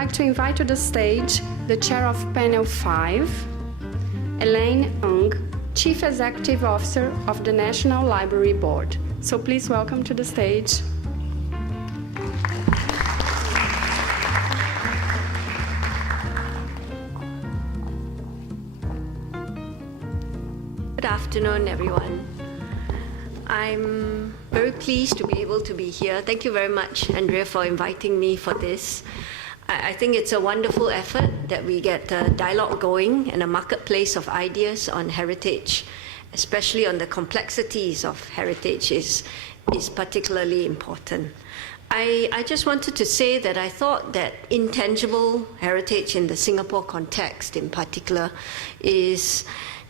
like to invite to the stage the chair of Panel 5, Elaine, Chief Executive Officer of the National Library Board. So please welcome to the stage. Good afternoon, everyone. I'm very pleased to be able to be here. Thank you very much, Andrea, for inviting me for this. I think it's a wonderful effort that we get a dialogue going and a marketplace of ideas on heritage, especially on the complexities of heritage is particularly important. I just wanted to say that I thought that intangible heritage in the Singapore context in particular is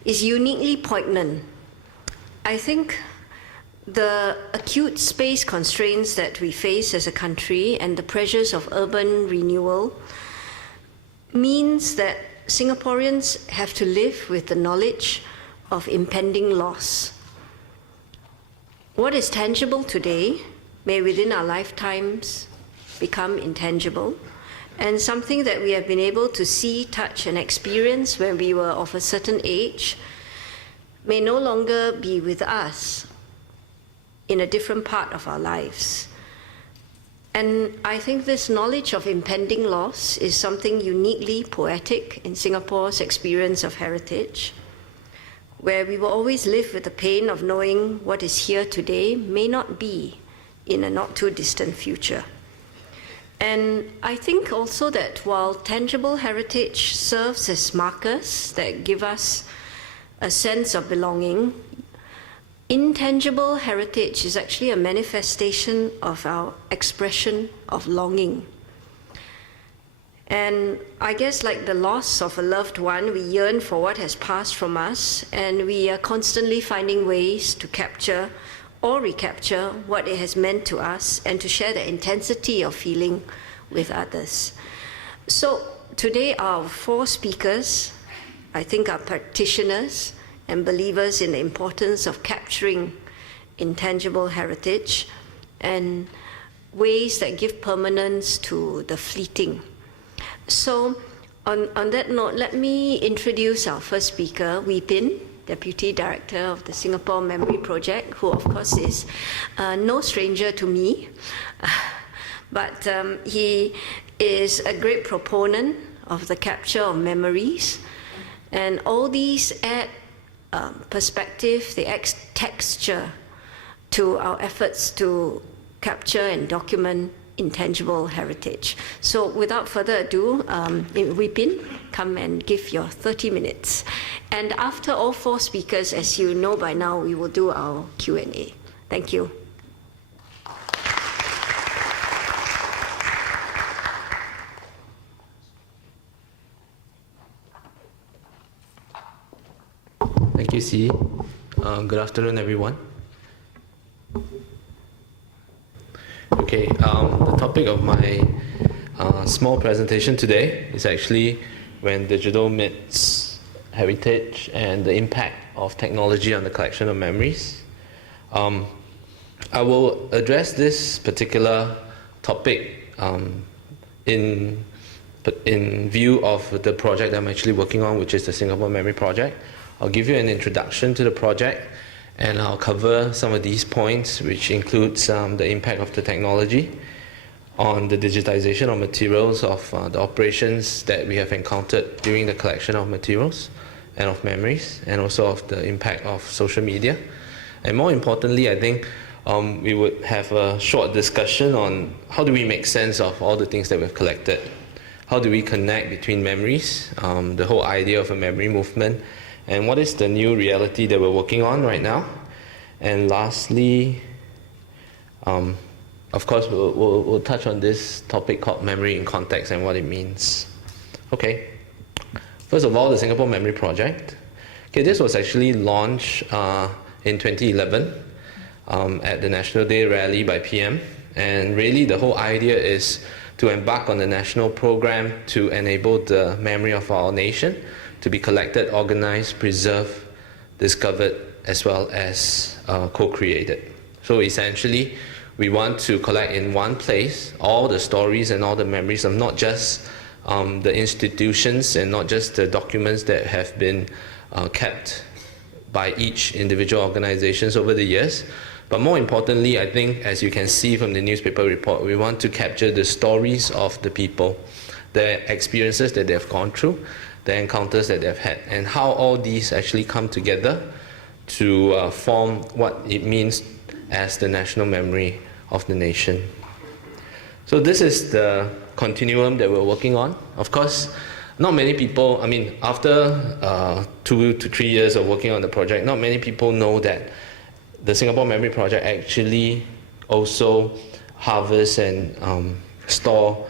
uniquely poignant. I think the acute space constraints that we face as a country and the pressures of urban renewal means that Singaporeans have to live with the knowledge of impending loss. What is tangible today may within our lifetimes become intangible, and something that we have been able to see, touch, and experience when we were of a certain age may no longer be with us in a different part of our lives. And I think this knowledge of impending loss is something uniquely poetic in Singapore's experience of heritage, where we will always live with the pain of knowing what is here today may not be in a not too distant future. And I think also that while tangible heritage serves as markers that give us a sense of belonging, intangible heritage is actually a manifestation of our expression of longing. And I guess like the loss of a loved one, we yearn for what has passed from us, and we are constantly finding ways to capture or recapture what it has meant to us and to share the intensity of feeling with others. So today our 4 speakers, I think, are practitioners and believers in the importance of capturing intangible heritage and ways that give permanence to the fleeting. So on that note, let me introduce our first speaker, Wee Pin, Deputy Director of the Singapore Memory Project, who of course is no stranger to me, but he is a great proponent of the capture of memories, and all these add perspective, they add texture to our efforts to capture and document intangible heritage. So without further ado, Wee Pin, come and give your 30 minutes. And after all 4 speakers, as you know by now, we will do our Q&A. Thank you. Thank you, Chee. Good afternoon, everyone. Okay, the topic of my small presentation today is actually when digital meets heritage and the impact of technology on the collection of memories. I will address this particular topic in view of the project I'm actually working on, which is the Singapore Memory Project. I'll give you an introduction to the project, and I'll cover some of these points, which includes the impact of the technology on the digitization of materials, of the operations that we have encountered during the collection of materials and of memories, and also of the impact of social media. And more importantly, I think we would have a short discussion on how do we make sense of all the things that we've collected. How do we connect between memories, the whole idea of a memory movement, and what is the new reality that we're working on right now? And lastly, of course, we'll touch on this topic called memory in context and what it means. Okay, first of all, the Singapore Memory Project. Okay, this was actually launched in 2011 at the National Day rally by PM. And really the whole idea is to embark on a national program to enable the memory of our nation to be collected, organized, preserved, discovered, as well as co-created. So essentially, we want to collect in one place all the stories and all the memories of not just the institutions and not just the documents that have been kept by each individual organizations over the years. But more importantly, I think, as you can see from the newspaper report, we want to capture the stories of the people, the experiences that they've gone through, the encounters that they've had, and how all these actually come together to form what it means as the national memory of the nation. So this is the continuum that we're working on. Of course, not many people, I mean, after 2 to 3 years of working on the project, not many people know that the Singapore Memory Project actually also harvests and store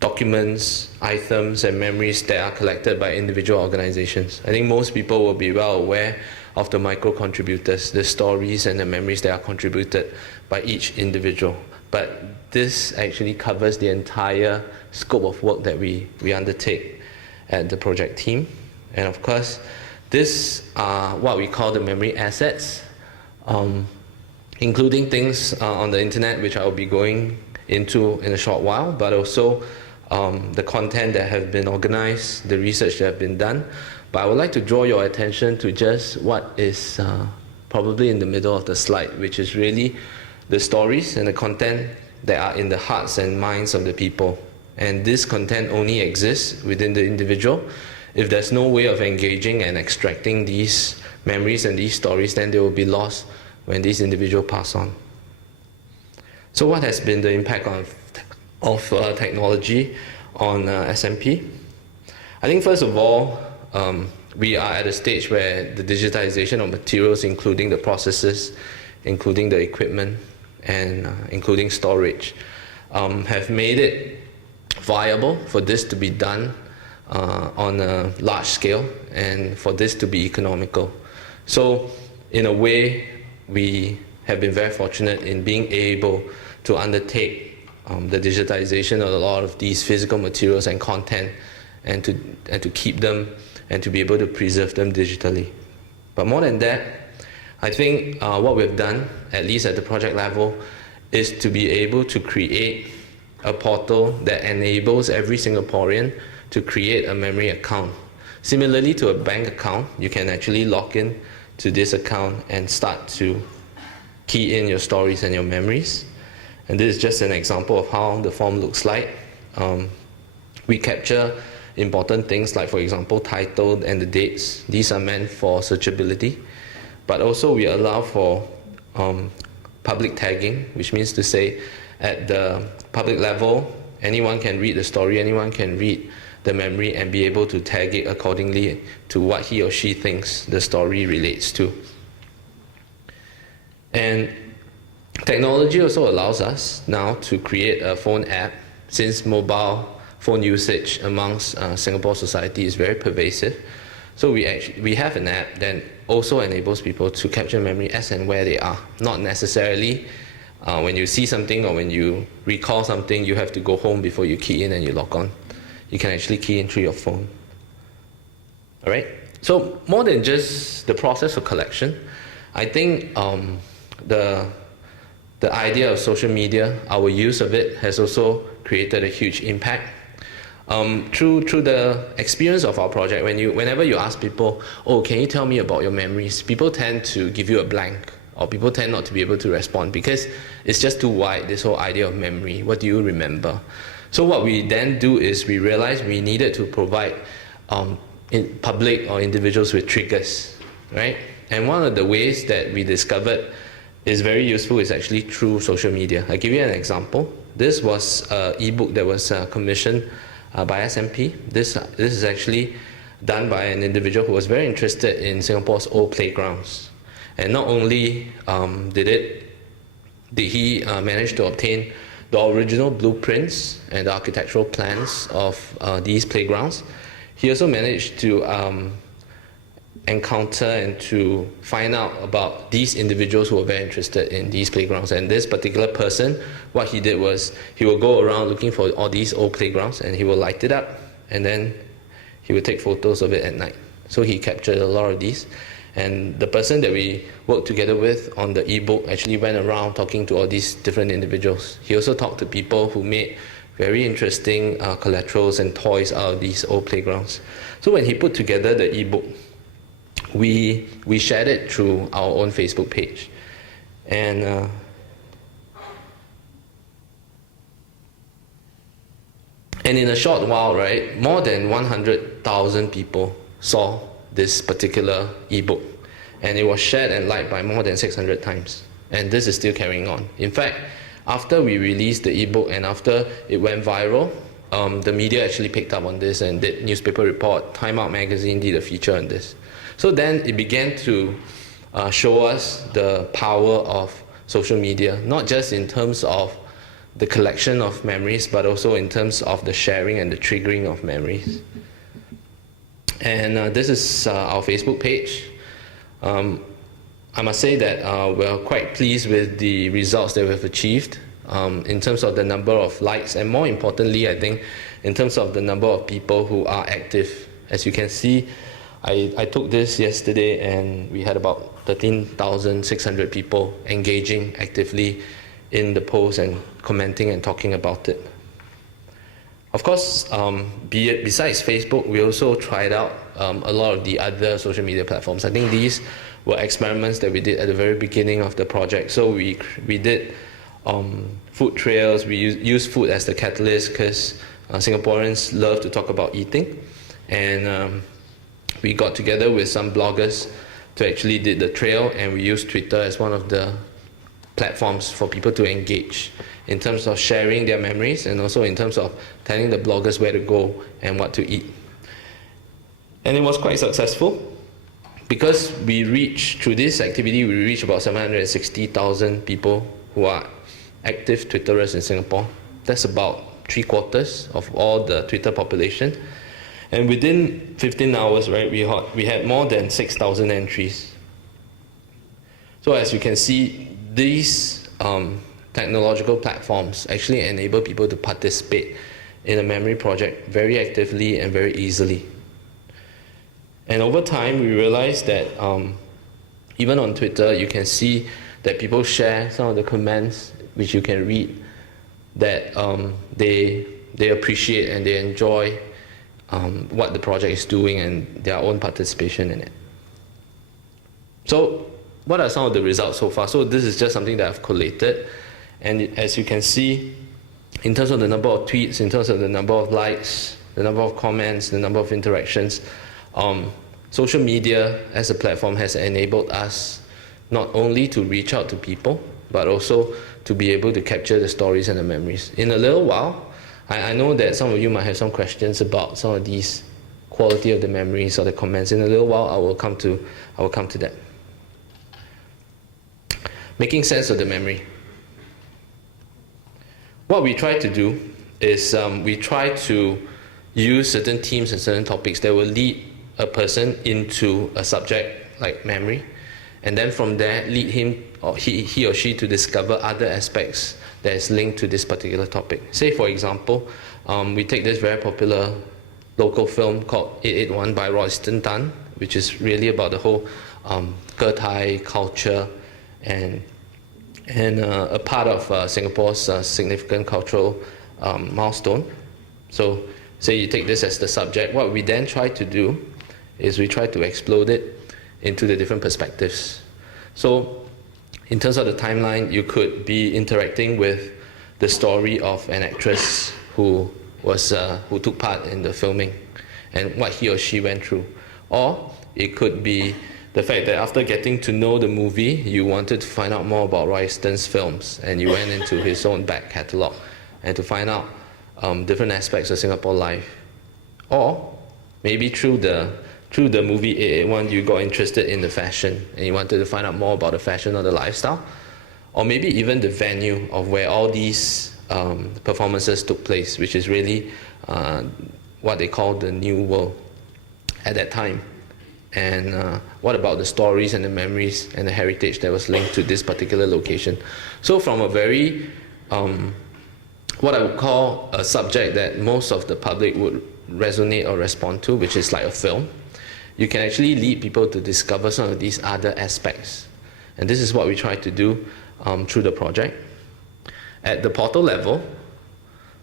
documents, items, and memories that are collected by individual organizations. I think most people will be well aware of the micro-contributors, the stories and the memories that are contributed by each individual. But this actually covers the entire scope of work that we undertake at the project team. And of course, this are what we call the memory assets, including things on the internet, which I will be going into in a short while, but also the content that have been organized, the research that have been done. But I would like to draw your attention to just what is probably in the middle of the slide, which is really the stories and the content that are in the hearts and minds of the people. And this content only exists within the individual. If there's no way of engaging and extracting these memories and these stories, then they will be lost when these individuals pass on. So what has been the impact of technology on SMP? I think first of all, we are at a stage where the digitization of materials, including the processes, including the equipment, and including storage, have made it viable for this to be done on a large scale and for this to be economical. So in a way, we have been very fortunate in being able to undertake the digitization of a lot of these physical materials and content, and to keep them and to be able to preserve them digitally. But more than that, I think what we've done, at least at the project level, is to be able to create a portal that enables every Singaporean to create a memory account. Similarly to a bank account, you can actually log in to this account and start to key in your stories and your memories. And this is just an example of how the form looks like. We capture important things like, for example, title and the dates. These are meant for searchability. But also we allow for public tagging, which means to say at the public level, anyone can read the story, anyone can read the memory and be able to tag it accordingly to what he or she thinks the story relates to. And technology also allows us now to create a phone app, since mobile phone usage amongst Singapore society is very pervasive. So we have an app that also enables people to capture memory as and where they are. Not necessarily when you see something or when you recall something, you have to go home before you key in and you log on. You can actually key in through your phone. All right? So more than just the process of collection, I think the idea of social media, our use of it, has also created a huge impact. Through the experience of our project, whenever you ask people, oh, can you tell me about your memories? People tend to give you a blank, or people tend not to be able to respond because it's just too wide, this whole idea of memory. What do you remember? So what we then do is we realized we needed to provide in public or individuals with triggers, right? And one of the ways that we discovered is very useful is actually through social media. I'll give you an example. This was an ebook that was commissioned by SMP. This is actually done by an individual who was very interested in Singapore's old playgrounds. And not only did he manage to obtain the original blueprints and the architectural plans of these playgrounds, he also managed to encounter and to find out about these individuals who were very interested in these playgrounds. And this particular person, what he did was he will go around looking for all these old playgrounds and he will light it up, and then he would take photos of it at night. So he captured a lot of these. And the person that we worked together with on the ebook actually went around talking to all these different individuals. He also talked to people who made very interesting collaterals and toys out of these old playgrounds. So when he put together the ebook, we shared it through our own Facebook page. And in a short while, right, more than 100,000 people saw this particular ebook. And it was shared and liked by more than 600 times. And this is still carrying on. In fact, after we released the ebook and after it went viral, the media actually picked up on this and did newspaper report. Time Out magazine did a feature on this. So then it began to show us the power of social media, not just in terms of the collection of memories, but also in terms of the sharing and the triggering of memories. And this is our Facebook page. I must say that we're quite pleased with the results that we've achieved in terms of the number of likes, and more importantly, I think, in terms of the number of people who are active. As you can see, I took this yesterday and we had about 13,600 people engaging actively in the post and commenting and talking about it. Of course, besides Facebook, we also tried out a lot of the other social media platforms. I think these were experiments that we did at the very beginning of the project. So we did food trails. We used food as the catalyst because Singaporeans love to talk about eating. And we got together with some bloggers to actually did the trail, and we used Twitter as one of the platforms for people to engage in terms of sharing their memories and also in terms of telling the bloggers where to go and what to eat. And it was quite successful because we reached, through this activity, we reached about 760,000 people who are active Twitterers in Singapore. That's about 3/4 of all the Twitter population. And within 15 hours, right, we had more than 6,000 entries. So as you can see, these technological platforms actually enable people to participate in a memory project very actively and very easily. And over time, we realized that even on Twitter, you can see that people share some of the comments, which you can read, that they appreciate and they enjoy what the project is doing and their own participation in it. So what are some of the results so far? So this is just something that I've collated. And as you can see, in terms of the number of tweets, in terms of the number of likes, the number of comments, the number of interactions, social media as a platform has enabled us not only to reach out to people, but also to be able to capture the stories and the memories. In a little while, I know that some of you might have some questions about some of these quality of the memories or the comments. In a little while, I will come to that. Making sense of the memory. What we try to do is we try to use certain themes and certain topics that will lead a person into a subject like memory, and then from there lead him or he or she to discover other aspects that is linked to this particular topic. Say for example, we take this very popular local film called 881 by Royston Tan, which is really about the whole Ke Thai culture and a part of Singapore's significant cultural milestone. So say you take this as the subject, what we then try to do is we try to explode it into the different perspectives. So in terms of the timeline, you could be interacting with the story of an actress who took part in the filming and what he or she went through. Or it could be the fact that after getting to know the movie, you wanted to find out more about Royston's films and you went into his own back catalogue and to find out different aspects of Singapore life. Or maybe through the movie 881, you got interested in the fashion and you wanted to find out more about the fashion or the lifestyle. Or maybe even the venue of where all these performances took place, which is really what they call the New World at that time. And what about the stories and the memories and the heritage that was linked to this particular location. So from a very, what I would call a subject that most of the public would resonate or respond to, which is like a film, you can actually lead people to discover some of these other aspects. And this is what we try to do through the project. At the portal level,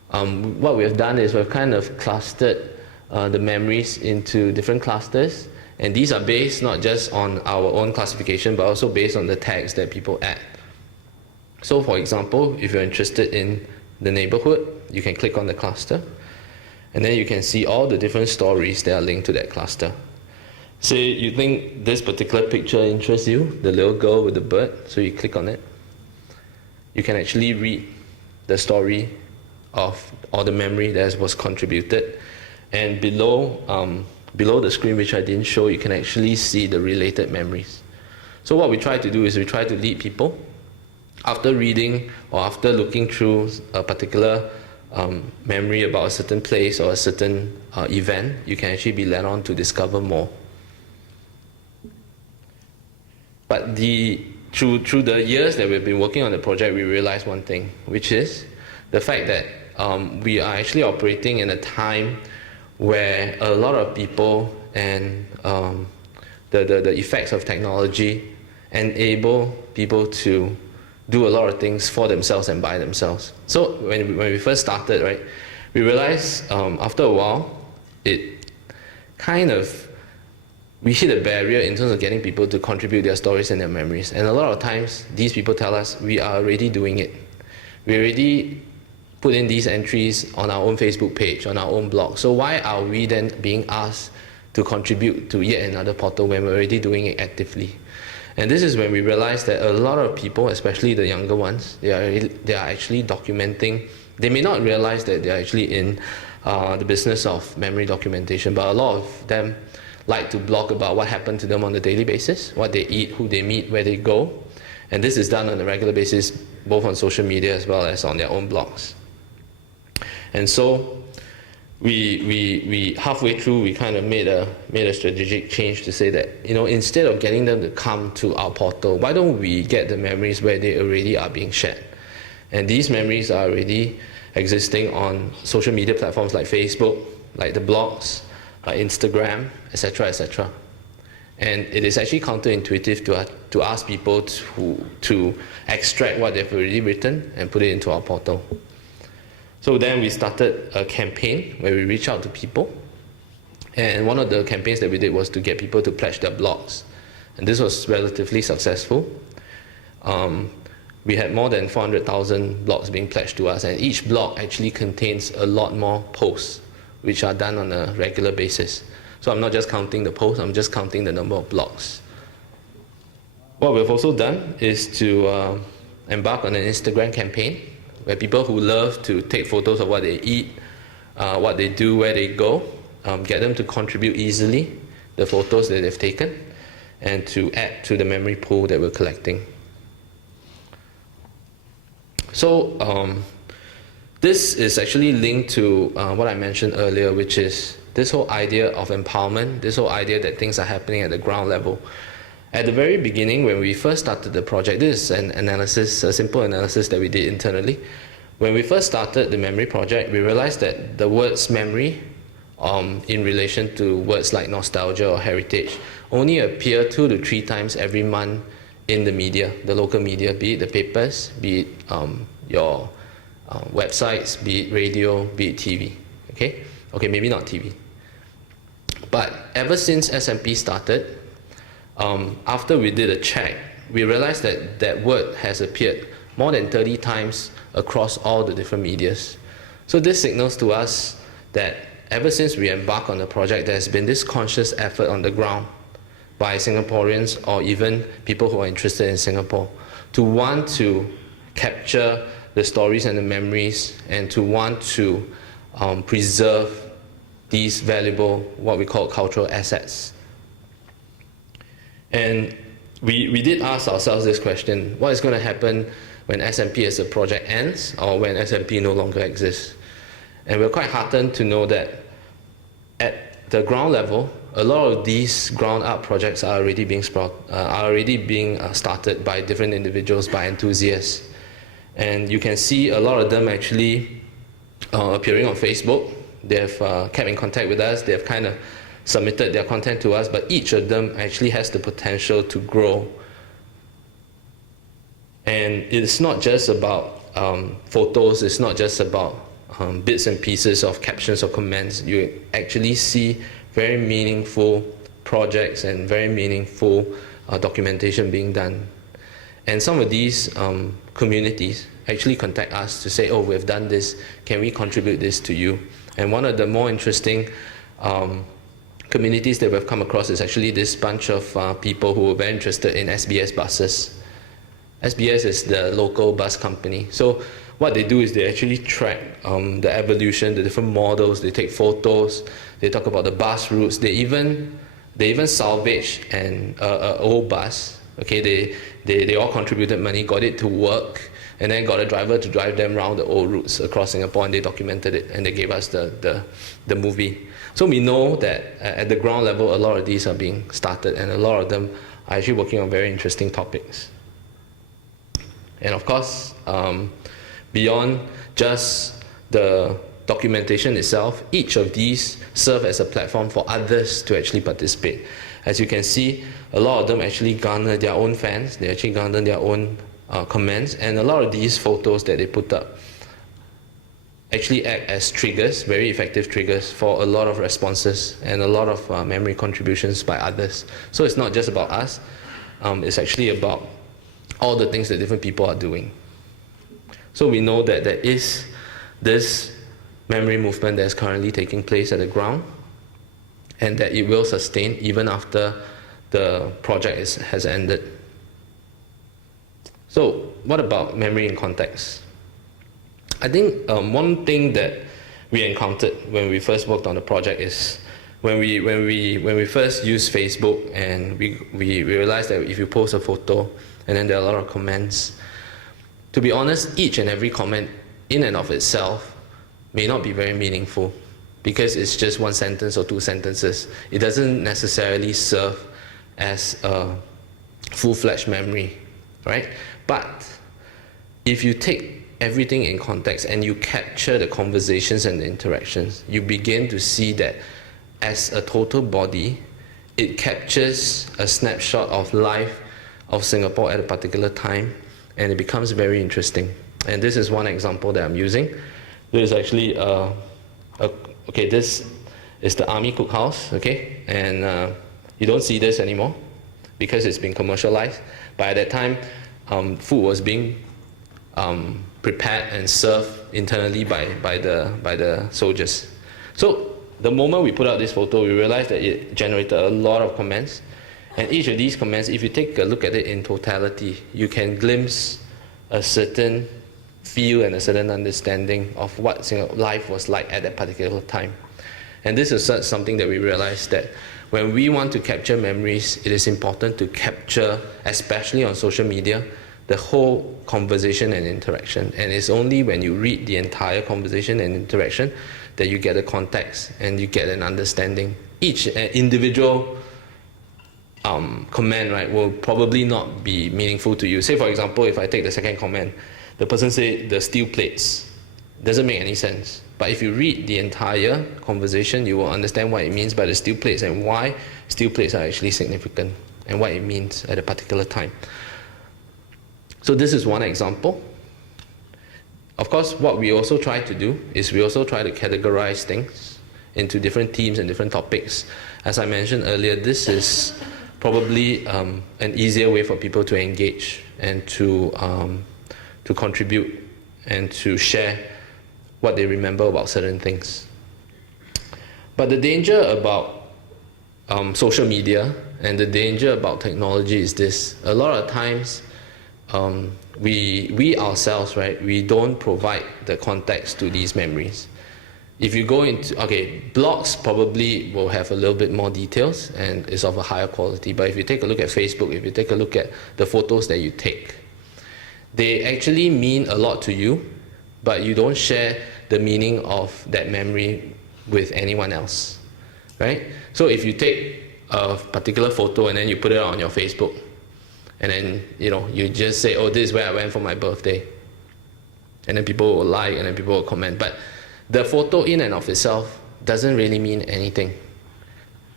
what we have done is we've kind of clustered the memories into different clusters, and these are based not just on our own classification but also based on the tags that people add. So for example, if you're interested in the neighborhood, you can click on the cluster, and then you can see all the different stories that are linked to that cluster. Say you think this particular picture interests you, the little girl with the bird, so you click on it. You can actually read the story of or the memory that was contributed, and below the screen, which I didn't show, you can actually see the related memories. So what we try to do is we try to lead people. After reading or after looking through a particular memory about a certain place or a certain event, you can actually be led on to discover more. But through the years that we've been working on the project, we realized one thing, which is the fact that we are actually operating in a time where a lot of people and the effects of technology enable people to do a lot of things for themselves and by themselves. So when we first started, right, we realized after a while, it kind of, we hit a barrier in terms of getting people to contribute their stories and their memories. And a lot of times, these people tell us, we are already doing it. We already put in these entries on our own Facebook page, on our own blog. So why are we then being asked to contribute to yet another portal when we're already doing it actively? And this is when we realized that a lot of people, especially the younger ones, they are actually documenting. They may not realize that they are actually in the business of memory documentation, but a lot of them like to blog about what happened to them on a daily basis, what they eat, who they meet, where they go. And this is done on a regular basis, both on social media as well as on their own blogs. And so we halfway through, we kind of made a strategic change to say that, you know, instead of getting them to come to our portal, why don't we get the memories where they already are being shared? And these memories are already existing on social media platforms like Facebook, like the blogs, Instagram, etc., etc. And it is actually counterintuitive to ask people to extract what they've already written and put it into our portal. So then we started a campaign where we reach out to people. And one of the campaigns that we did was to get people to pledge their blogs. And this was relatively successful. We had more than 400,000 blogs being pledged to us, and each blog actually contains a lot more posts, which are done on a regular basis. So I'm not just counting the posts, I'm just counting the number of blogs. What we've also done is to embark on an Instagram campaign where people who love to take photos of what they eat, what they do, where they go, get them to contribute easily the photos that they've taken and to add to the memory pool that we're collecting. So this is actually linked to what I mentioned earlier, which is this whole idea of empowerment, this whole idea that things are happening at the ground level. At the very beginning, when we first started the project, this is an analysis, a simple analysis that we did internally. When we first started the memory project, we realized that the words memory, in relation to words like nostalgia or heritage, only appear 2 to 3 times every month in the media, the local media, be it the papers, be it your websites, be it radio, be it TV. Okay, maybe not TV. But ever since SMP started, after we did a check, we realized that that word has appeared more than 30 times across all the different medias. So this signals to us that ever since we embarked on the project, there's been this conscious effort on the ground by Singaporeans or even people who are interested in Singapore to want to capture the stories and the memories and to want to preserve these valuable, what we call cultural assets. And we did ask ourselves this question: what is going to happen when SMP as a project ends or when SMP no longer exists? And we're quite heartened to know that at the ground level, a lot of these ground-up projects are already being started by different individuals, by enthusiasts. And you can see a lot of them actually appearing on Facebook. They've kept in contact with us. They've kind of submitted their content to us, but each of them actually has the potential to grow. And it's not just about photos, it's not just about bits and pieces of captions or comments, you actually see very meaningful projects and very meaningful documentation being done. And some of these communities actually contact us to say, oh, we've done this, can we contribute this to you? And one of the more interesting communities that we've come across is actually this bunch of people who were very interested in SBS buses. SBS is the local bus company. So what they do is they actually track the evolution, the different models, they take photos, they talk about the bus routes, they even salvage an old bus. Okay, they all contributed money, got it to work, and then got a driver to drive them around the old routes across Singapore, and they documented it, and they gave us the movie. So we know that at the ground level, a lot of these are being started, and a lot of them are actually working on very interesting topics. And of course, beyond just the documentation itself, each of these serve as a platform for others to actually participate. As you can see, a lot of them actually garner their own fans, they actually garner their own comments, and a lot of these photos that they put up actually act as triggers, very effective triggers for a lot of responses and a lot of memory contributions by others. So it's not just about us, it's actually about all the things that different people are doing. So we know that there is this memory movement that is currently taking place at the ground, and that it will sustain even after the project has ended. So what about memory in context? I think one thing that we encountered when we first worked on the project is when we first used Facebook, and we realized that if you post a photo and then there are a lot of comments, to be honest, each and every comment in and of itself may not be very meaningful because it's just one sentence or two sentences. It doesn't necessarily serve as a full-fledged memory, right? But if you take everything in context and you capture the conversations and the interactions, you begin to see that as a total body, it captures a snapshot of life of Singapore at a particular time, and it becomes very interesting. And this is one example that I'm using. This is actually okay, this is the army cookhouse, okay? And you don't see this anymore because it's been commercialized. But at that time, food was being prepared and served internally by the soldiers. So the moment we put out this photo, we realized that it generated a lot of comments. And each of these comments, if you take a look at it in totality, you can glimpse a certain feel and a certain understanding of what life was like at that particular time. And this is something that we realized, that when we want to capture memories, it is important to capture, especially on social media, the whole conversation and interaction. And it's only when you read the entire conversation and interaction that you get a context and you get an understanding. Each individual comment, right, will probably not be meaningful to you. Say, for example, if I take the second comment, the person said the steel plates. Doesn't make any sense. But if you read the entire conversation, you will understand what it means by the steel plates and why steel plates are actually significant and what it means at a particular time. So this is one example. Of course, what we also try to do is we also try to categorize things into different themes and different topics. As I mentioned earlier, this is probably an easier way for people to engage and to contribute and to share what they remember about certain things. But the danger about social media and the danger about technology is this. A lot of times, we ourselves, right, we don't provide the context to these memories. If you go into, okay, blogs probably will have a little bit more details and is of a higher quality, but if you take a look at Facebook, if you take a look at the photos that you take, they actually mean a lot to you, but you don't share the meaning of that memory with anyone else, right? So if you take a particular photo and then you put it on your Facebook, and then you just say, oh, this is where I went for my birthday, and then people will like and then people will comment, but the photo in and of itself doesn't really mean anything.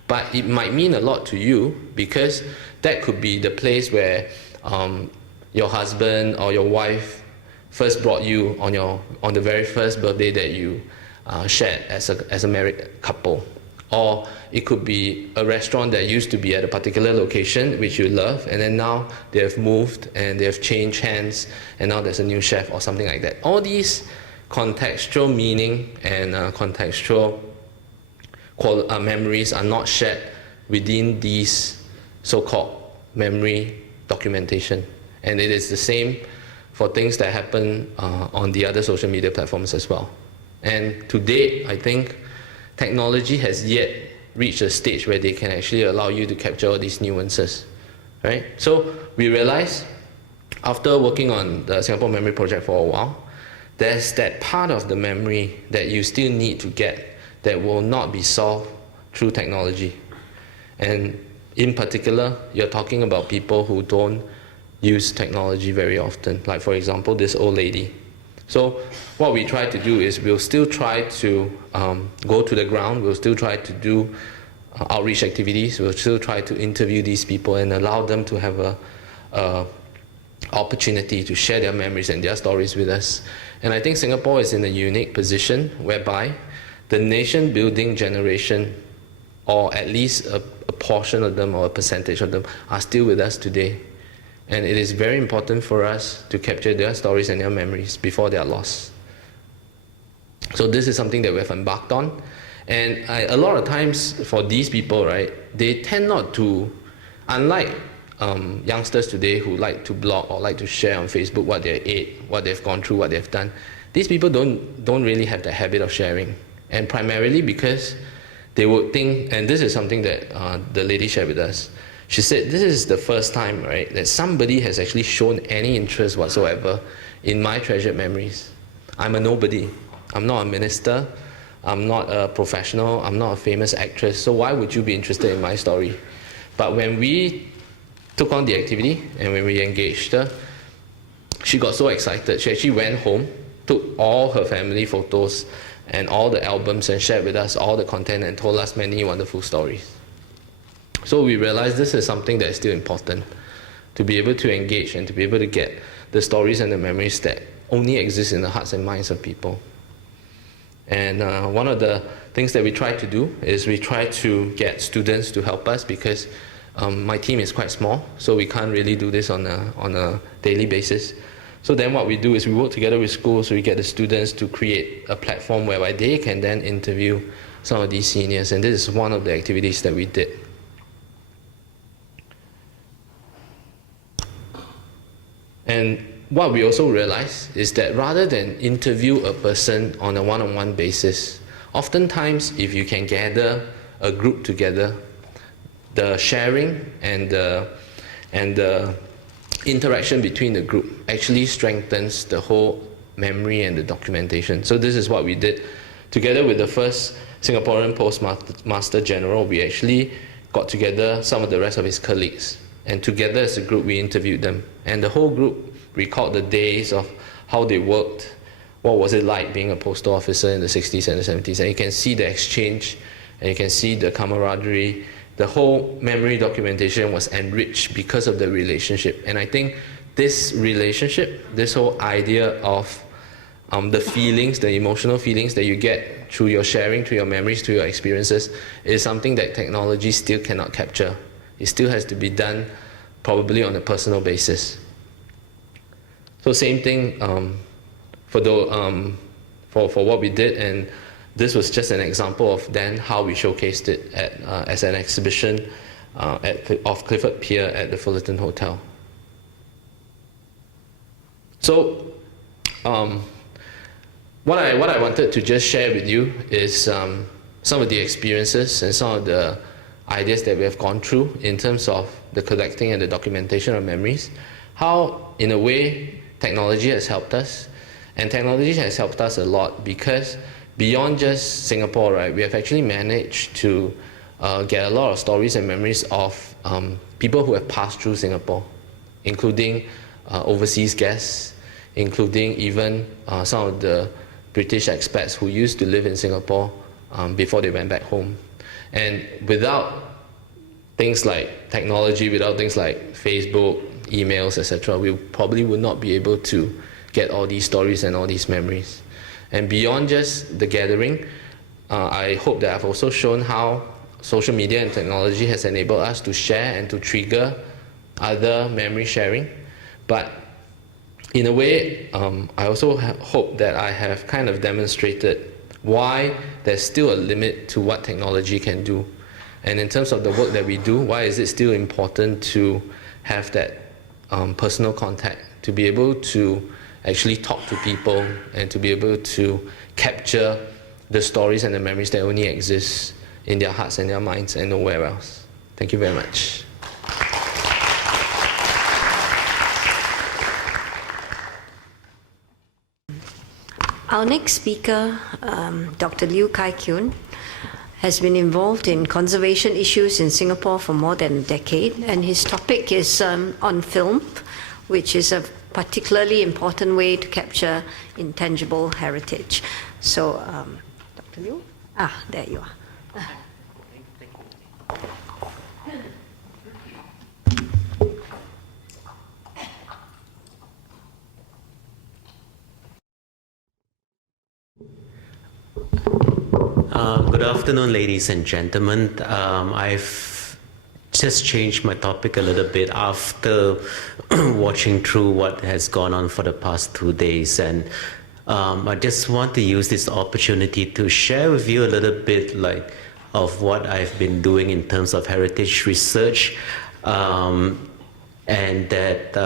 But it might mean a lot to you because that could be the place where your husband or your wife first brought you on the very first birthday that you shared as a married couple. Or it could be a restaurant that used to be at a particular location which you love, and then now they have moved and they have changed hands, and now there's a new chef or something like that. All these contextual meaning and contextual memories are not shared within these so-called memory documentation. And it is the same for things that happen on the other social media platforms as well. And to date, I think technology has yet reached a stage where they can actually allow you to capture all these nuances, right? So we realized, after working on the Singapore Memory Project for a while, there's that part of the memory that you still need to get that will not be solved through technology. And in particular, you're talking about people who don't use technology very often, like for example, this old lady. So what we try to do is we'll still try to go to the ground, we'll still try to do outreach activities, we'll still try to interview these people and allow them to have a opportunity to share their memories and their stories with us. And I think Singapore is in a unique position whereby the nation building generation, or at least a portion of them or a percentage of them, are still with us today. And it is very important for us to capture their stories and their memories before they are lost. So this is something that we have embarked on. And a lot of times for these people, right, they tend not to, unlike youngsters today who like to blog or like to share on Facebook what they ate, what they've gone through, what they've done, these people don't really have the habit of sharing. And primarily because they would think, and this is something that the lady shared with us, she said, this is the first time, right, that somebody has actually shown any interest whatsoever in my treasured memories. I'm a nobody. I'm not a minister. I'm not a professional. I'm not a famous actress. So why would you be interested in my story? But when we took on the activity and when we engaged her, she got so excited. She actually went home, took all her family photos and all the albums and shared with us all the content and told us many wonderful stories. So we realized this is something that is still important, to be able to engage and to be able to get the stories and the memories that only exist in the hearts and minds of people. And one of the things that we try to do is we try to get students to help us, because my team is quite small, so we can't really do this on a daily basis. So then what we do is we work together with schools, so we get the students to create a platform whereby they can then interview some of these seniors, and this is one of the activities that we did. And what we also realized is that rather than interview a person on a one-on-one basis, oftentimes if you can gather a group together, the sharing and the interaction between the group actually strengthens the whole memory and the documentation. So this is what we did. Together with the first Singaporean Postmaster General, we actually got together some of the rest of his colleagues. And together as a group, we interviewed them. And the whole group recalled the days of how they worked, what was it like being a postal officer in the 60s and the 70s. And you can see the exchange, and you can see the camaraderie. The whole memory documentation was enriched because of the relationship. And I think this relationship, this whole idea of the feelings, the emotional feelings that you get through your sharing, through your memories, through your experiences, is something that technology still cannot capture. It still has to be done probably on a personal basis. So same thing for what we did, and this was just an example of then how we showcased it as an exhibition off Clifford Pier at the Fullerton Hotel. So what I wanted to just share with you is some of the experiences and some of the ideas that we have gone through in terms of the collecting and the documentation of memories, how in a way technology has helped us. And technology has helped us a lot because beyond just Singapore, right, we have actually managed to get a lot of stories and memories of people who have passed through Singapore, including overseas guests, including even some of the British expats who used to live in Singapore before they went back home. And without things like technology, without things like Facebook, emails, etc., we probably would not be able to get all these stories and all these memories. And beyond just the gathering, I hope that I've also shown how social media and technology has enabled us to share and to trigger other memory sharing. But in a way, I also hope that I have kind of demonstrated why there's still a limit to what technology can do. And in terms of the work that we do, why is it still important to have that personal contact, to be able to actually talk to people and to be able to capture the stories and the memories that only exist in their hearts and their minds and nowhere else. Thank you very much. Our next speaker, Dr. Liew Khiun, has been involved in conservation issues in Singapore for more than a decade, and his topic is on film, which is a particularly important way to capture intangible heritage. So, Dr. Liew? There you are. Good afternoon, ladies and gentlemen. I've just changed my topic a little bit after watching through what has gone on for the past 2 days, and I just want to use this opportunity to share with you a little bit of what I've been doing in terms of heritage research, and that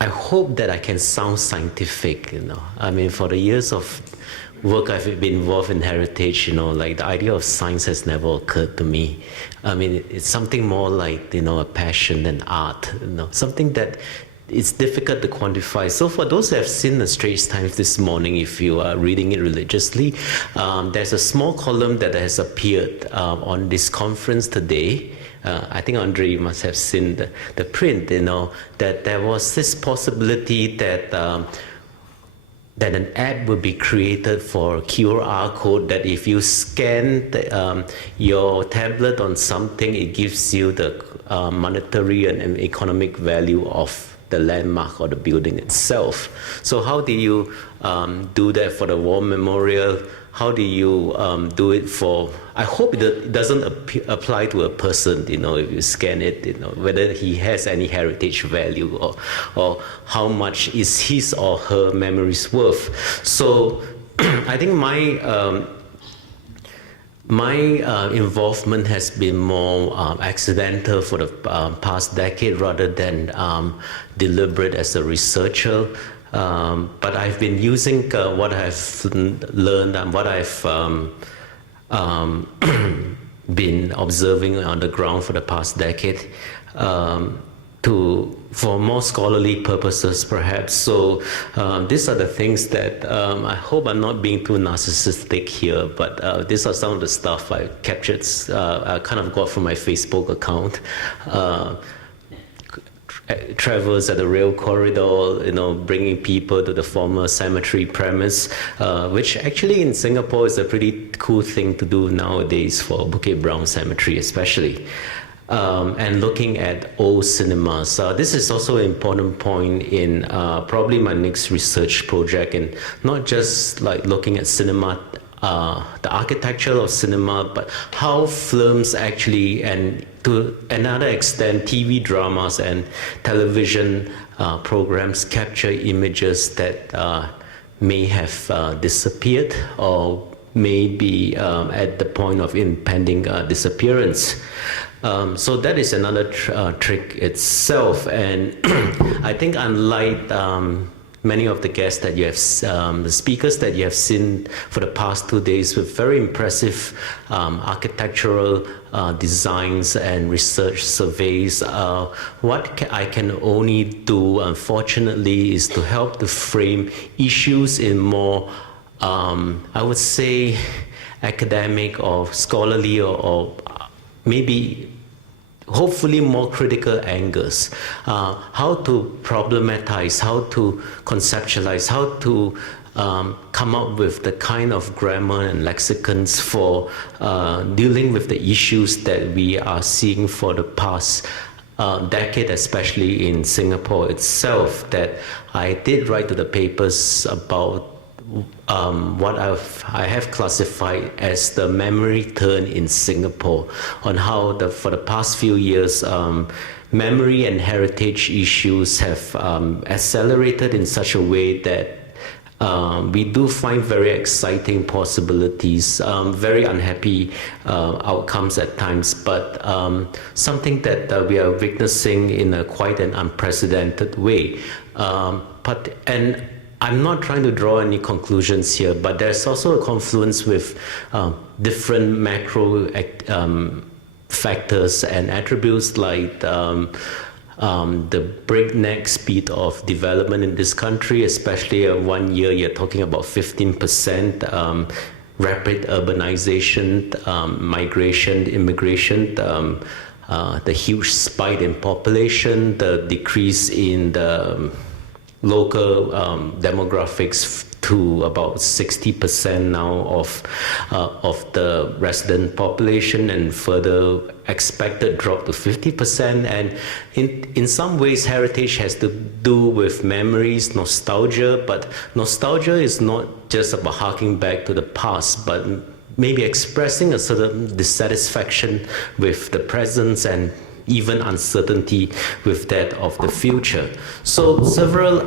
I hope that I can sound scientific. I mean, for the years of work I've been involved in heritage, the idea of science has never occurred to me. I mean, it's something more like, a passion than art, something that it's difficult to quantify. So for those who have seen the Straits Times this morning, if you are reading it religiously, there's a small column that has appeared on this conference today. I think, Andre, you must have seen the print, that there was this possibility that an app will be created for QR code, that if you scan your tablet on something, it gives you the monetary and economic value of the landmark or the building itself. So how do you do that for the War Memorial? How do you do it for, I hope it doesn't apply to a person, if you scan it, whether he has any heritage value or how much is his or her memories worth. So I think my involvement has been more accidental for the past decade rather than deliberate as a researcher. But I've been using what I've learned and what I've been observing on the ground for the past decade for more scholarly purposes, perhaps. So these are the things that I hope I'm not being too narcissistic here, but these are some of the stuff I captured, I kind of got from my Facebook account. Travels at the rail corridor, bringing people to the former cemetery premise, which actually in Singapore is a pretty cool thing to do nowadays for Bukit Brown Cemetery especially. And looking at old cinemas. This is also an important point in probably my next research project, and not just looking at cinema, the architecture of cinema, but how films actually, and to another extent, TV dramas and television programs capture images that may have disappeared or may be at the point of impending disappearance. So that is another trick itself, and I think unlike many of the guests that you have, the speakers that you have seen for the past 2 days with very impressive architectural designs and research surveys, what I can only do, unfortunately, is to help to frame issues in more, I would say, academic or scholarly or maybe hopefully more critical angles, how to problematize, how to conceptualize, how to come up with the kind of grammar and lexicons for dealing with the issues that we are seeing for the past decade, especially in Singapore itself, that I did write to the papers about what I have classified as the memory turn in Singapore, on how for the past few years memory and heritage issues have accelerated in such a way that we do find very exciting possibilities, very unhappy outcomes at times, but something that we are witnessing in quite an unprecedented way. And I'm not trying to draw any conclusions here, but there's also a confluence with different macro factors and attributes like the breakneck speed of development in this country, especially 1 year, you're talking about 15% rapid urbanization, migration, immigration, the huge spike in population, the decrease in the local demographics to about 60% now of the resident population, and further expected drop to 50%. And in some ways, heritage has to do with memories, nostalgia, but nostalgia is not just about harking back to the past, but maybe expressing a certain dissatisfaction with the present and even uncertainty with that of the future. So several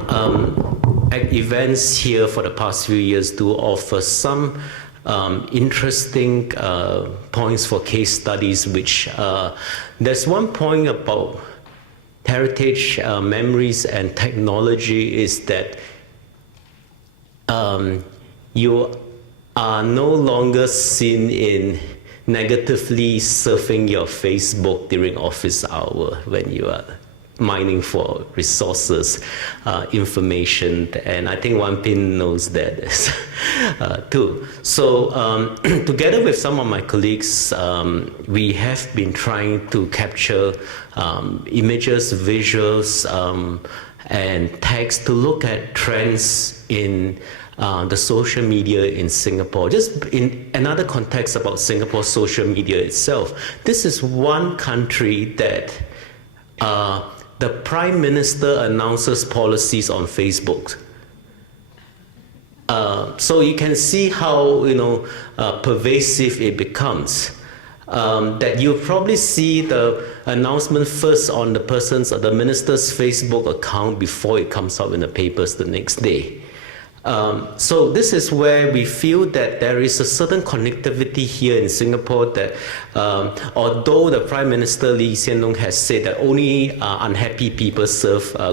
events here for the past few years do offer some interesting points for case studies, which there's one point about heritage, memories and technology is that you are no longer seen in negatively surfing your Facebook during office hour when you are mining for resources, information, and I think Wan Pin knows that too. So together with some of my colleagues, we have been trying to capture images, visuals, and text to look at trends in the social media in Singapore. Just in another context about Singapore social media itself, this is one country that the Prime Minister announces policies on Facebook. So you can see how pervasive it becomes. That you probably see the announcement first on the minister's Facebook account before it comes out in the papers the next day. So this is where we feel that there is a certain connectivity here in Singapore that although the Prime Minister Lee Hsien Loong has said that only unhappy people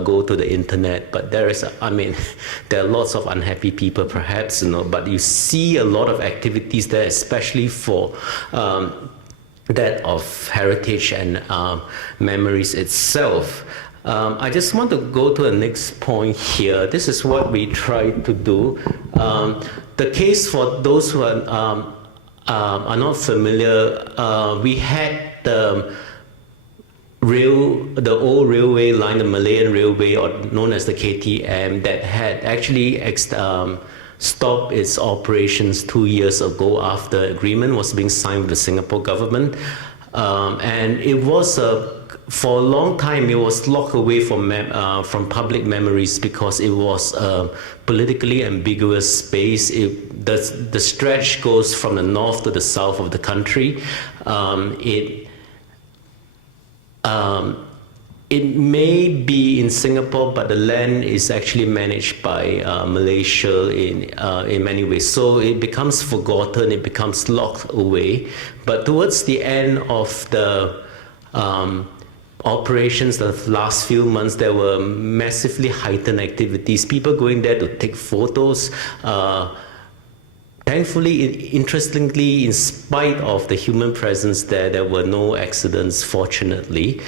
go to the internet, but there are lots of unhappy people perhaps, but you see a lot of activities there, especially for that of heritage and memories itself. I just want to go to the next point here. This is what we try to do. The case for those who are not familiar, we had the old railway line, the Malayan Railway, or known as the KTM, that had actually stopped its operations 2 years ago after agreement was being signed with the Singapore government. And it was for a long time, it was locked away from public memories because it was a politically ambiguous space. The stretch goes from the north to the south of the country. It may be in Singapore, but the land is actually managed by Malaysia in many ways. So it becomes forgotten, it becomes locked away. But towards the end of the operations, the last few months, there were massively heightened activities, people going there to take photos. Thankfully, interestingly, in spite of the human presence there were no accidents, fortunately.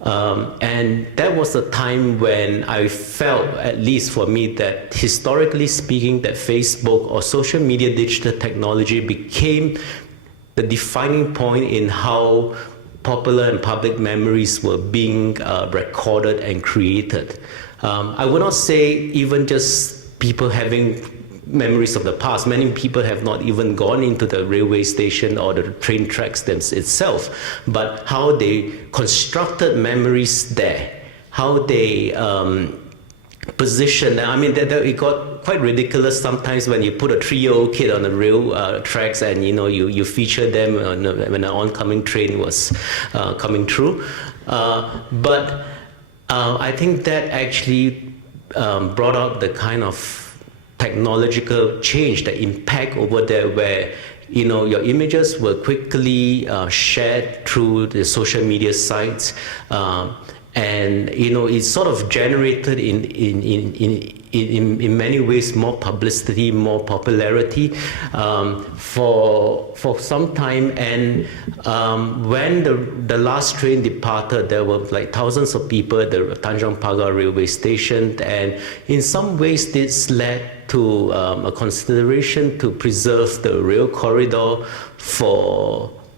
And that was the time when I felt, at least for me, that historically speaking, that Facebook or social media digital technology became the defining point in how popular and public memories were being recorded and created. I would not say even just people having memories of the past. Many people have not even gone into the railway station or the train tracks itself, but how they constructed memories there, how they position. I mean, it got quite ridiculous sometimes when you put a 3-year-old kid on the rail tracks and you feature them when an oncoming train was coming through. But I think that actually brought out the kind of technological change, the impact over there, where your images were quickly shared through the social media sites, and it sort of generated in many ways more publicity, more popularity for some time. And when the last train departed, there were like thousands of people at the Tanjong Pagar railway station, and in some ways this led to a consideration to preserve the rail corridor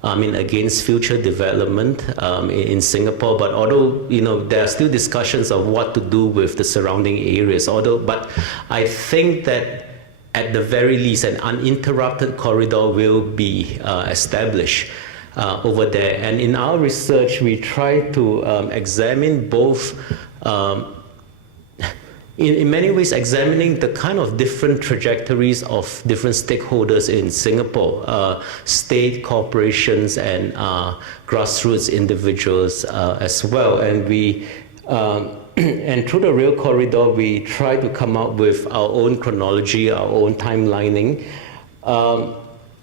against future development in Singapore. But although there are still discussions of what to do with the surrounding areas, but I think that at the very least an uninterrupted corridor will be established over there. And in our research, we try to examine both. In many ways, examining the kind of different trajectories of different stakeholders in Singapore, state, corporations, and grassroots individuals as well. And and through the rail corridor, we try to come up with our own chronology, our own timelining,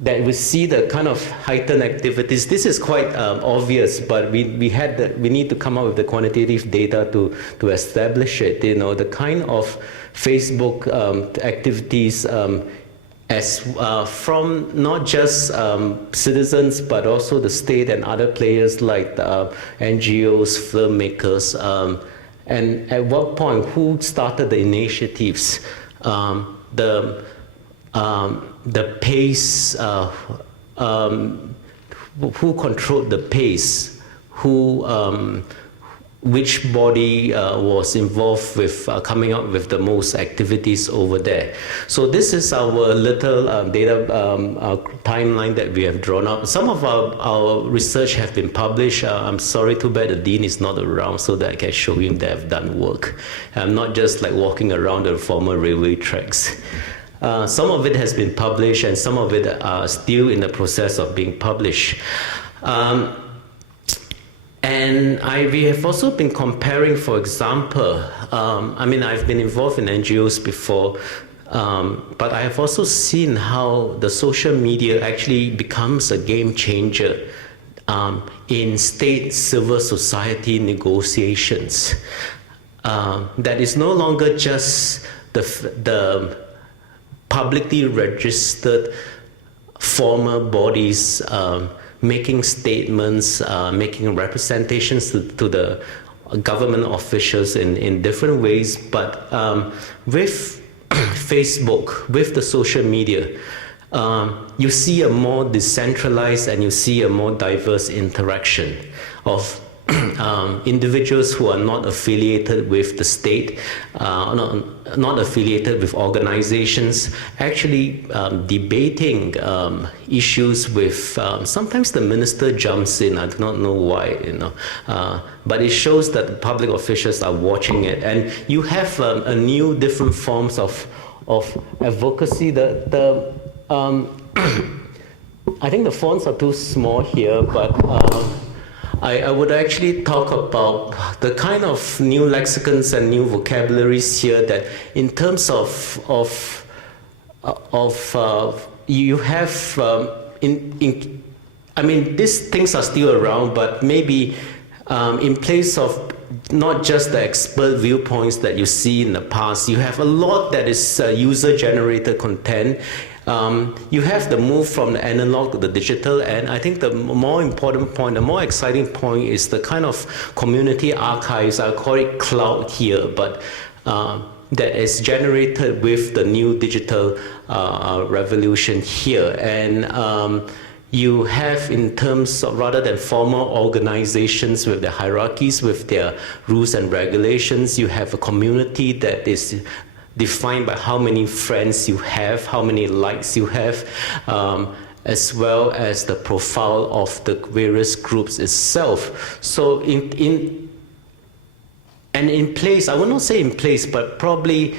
that we see the kind of heightened activities. This is quite obvious, but we need to come up with the quantitative data to establish it. The kind of Facebook activities as from not just citizens, but also the state and other players like the NGOs, filmmakers, and at what point, who started the initiatives, the pace, who controlled the pace, which body was involved with coming up with the most activities over there. So this is our little data timeline that we have drawn up. Some of our research have been published. I'm sorry, too bad the dean is not around so that I can show him that I've done work. I'm not just like walking around the former railway tracks. Some of it has been published, and some of it are still in the process of being published. And we have also been comparing, for example, I've been involved in NGOs before, but I have also seen how the social media actually becomes a game changer in state civil society negotiations. That is no longer just the publicly registered former bodies making statements, making representations to the government officials in different ways, but with Facebook, with the social media, you see a more decentralized and you see a more diverse interaction of individuals who are not affiliated with the state, not affiliated with organizations, actually debating issues with, sometimes the minister jumps in, I do not know why, but it shows that the public officials are watching it. And you have a new different forms of advocacy. I think the fonts are too small here, but I would actually talk about the kind of new lexicons and new vocabularies here that in terms of you have, these things are still around, but maybe in place of not just the expert viewpoints that you see in the past, you have a lot that is user-generated content. You have the move from the analog to the digital, and I think the more important point, the more exciting point is the kind of community archives, I call it cloud here, but that is generated with the new digital revolution here. And you have, in terms of, rather than formal organizations with their hierarchies, with their rules and regulations, you have a community that is defined by how many friends you have, how many likes you have, as well as the profile of the various groups itself. So in place, I will not say in place, but probably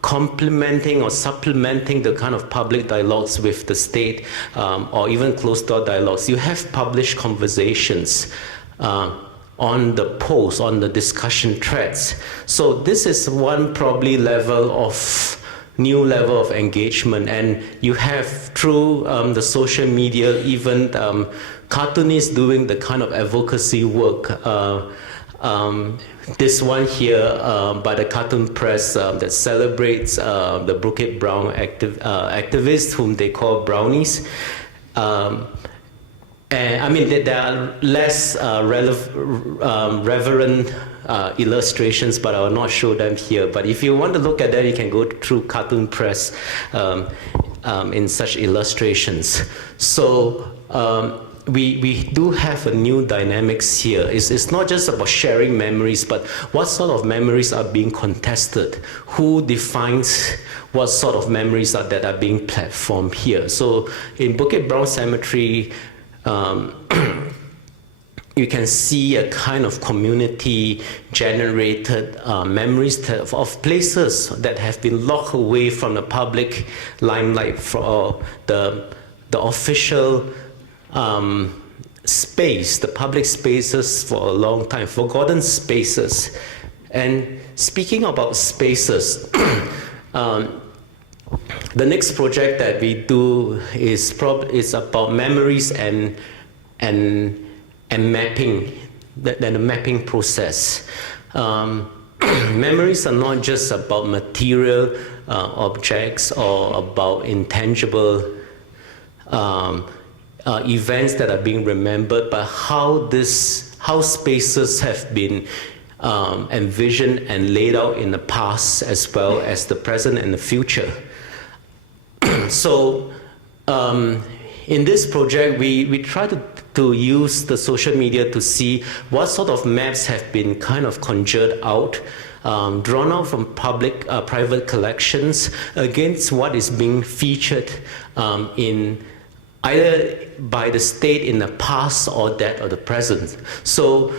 complementing or supplementing the kind of public dialogues with the state, or even closed-door dialogues. You have published conversations on the posts, on the discussion threads. So this is one probably new level of engagement, and you have through the social media, even cartoonists doing the kind of advocacy work. This one here by the Cartoon Press that celebrates the Bukit Brown activists, whom they call brownies. And I mean, there are less reverent illustrations, but I will not show them here. But if you want to look at them, you can go through Cartoon Press in such illustrations. So we do have a new dynamics here. It's not just about sharing memories, but what sort of memories are being contested? Who defines what sort of memories that are being platformed here? So in Bukit Brown Cemetery, you can see a kind of community-generated memories of places that have been locked away from the public limelight for the official space, the public spaces for a long time, forgotten spaces. And speaking about spaces, the next project that we do is about memories and mapping, the mapping process. Memories are not just about material objects or about intangible events that are being remembered, but how spaces have been envisioned and laid out in the past, as well as the present and the future. So in this project, we try to use the social media to see what sort of maps have been kind of conjured out, drawn out from private collections against what is being featured in either by the state in the past or that of the present. So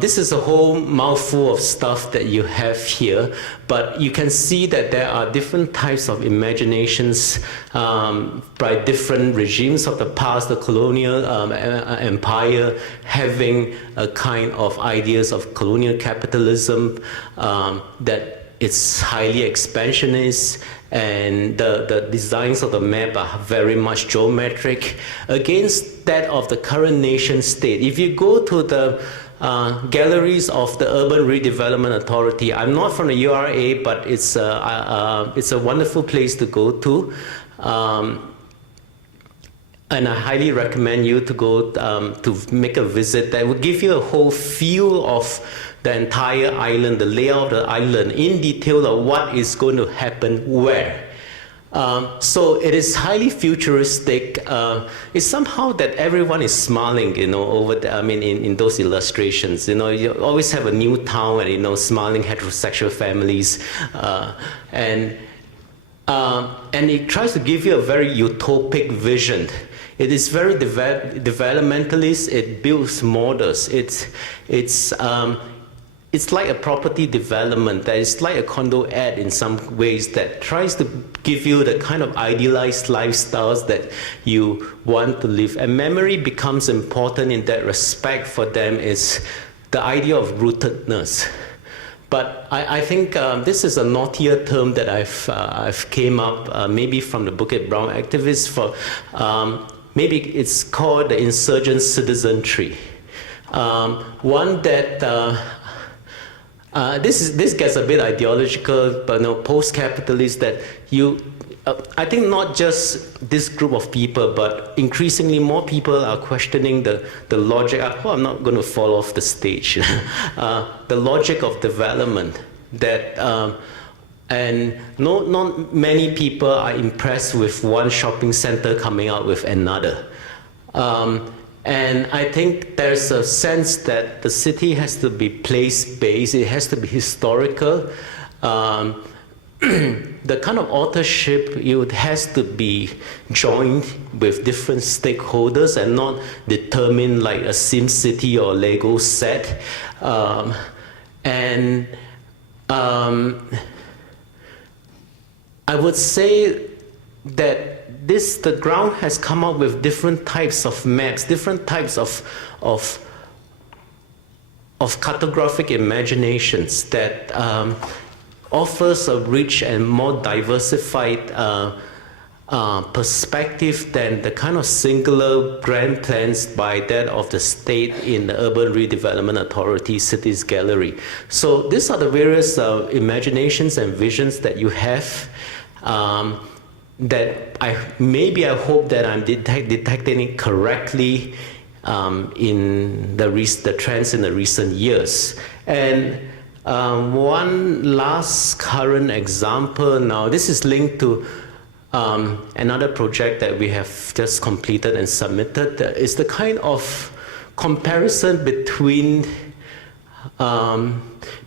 this is a whole mouthful of stuff that you have here, but you can see that there are different types of imaginations by different regimes of the past, the colonial empire having a kind of ideas of colonial capitalism that it's highly expansionist, and the designs of the map are very much geometric against that of the current nation state. If you go to the galleries of the Urban Redevelopment Authority, I'm not from the URA, but it's a wonderful place to go to. And I highly recommend you to go to make a visit. That will give you a whole feel of the entire island, the layout of the island, in detail of what is going to happen where. So it is highly futuristic. It's somehow that everyone is smiling, over the, in those illustrations. You always have a new town and, smiling heterosexual families. And it tries to give you a very utopic vision. It is very developmentalist. It builds models. It's like a property development that is like a condo ad in some ways that tries to give you the kind of idealized lifestyles that you want to live. And memory becomes important in that respect for them is the idea of rootedness. But I think this is a naughtier term that I've came up maybe from the Bukit Brown activists for maybe it's called the insurgent citizenry. One that this gets a bit ideological, but post-capitalist that I think not just this group of people, but increasingly more people are questioning the logic. I'm not going to fall off the stage. The logic of development that, and not many people are impressed with one shopping center coming out with another. And I think there's a sense that the city has to be place-based, it has to be historical, the kind of authorship, it has to be joined with different stakeholders and not determined like a SimCity or Lego set. I would say that the ground has come up with different types of maps, different types of cartographic imaginations that offers a rich and more diversified perspective than the kind of singular grand plans by that of the state in the Urban Redevelopment Authority Cities Gallery. So these are the various imaginations and visions that you have that I hope that I'm detecting it correctly in the trends in the recent years. And one last current example now, this is linked to another project that we have just completed and submitted, is the kind of comparison between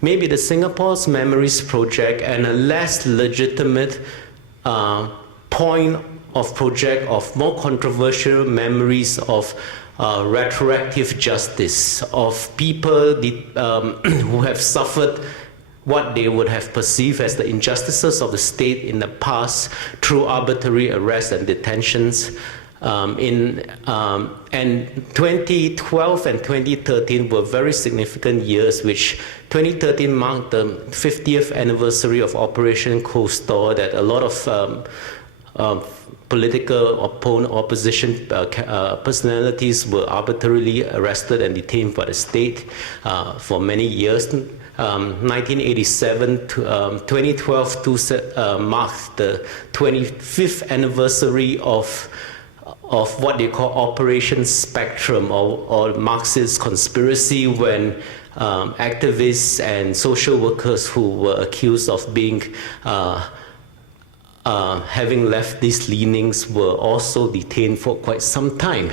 maybe the Singapore's Memories project and a less legitimate point of project of more controversial memories of retroactive justice, of people who have suffered what they would have perceived as the injustices of the state in the past through arbitrary arrests and detentions. And 2012 and 2013 were very significant years, which 2013 marked the 50th anniversary of Operation Cold Store, that a lot of political opposition personalities were arbitrarily arrested and detained by the state for many years. 1987 to 2012 marked the 25th anniversary of what they call Operation Spectrum, or Marxist conspiracy, when activists and social workers who were accused of being having leftist leanings were also detained for quite some time.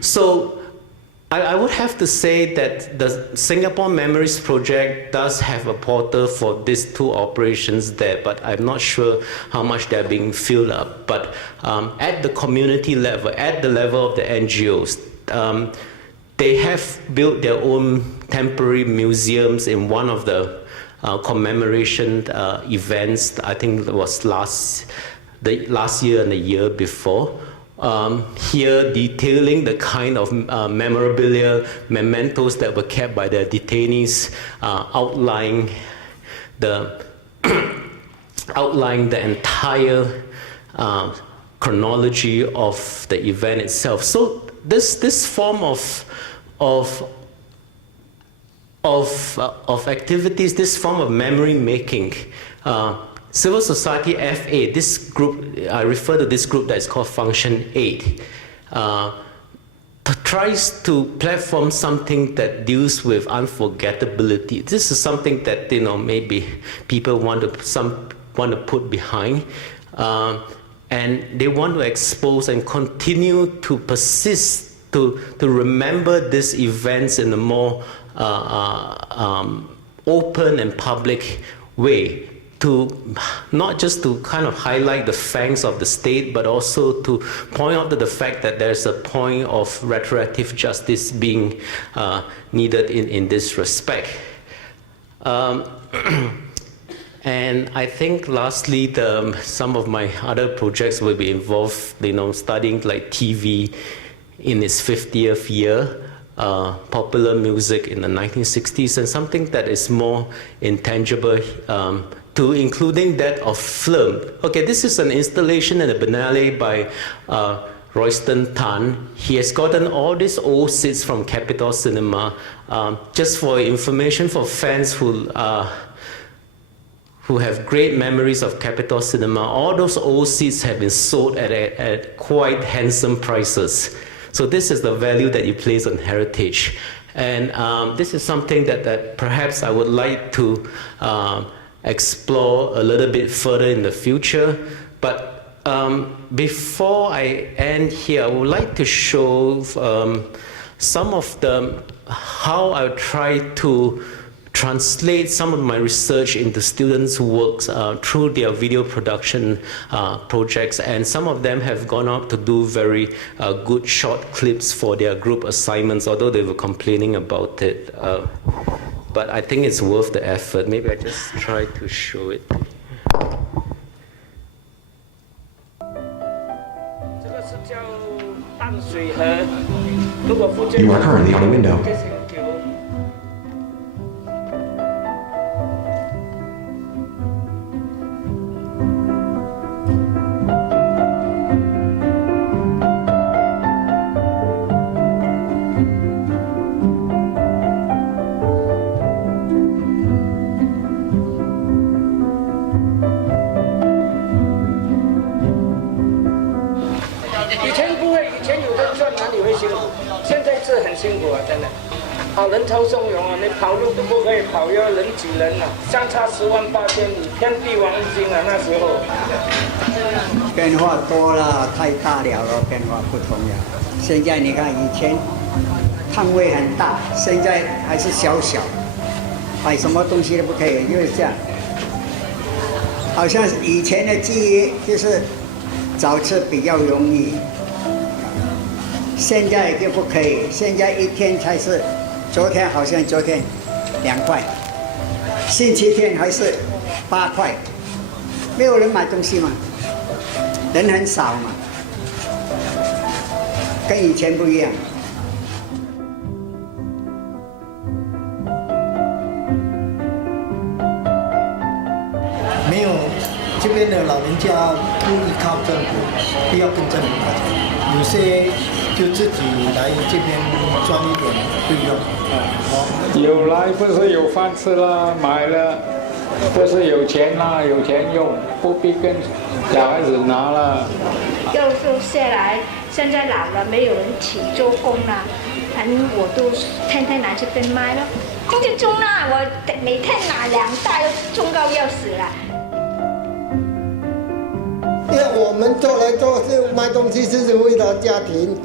So I would have to say that the Singapore Memories project does have a portal for these two operations there, but I'm not sure how much they're being filled up. But at the community level, at the level of the NGOs, they have built their own temporary museums in one of the commemoration events. I think it was last year and the year before. Here detailing the kind of memorabilia, mementos that were kept by the detainees, outlining the entire chronology of the event itself. So this form of activities, this form of memory making, Civil Society FA, this group, I refer to this group that is called Function 8, tries to platform something that deals with unforgettability. This is something that maybe people want to put behind, and they want to expose and continue to persist to remember these events in a more open and public way, to not just to kind of highlight the fangs of the state, but also to point out to the fact that there's a point of retroactive justice being needed in this respect. And I think lastly, some of my other projects will be involved, studying like TV in its 50th year, popular music in the 1960s, and something that is more intangible, to including that of film. Okay, this is an installation in the Biennale by Royston Tan. He has gotten all these old seats from Capitol Cinema. Just for information for fans who have great memories of Capitol Cinema, all those old seats have been sold at quite handsome prices. So this is the value that you place on heritage. And this is something that perhaps I would like to explore a little bit further in the future. But before I end here, I would like to show some of how I try to translate some of my research into students' works through their video production projects, and some of them have gone out to do very good short clips for their group assignments, although they were complaining about it. But I think it's worth the effort. Maybe I just try to show it. You are currently on a window.变化多了，太大了，变化不同了。现在你看，以前摊位很大，现在还是小小，买什么东西都不可以，就是这样。好像以前的记忆就是找吃比较容易，现在就不可以。现在一天才是，昨天好像昨天2块，星期天还是8块，没有人买东西嘛。人很少嘛，跟以前不一样。没有这边的老人家不依靠政府，不要跟政府拿钱，有些就自己来这边赚一点费用。有来不是有饭吃了，买了不是有钱啦，有钱用，不必跟小孩子拿了。又下来，现在老了，没有人起做工了，我都天天来这边卖了。种就种啦，我每天拿2袋，种到要死了。因为我们做来做去卖东西，是为了家庭，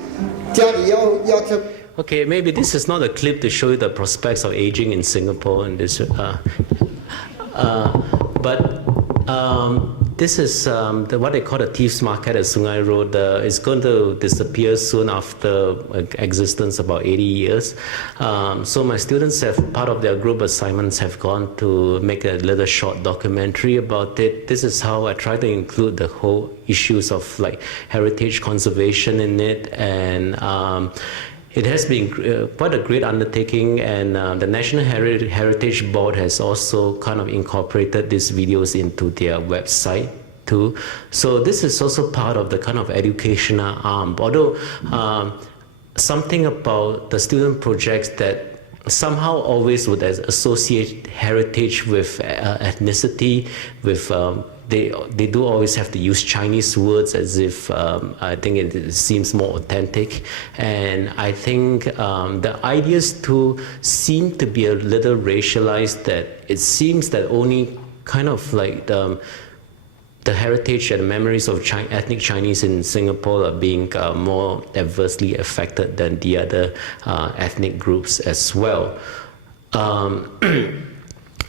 家里要吃。Okay, maybe this is not a clip to show you the prospects of aging in Singapore, and this, this is what they call the Thieves Market at Sungai Road. It's going to disappear soon after existence, about 80 years. So my students have, part of their group assignments have gone to make a little short documentary about it. This is how I try to include the whole issues of like heritage conservation in it, and it has been quite a great undertaking, and the National Heritage Board has also kind of incorporated these videos into their website too. So this is also part of the kind of educational arm. Although something about the student projects that somehow always would associate heritage with ethnicity, with they do always have to use Chinese words as if I think it seems more authentic, and I think the ideas too seem to be a little racialized, that it seems that only kind of like the heritage and memories of ethnic Chinese in Singapore are being more adversely affected than the other ethnic groups as well.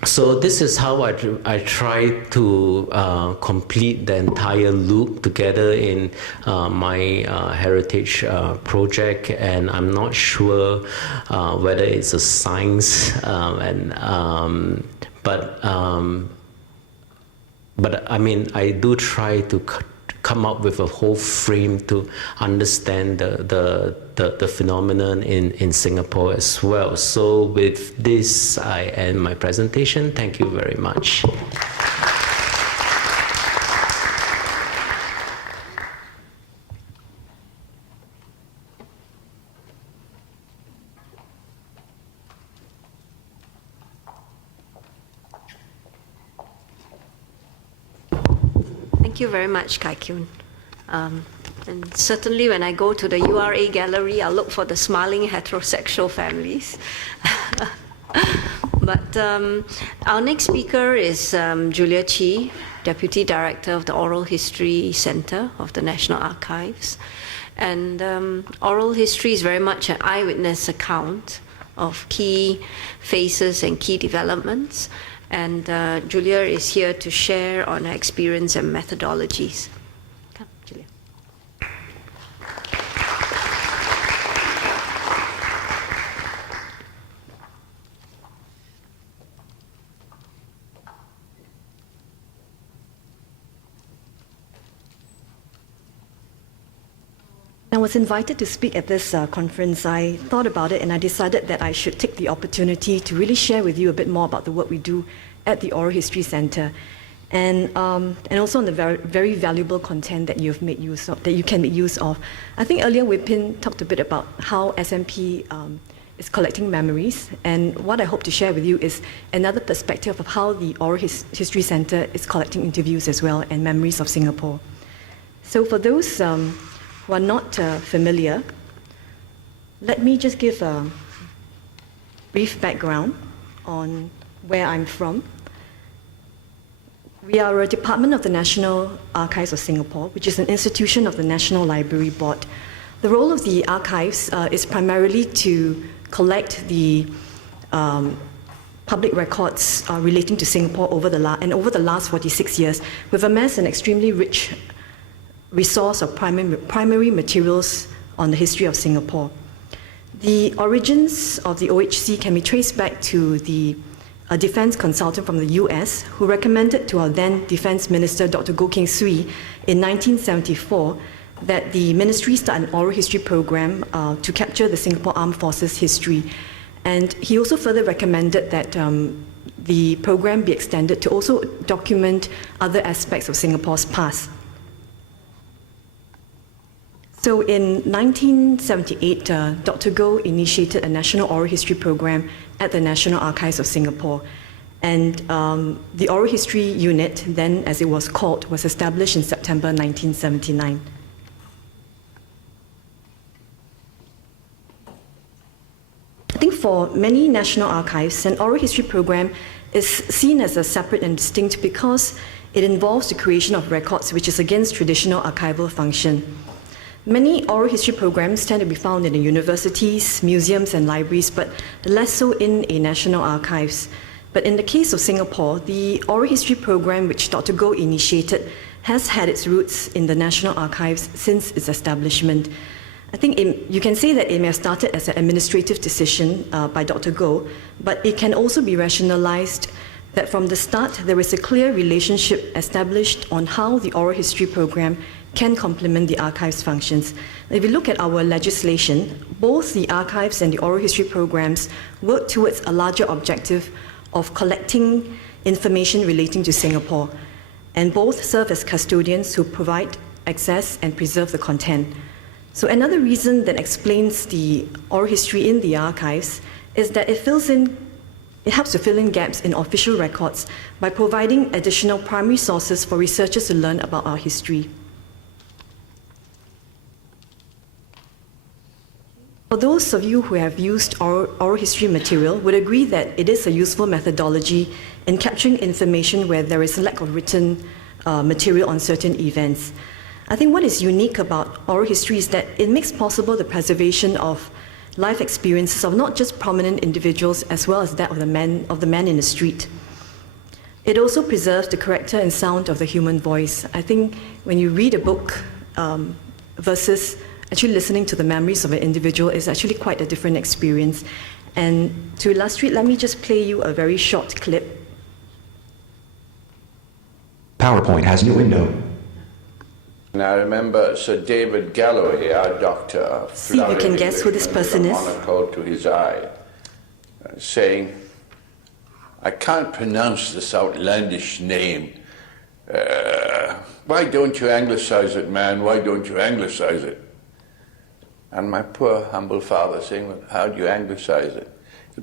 So this is how I try to complete the entire loop together in my heritage project, and I'm not sure whether it's a science, but I mean, I do try to come up with a whole frame to understand the phenomenon in Singapore as well. So with this, I end my presentation. Thank you very much. Thank you very much, Khiun. And certainly when I go to the URA gallery, I'll look for the smiling heterosexual families. But our next speaker is Julia Chee, Deputy Director of the Oral History Center of the National Archives. And oral history is very much an eyewitness account of key phases and key developments. And Julia is here to share on her experience and methodologies. Come, Julia. I was invited to speak at this conference. I thought about it and I decided that I should take the opportunity to really share with you a bit more about the work we do at the Oral History Center, and also on the very valuable content that you've made use of, that you can make use of. I think earlier Wei Pin talked a bit about how SMP is collecting memories, and what I hope to share with you is another perspective of how the Oral History Center is collecting interviews as well and memories of Singapore. So for those who are not familiar, let me just give a brief background on where I'm from. We are a department of the National Archives of Singapore, which is an institution of the National Library Board. The role of the archives is primarily to collect the public records relating to Singapore over the last 46 years, we've amassed an extremely rich resource of primary materials on the history of Singapore. The origins of the OHC can be traced back to a defense consultant from the US who recommended to our then Defense Minister, Dr. Goh Keng Swee, in 1974 that the ministry start an oral history program to capture the Singapore Armed Forces history. And he also further recommended that the program be extended to also document other aspects of Singapore's past. So in 1978, Dr. Goh initiated a national oral history program at the National Archives of Singapore. And the Oral History Unit, then as it was called, was established in September 1979. I think for many national archives, an oral history program is seen as a separate and distinct because it involves the creation of records which is against traditional archival function. Many oral history programs tend to be found in the universities, museums, and libraries, but less so in a national archives. But in the case of Singapore, the oral history program which Dr. Goh initiated has had its roots in the National Archives since its establishment. I think you can say that it may have started as an administrative decision by Dr. Goh, but it can also be rationalized that from the start there is a clear relationship established on how the oral history program can complement the archives' functions. If you look at our legislation, both the archives and the oral history programs work towards a larger objective of collecting information relating to Singapore, and both serve as custodians who provide access and preserve the content. So another reason that explains the oral history in the archives is that it helps to fill in gaps in official records by providing additional primary sources for researchers to learn about our history. For those of you who have used oral history material would agree that it is a useful methodology in capturing information where there is a lack of written material on certain events. I think what is unique about oral history is that it makes possible the preservation of life experiences of not just prominent individuals as well as that of the man in the street. It also preserves the character and sound of the human voice. I think when you read a book versus actually listening to the memories of an individual is actually quite a different experience. And to illustrate, let me just play you a very short clip. PowerPoint has new window. And I remember Sir David Galloway, our doctor, See if you can guess who this person is. Monocle to his eye, saying, "I can't pronounce this outlandish name. Why don't you anglicize it, man? Why don't you anglicize it?" And my poor humble father saying, "Well, how do you anglicize it?"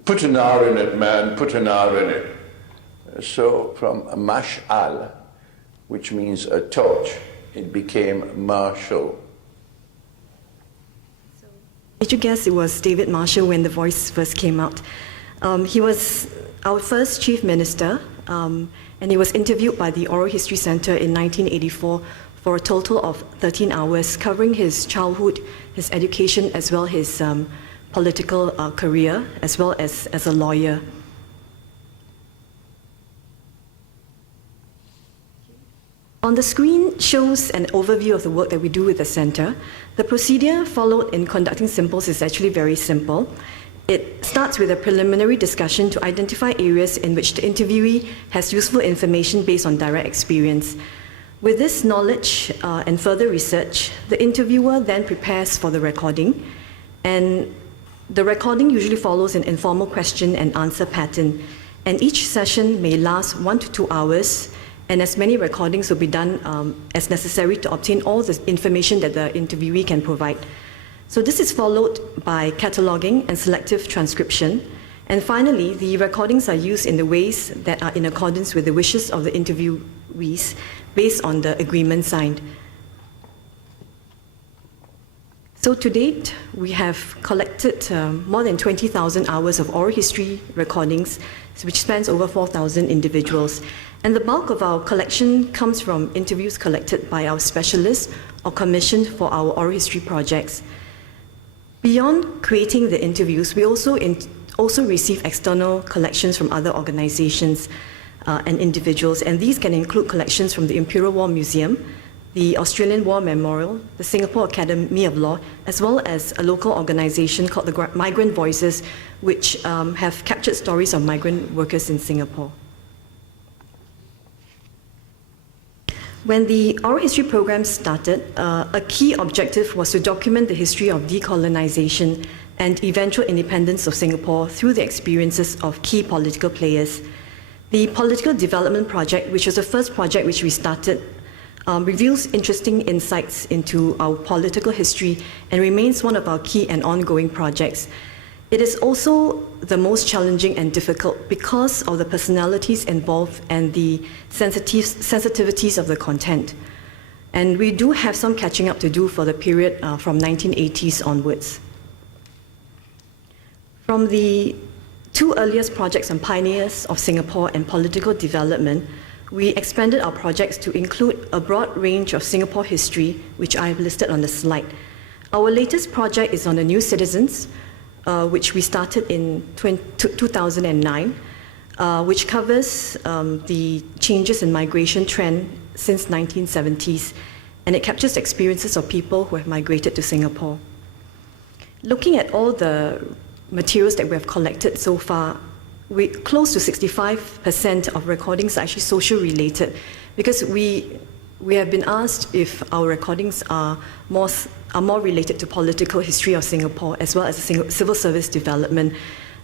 "Put an R in it, man, put an R in it." So from mash'al, which means a torch, it became Marshall. Did you guess it was David Marshall when the voice first came out? He was our first chief minister, and he was interviewed by the Oral History Center in 1984 for a total of 13 hours, covering his childhood, his education, as well as his political career as well as a lawyer. On the screen shows an overview of the work that we do with the Centre. The procedure followed in conducting sympols is actually very simple. It starts with a preliminary discussion to identify areas in which the interviewee has useful information based on direct experience. With this knowledge and further research, the interviewer then prepares for the recording, and the recording usually follows an informal question and answer pattern, and each session may last 1 to 2 hours, and as many recordings will be done as necessary to obtain all the information that the interviewee can provide. So this is followed by cataloging and selective transcription. And finally, the recordings are used in the ways that are in accordance with the wishes of the interviewees based on the agreement signed. So to date, we have collected more than 20,000 hours of oral history recordings, which spans over 4,000 individuals. And the bulk of our collection comes from interviews collected by our specialists or commissioned for our oral history projects. Beyond creating the interviews, we also receive external collections from other organizations and individuals, and these can include collections from the Imperial War Museum, the Australian War Memorial, the Singapore Academy of Law, as well as a local organization called the Migrant Voices, which have captured stories of migrant workers in Singapore. When the oral history program started, a key objective was to document the history of decolonization and eventual independence of Singapore through the experiences of key political players. The Political Development Project, which was the first project which we started, reveals interesting insights into our political history and remains one of our key and ongoing projects. It is also the most challenging and difficult because of the personalities involved and the sensitivities of the content. And we do have some catching up to do for the period from 1980s onwards. From the two earliest projects on pioneers of Singapore and political development, we expanded our projects to include a broad range of Singapore history, which I have listed on the slide. Our latest project is on the New Citizens, which we started in 2009, which covers the changes in migration trend since 1970s, and it captures experiences of people who have migrated to Singapore. Looking at all the materials that we have collected so far, close to 65% of recordings are actually social related, because we have been asked if our recordings are more related to political history of Singapore as well as civil service development.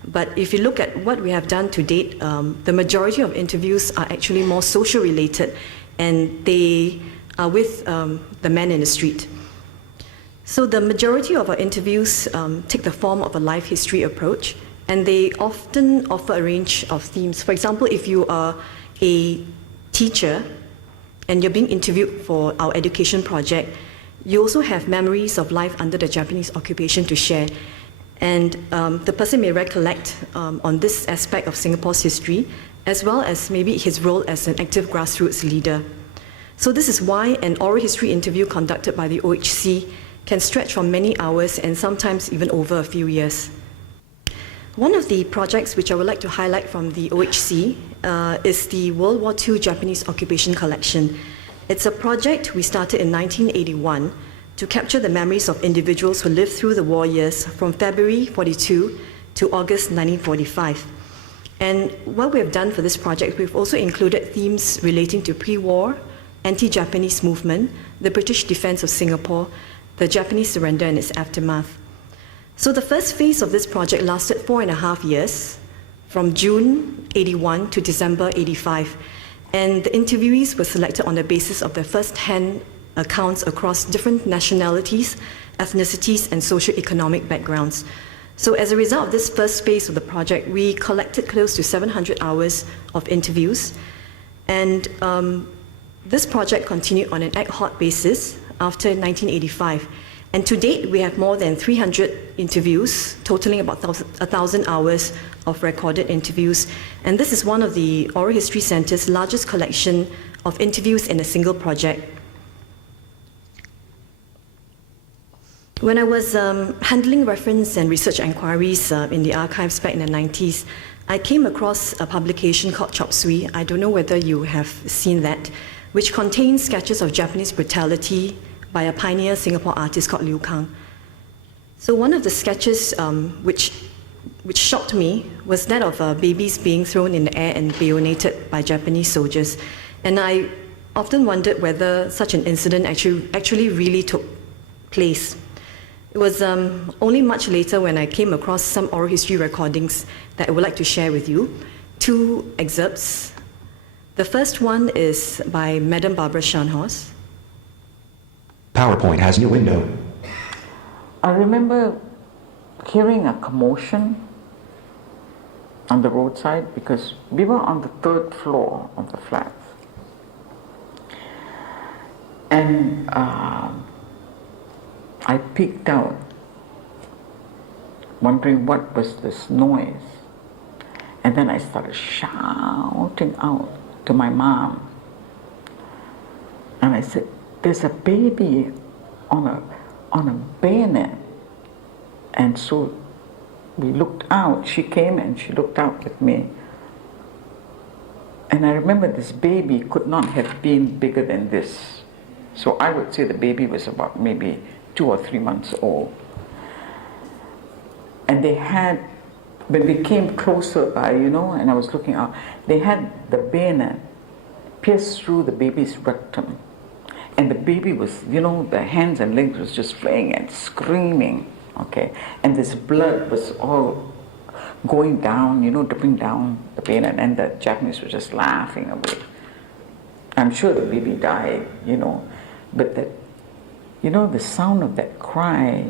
But if you look at what we have done to date, the majority of interviews are actually more social related, and they are with the man in the street. So the majority of our interviews take the form of a life history approach, and they often offer a range of themes. For example, if you are a teacher and you're being interviewed for our education project, you also have memories of life under the Japanese occupation to share. And the person may recollect on this aspect of Singapore's history, as well as maybe his role as an active grassroots leader. So this is why an oral history interview conducted by the OHC can stretch for many hours and sometimes even over a few years. One of the projects which I would like to highlight from the OHC is the World War II Japanese Occupation Collection. It's a project we started in 1981 to capture the memories of individuals who lived through the war years from February 42 to August 1945. And what we have done for this project, we've also included themes relating to pre-war, anti-Japanese movement, the British defense of Singapore, the Japanese surrender and its aftermath. So the first phase of this project lasted 4.5 years, from June 81 to December 85. And the interviewees were selected on the basis of their first-hand accounts across different nationalities, ethnicities, and socio-economic backgrounds. So as a result of this first phase of the project, we collected close to 700 hours of interviews. And this project continued on an ad hoc basis after 1985. And to date, we have more than 300 interviews, totaling about 1,000 hours of recorded interviews. And this is one of the Oral History Centre's largest collection of interviews in a single project. When I was handling reference and research inquiries in the archives back in the 90s, I came across a publication called Chop Suey. I don't know whether you have seen that, which contains sketches of Japanese brutality by a pioneer Singapore artist called Liew. So one of the sketches which shocked me was that of babies being thrown in the air and bayoneted by Japanese soldiers. And I often wondered whether such an incident actually really took place. It was only much later when I came across some oral history recordings that I would like to share with you. 2 excerpts. The first one is by Madam Barbara Scharnhorst. PowerPoint has new window. I remember hearing a commotion on the roadside because we were on the 3rd floor of the flats. And I peeked out, wondering what was this noise. And then I started shouting out to my mom. And I said, there's a baby on a bayonet. And so we looked out. She came and she looked out with me. And I remember this baby could not have been bigger than this. So I would say the baby was about maybe 2 or 3 months old. And they had, when we came closer by, and I was looking out, they had the bayonet pierced through the baby's rectum. And the baby was, the hands and legs was just flaying and screaming, okay? And this blood was all going down, dripping down the bayonet, and the Japanese were just laughing away. I'm sure the baby died, but that, the sound of that cry,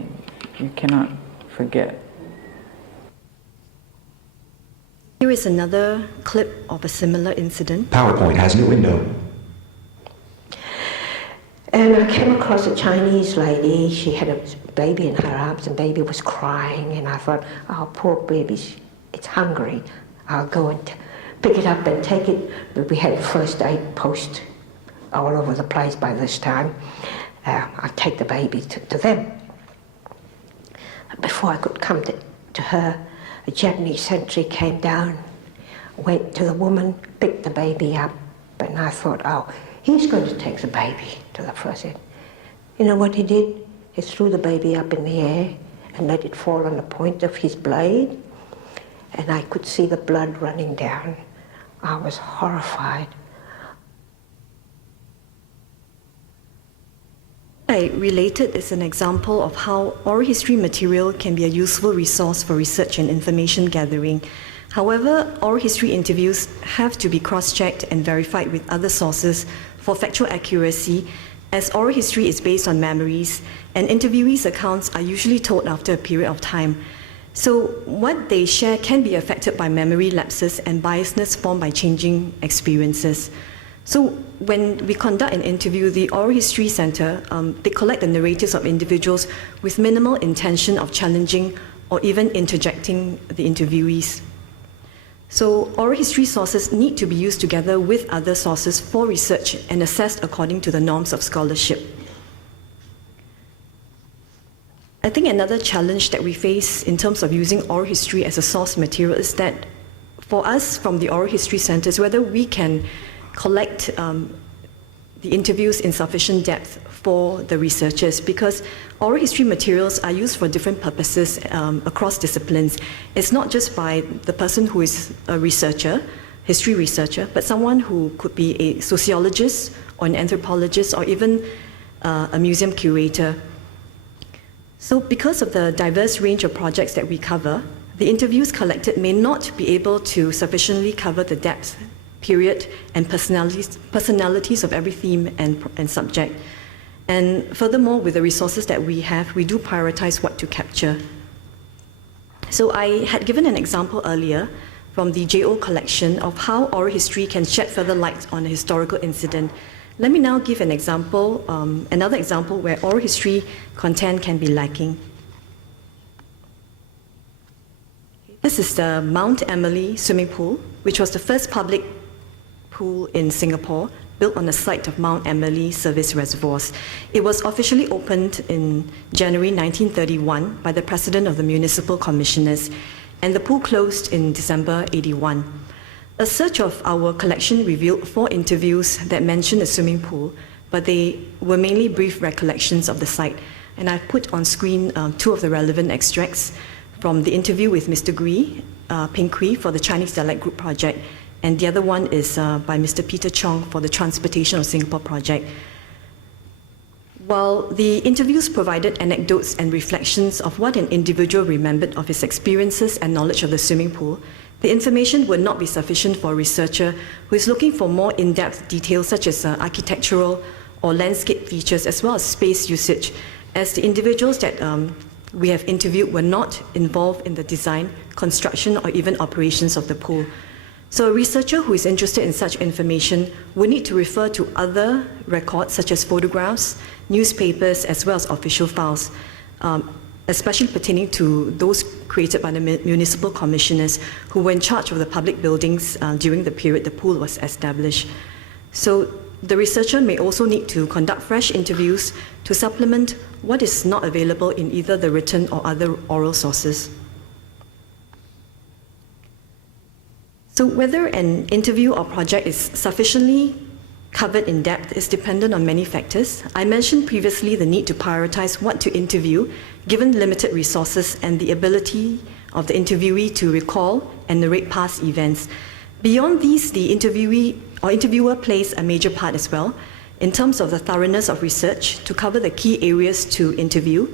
you cannot forget. Here is another clip of a similar incident. PowerPoint has new window. And I came across a Chinese lady. She had a baby in her arms, and baby was crying. And I thought, oh, poor baby, it's hungry. I'll go and pick it up and take it. But we had first aid post all over the place by this time. I'll take the baby to them. Before I could come to her, a Japanese sentry came down, went to the woman, picked the baby up, and I thought, oh, he's going to take the baby to the first aid. You know what he did? He threw the baby up in the air and let it fall on the point of his blade, and I could see the blood running down. I was horrified. I related is an example of how oral history material can be a useful resource for research and information gathering. However, oral history interviews have to be cross-checked and verified with other sources for factual accuracy, as oral history is based on memories, and interviewees' accounts are usually told after a period of time. So what they share can be affected by memory lapses and biasness formed by changing experiences. So when we conduct an interview, the Oral History Center, they collect the narratives of individuals with minimal intention of challenging or even interjecting the interviewees. So oral history sources need to be used together with other sources for research and assessed according to the norms of scholarship. I think another challenge that we face in terms of using oral history as a source material is that for us from the Oral History Centers, whether we can collect the interviews in sufficient depth for the researchers, because oral history materials are used for different purposes across disciplines. It's not just by the person who is a researcher, history researcher, but someone who could be a sociologist or an anthropologist or even a museum curator. So because of the diverse range of projects that we cover, the interviews collected may not be able to sufficiently cover the depth, period, and personalities of every theme and subject. And furthermore, with the resources that we have, we do prioritize what to capture. So I had given an example earlier from the JO collection of how oral history can shed further light on a historical incident. Let me now give an example, another example where oral history content can be lacking. This is the Mount Emily swimming pool, which was the first public pool in Singapore, built on the site of Mount Emily Service Reservoirs. It was officially opened in January 1931 by the President of the Municipal Commissioners, and the pool closed in December 81. A search of our collection revealed 4 interviews that mentioned the swimming pool, but they were mainly brief recollections of the site. And I've put on screen 2 of the relevant extracts from the interview with Mr. Ping Kui for the Chinese Dialect Group project, and the other one is by Mr. Peter Chong for the Transportation of Singapore project. While the interviews provided anecdotes and reflections of what an individual remembered of his experiences and knowledge of the swimming pool, the information would not be sufficient for a researcher who is looking for more in-depth details such as architectural or landscape features as well as space usage, as the individuals that we have interviewed were not involved in the design, construction, or even operations of the pool. So a researcher who is interested in such information would need to refer to other records such as photographs, newspapers, as well as official files, especially pertaining to those created by the municipal commissioners who were in charge of the public buildings during the period the pool was established. So the researcher may also need to conduct fresh interviews to supplement what is not available in either the written or other oral sources. So whether an interview or project is sufficiently covered in depth is dependent on many factors. I mentioned previously the need to prioritize what to interview, given limited resources and the ability of the interviewee to recall and narrate past events. Beyond these, the interviewer plays a major part as well, in terms of the thoroughness of research to cover the key areas to interview,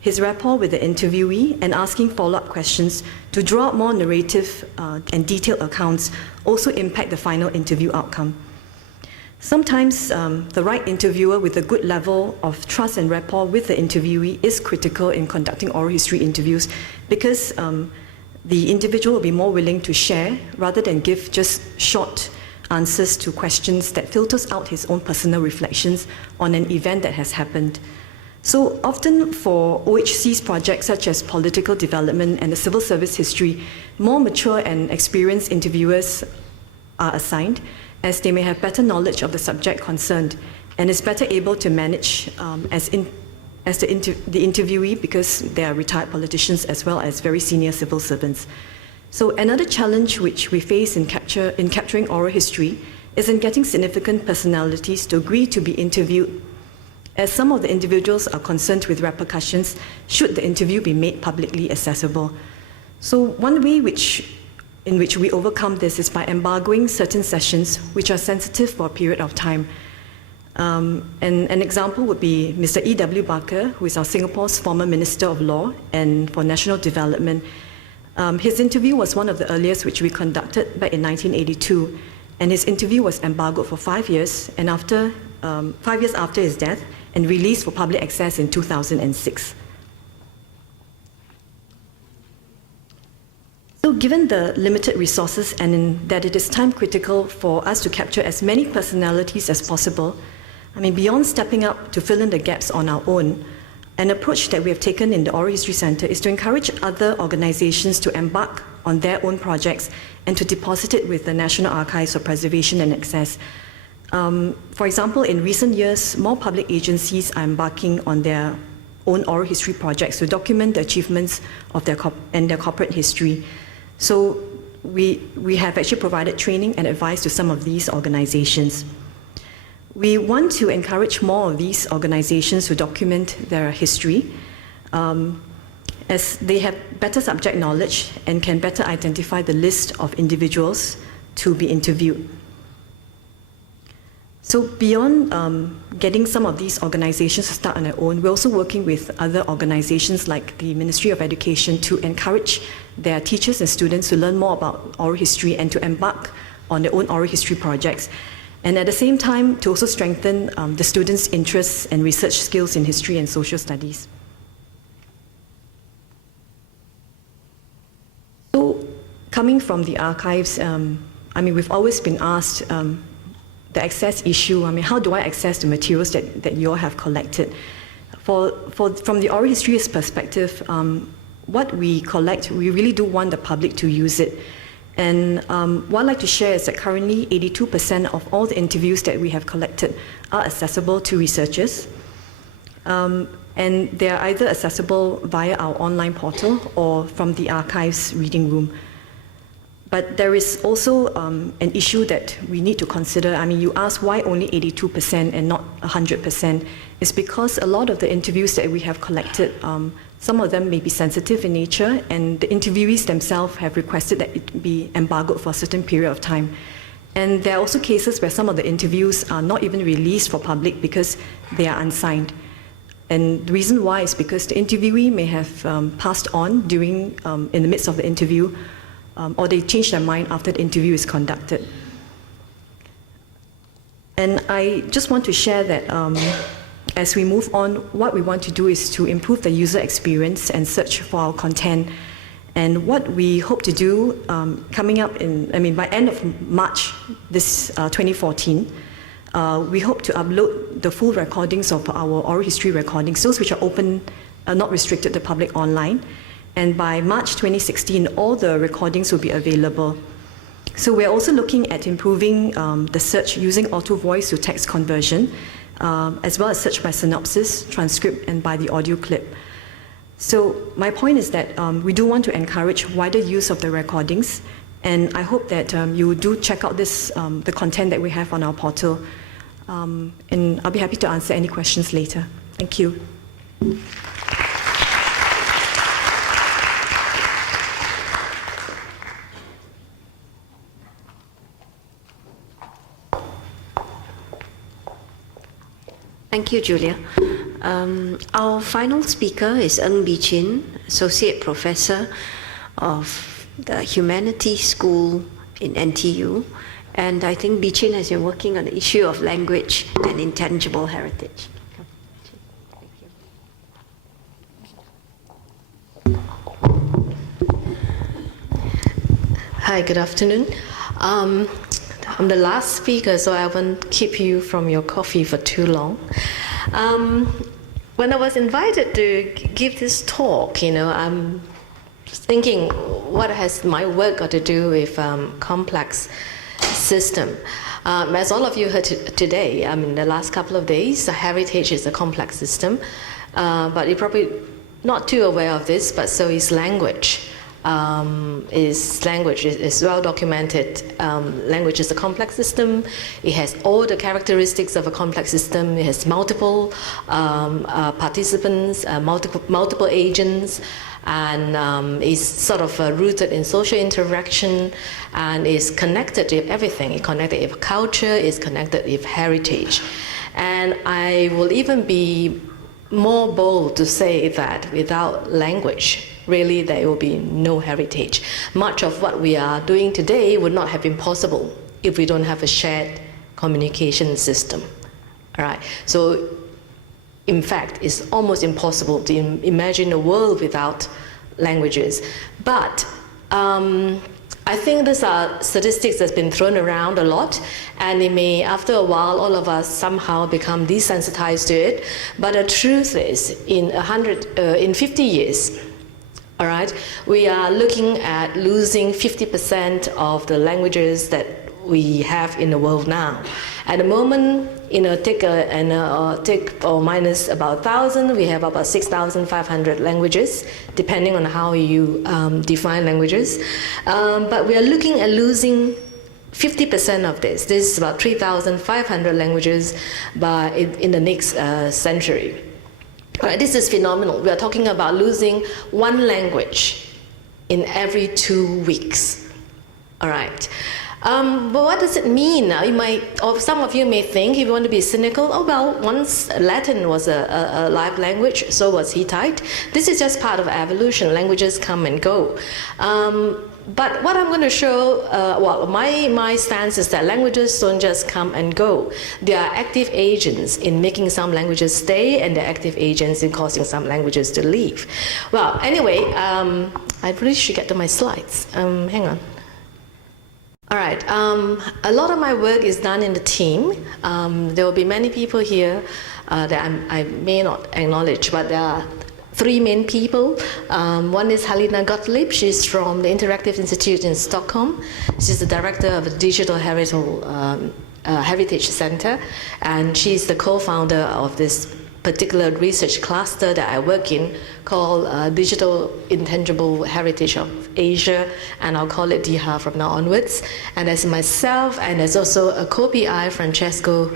his rapport with the interviewee, and asking follow-up questions to draw out more narrative and detailed accounts also impact the final interview outcome. Sometimes the right interviewer with a good level of trust and rapport with the interviewee is critical in conducting oral history interviews because the individual will be more willing to share rather than give just short answers to questions that filters out his own personal reflections on an event that has happened. So often for OHC's projects such as political development and the civil service history, more mature and experienced interviewers are assigned as they may have better knowledge of the subject concerned and is better able to manage the interviewee because they are retired politicians as well as very senior civil servants. So another challenge which we face in capturing oral history is in getting significant personalities to agree to be interviewed, as some of the individuals are concerned with repercussions should the interview be made publicly accessible. So one way in which we overcome this is by embargoing certain sessions which are sensitive for a period of time. And an example would be Mr. E.W. Barker, who is our Singapore's former Minister of Law and for National Development. His interview was one of the earliest which we conducted back in 1982, and his interview was embargoed for 5 years, and 5 years after his death, and released for public access in 2006. So given the limited resources and in that it is time critical for us to capture as many personalities as possible, beyond stepping up to fill in the gaps on our own, an approach that we have taken in the Oral History Centre is to encourage other organizations to embark on their own projects and to deposit it with the National Archives for preservation and access. For example, in recent years, more public agencies are embarking on their own oral history projects to document the achievements of their corporate history. So we have actually provided training and advice to some of these organizations. We want to encourage more of these organizations to document their history as they have better subject knowledge and can better identify the list of individuals to be interviewed. So beyond getting some of these organizations to start on their own, we're also working with other organizations like the Ministry of Education to encourage their teachers and students to learn more about oral history and to embark on their own oral history projects. And at the same time, to also strengthen the students' interests and research skills in history and social studies. So coming from the archives, we've always been asked the access issue. How do I access the materials that you all have collected? From the oral history's perspective, what we collect, we really do want the public to use it. And what I'd like to share is that currently 82% of all the interviews that we have collected are accessible to researchers. And they are either accessible via our online portal or from the archives reading room. But there is also an issue that we need to consider. I mean, you asked why only 82% and not 100%. It's because a lot of the interviews that we have collected, some of them may be sensitive in nature, and the interviewees themselves have requested that it be embargoed for a certain period of time. And there are also cases where some of the interviews are not even released for public because they are unsigned. And the reason why is because the interviewee may have passed on during, in the midst of the interview, or they change their mind after the interview is conducted. And I just want to share that as we move on, what we want to do is to improve the user experience and search for our content. And what we hope to do coming up by end of March this 2014, we hope to upload the full recordings of our oral history recordings, those which are open, not restricted to public online. And by March 2016, all the recordings will be available. So we're also looking at improving the search using auto voice to text conversion, as well as search by synopsis, transcript, and by the audio clip. So my point is that we do want to encourage wider use of the recordings, and I hope that you do check out this, the content that we have on our portal, and I'll be happy to answer any questions later. Thank you. Thank you, Julia. Our final speaker is Ng Bee Chin, Associate Professor of the Humanities School in NTU. And I think Bee Chin has been working on the issue of language and intangible heritage. Hi, good afternoon. I'm the last speaker, so I won't keep you from your coffee for too long. When I was invited to give this talk, I'm thinking, what has my work got to do with complex system? As all of you heard today, the last couple of days, heritage is a complex system, but you're probably not too aware of this, but so is language. Language is well documented. Language is a complex system. It has all the characteristics of a complex system. It has multiple participants, multiple agents, and is sort of rooted in social interaction, and is connected with everything. It's connected with culture. It's connected with heritage. And I will even be more bold to say that without language, really there will be no heritage. Much of what we are doing today would not have been possible if we don't have a shared communication system. All right. So, in fact, it's almost impossible to imagine a world without languages. But I think these are statistics that's been thrown around a lot, and it may, after a while, all of us somehow become desensitized to it. But the truth is, in 50 years, all right, we are looking at losing 50% of the languages that we have in the world now. At the moment, take or minus about 1,000, we have about 6,500 languages, depending on how you define languages. But we are looking at losing 50% of this. This is about 3,500 languages in the next century. This is phenomenal. We are talking about losing one language in every 2 weeks. All right. But what does it mean? Now, or some of you may think, if you want to be cynical, oh well, once Latin was a live language, so was Hittite. This is just part of evolution. Languages come and go. But what I'm going to show, my stance is that languages don't just come and go. They are active agents in making some languages stay, and they're active agents in causing some languages to leave. Well, anyway, I really should get to my slides. Hang on. All right, a lot of my work is done in the team. There will be many people here that I may not acknowledge, but there are three main people. One is Helena Gottlieb. She's from the Interactive Institute in Stockholm. She's the director of the Digital Heritage Center, and she's the co-founder of this particular research cluster that I work in called Digital Intangible Heritage of Asia, and I'll call it DIHA from now onwards. And there's myself, and there's also a co-PI, Francesco,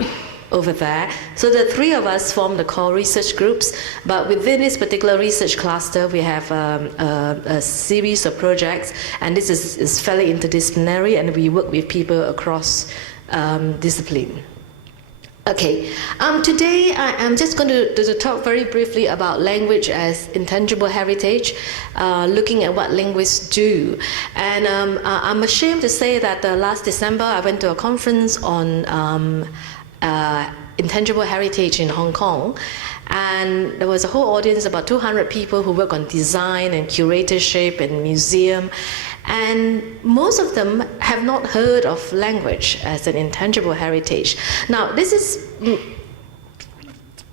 over there. So the three of us form the core research groups, but within this particular research cluster, we have a series of projects, and this is fairly interdisciplinary, and we work with people across discipline. Okay, today I'm just going to talk very briefly about language as intangible heritage, looking at what linguists do. And I'm ashamed to say that last December I went to a conference on intangible heritage in Hong Kong, and there was a whole audience, about 200 people who work on design and curatorship and museum, and most of them have not heard of language as an intangible heritage. Now, this is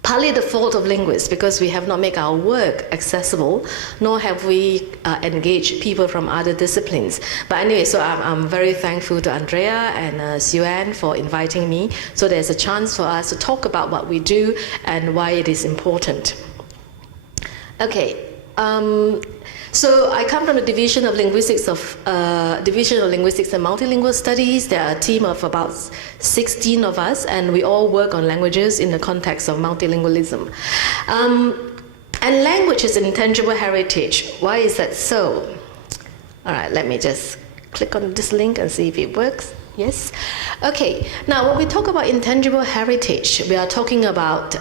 partly the fault of linguists, because we have not made our work accessible, nor have we engaged people from other disciplines. But anyway, so I'm very thankful to Andrea and Khiun for inviting me. So there's a chance for us to talk about what we do and why it is important. Okay. So I come from the Division of Linguistics and Multilingual Studies. There are a team of about 16 of us, and we all work on languages in the context of multilingualism. And language is an intangible heritage. Why is that so? All right, let me just click on this link and see if it works. Yes? Okay, now when we talk about intangible heritage, we are talking about,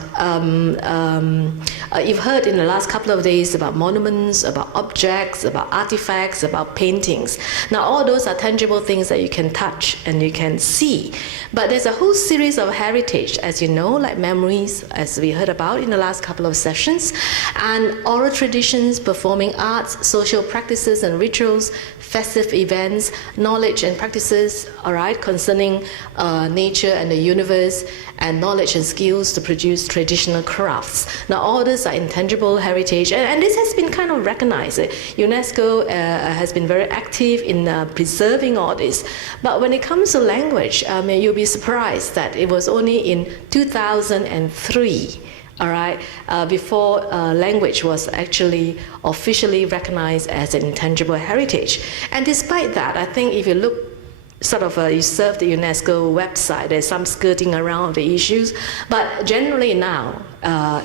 you've heard in the last couple of days about monuments, about objects, about artifacts, about paintings. Now all those are tangible things that you can touch and you can see. But there's a whole series of heritage, as you know, like memories, as we heard about in the last couple of sessions, and oral traditions, performing arts, social practices and rituals, festive events, knowledge and practices, all right, concerning nature and the universe, and knowledge and skills to produce traditional crafts. Now, all these are intangible heritage, and this has been kind of recognized. UNESCO has been very active in preserving all this. But when it comes to language, you'll be surprised that it was only in 2003, all right, before language was actually officially recognized as an intangible heritage. And despite that, I think if you look you surf the UNESCO website, there's some skirting around the issues, but generally now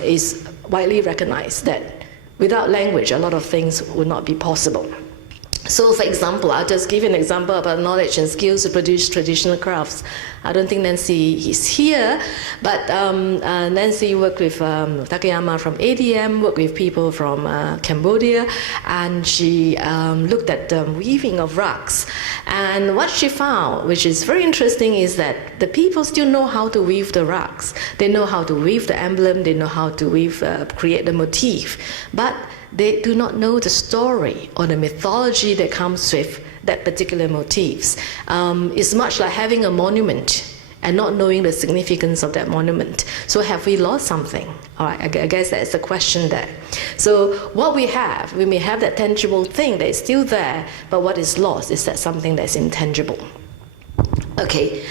is widely recognized that without language, a lot of things would not be possible. So, for example, I'll just give you an example about knowledge and skills to produce traditional crafts. I don't think Nancy is here, but Nancy worked with Takayama from ADM, worked with people from Cambodia, and she looked at the weaving of rugs. And what she found, which is very interesting, is that the people still know how to weave the rugs. They know how to weave the emblem, they know how to weave, create the motif. But they do not know the story or the mythology that comes with that particular motifs. It's much like having a monument and not knowing the significance of that monument. So have we lost something? All right, I guess that's the question there. So what we may have that tangible thing that is still there, but what is lost is that something that's intangible. Okay.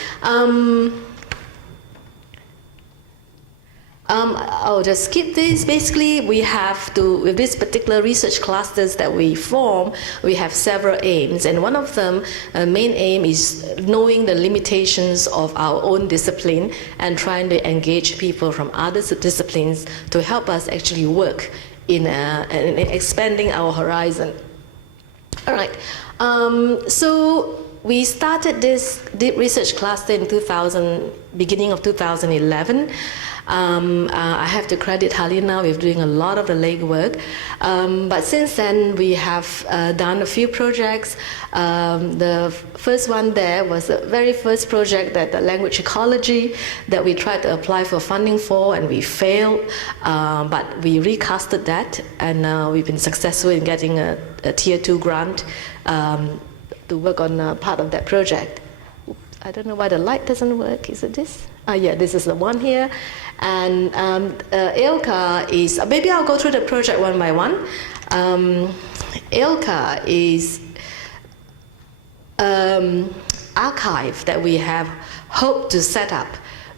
I'll just skip this. Basically, we have to, with this particular research clusters that we form, we have several aims. And one of them, main aim is knowing the limitations of our own discipline and trying to engage people from other disciplines to help us actually work in expanding our horizon. All right. So we started this deep research cluster in beginning of 2011. I have to credit Helena with doing a lot of the legwork. But since then, we have done a few projects. The first one there was the very first project, that the language ecology, that we tried to apply for funding for, and we failed. But we recasted that, and we've been successful in getting a Tier 2 grant to work on part of that project. I don't know why the light doesn't work. Is it this? Yeah, this is the one here. And ILCA is, maybe I'll go through the project one by one. ILCA is archive that we have hoped to set up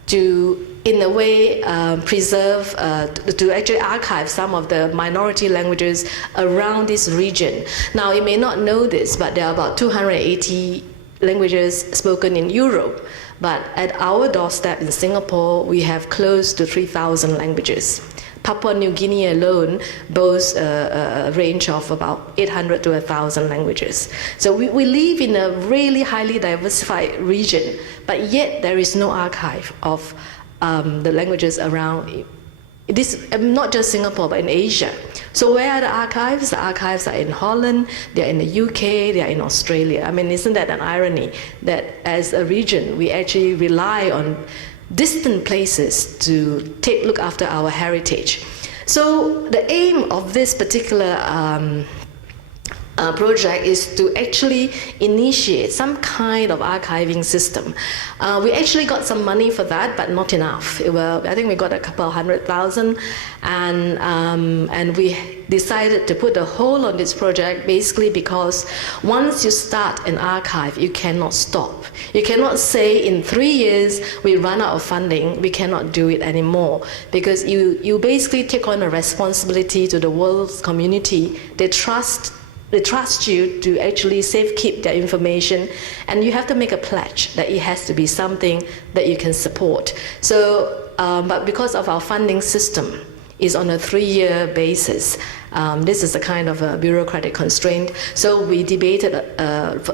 to, in a way, preserve, to actually archive some of the minority languages around this region. Now, you may not know this, but there are about 280 languages spoken in Europe. But at our doorstep in Singapore, we have close to 3,000 languages. Papua New Guinea alone boasts a range of about 800 to 1,000 languages. So we live in a really highly diversified region, but yet there is no archive of the languages around. This not just Singapore, but in Asia. So where are the archives? The archives are in Holland, they're in the UK, they're in Australia. I mean, isn't that an irony that as a region, we actually rely on distant places to look after our heritage? So the aim of this particular project is to actually initiate some kind of archiving system. We actually got some money for that, but not enough. I think we got a couple $100,000, and we decided to put a hold on this project basically because once you start an archive, you cannot stop. You cannot say in 3 years we run out of funding, we cannot do it anymore, because you basically take on a responsibility to the world's community. They trust you to actually safekeep their information, and you have to make a pledge that it has to be something that you can support. So, but because of our funding system is on a 3-year basis, this is a kind of a bureaucratic constraint. So we debated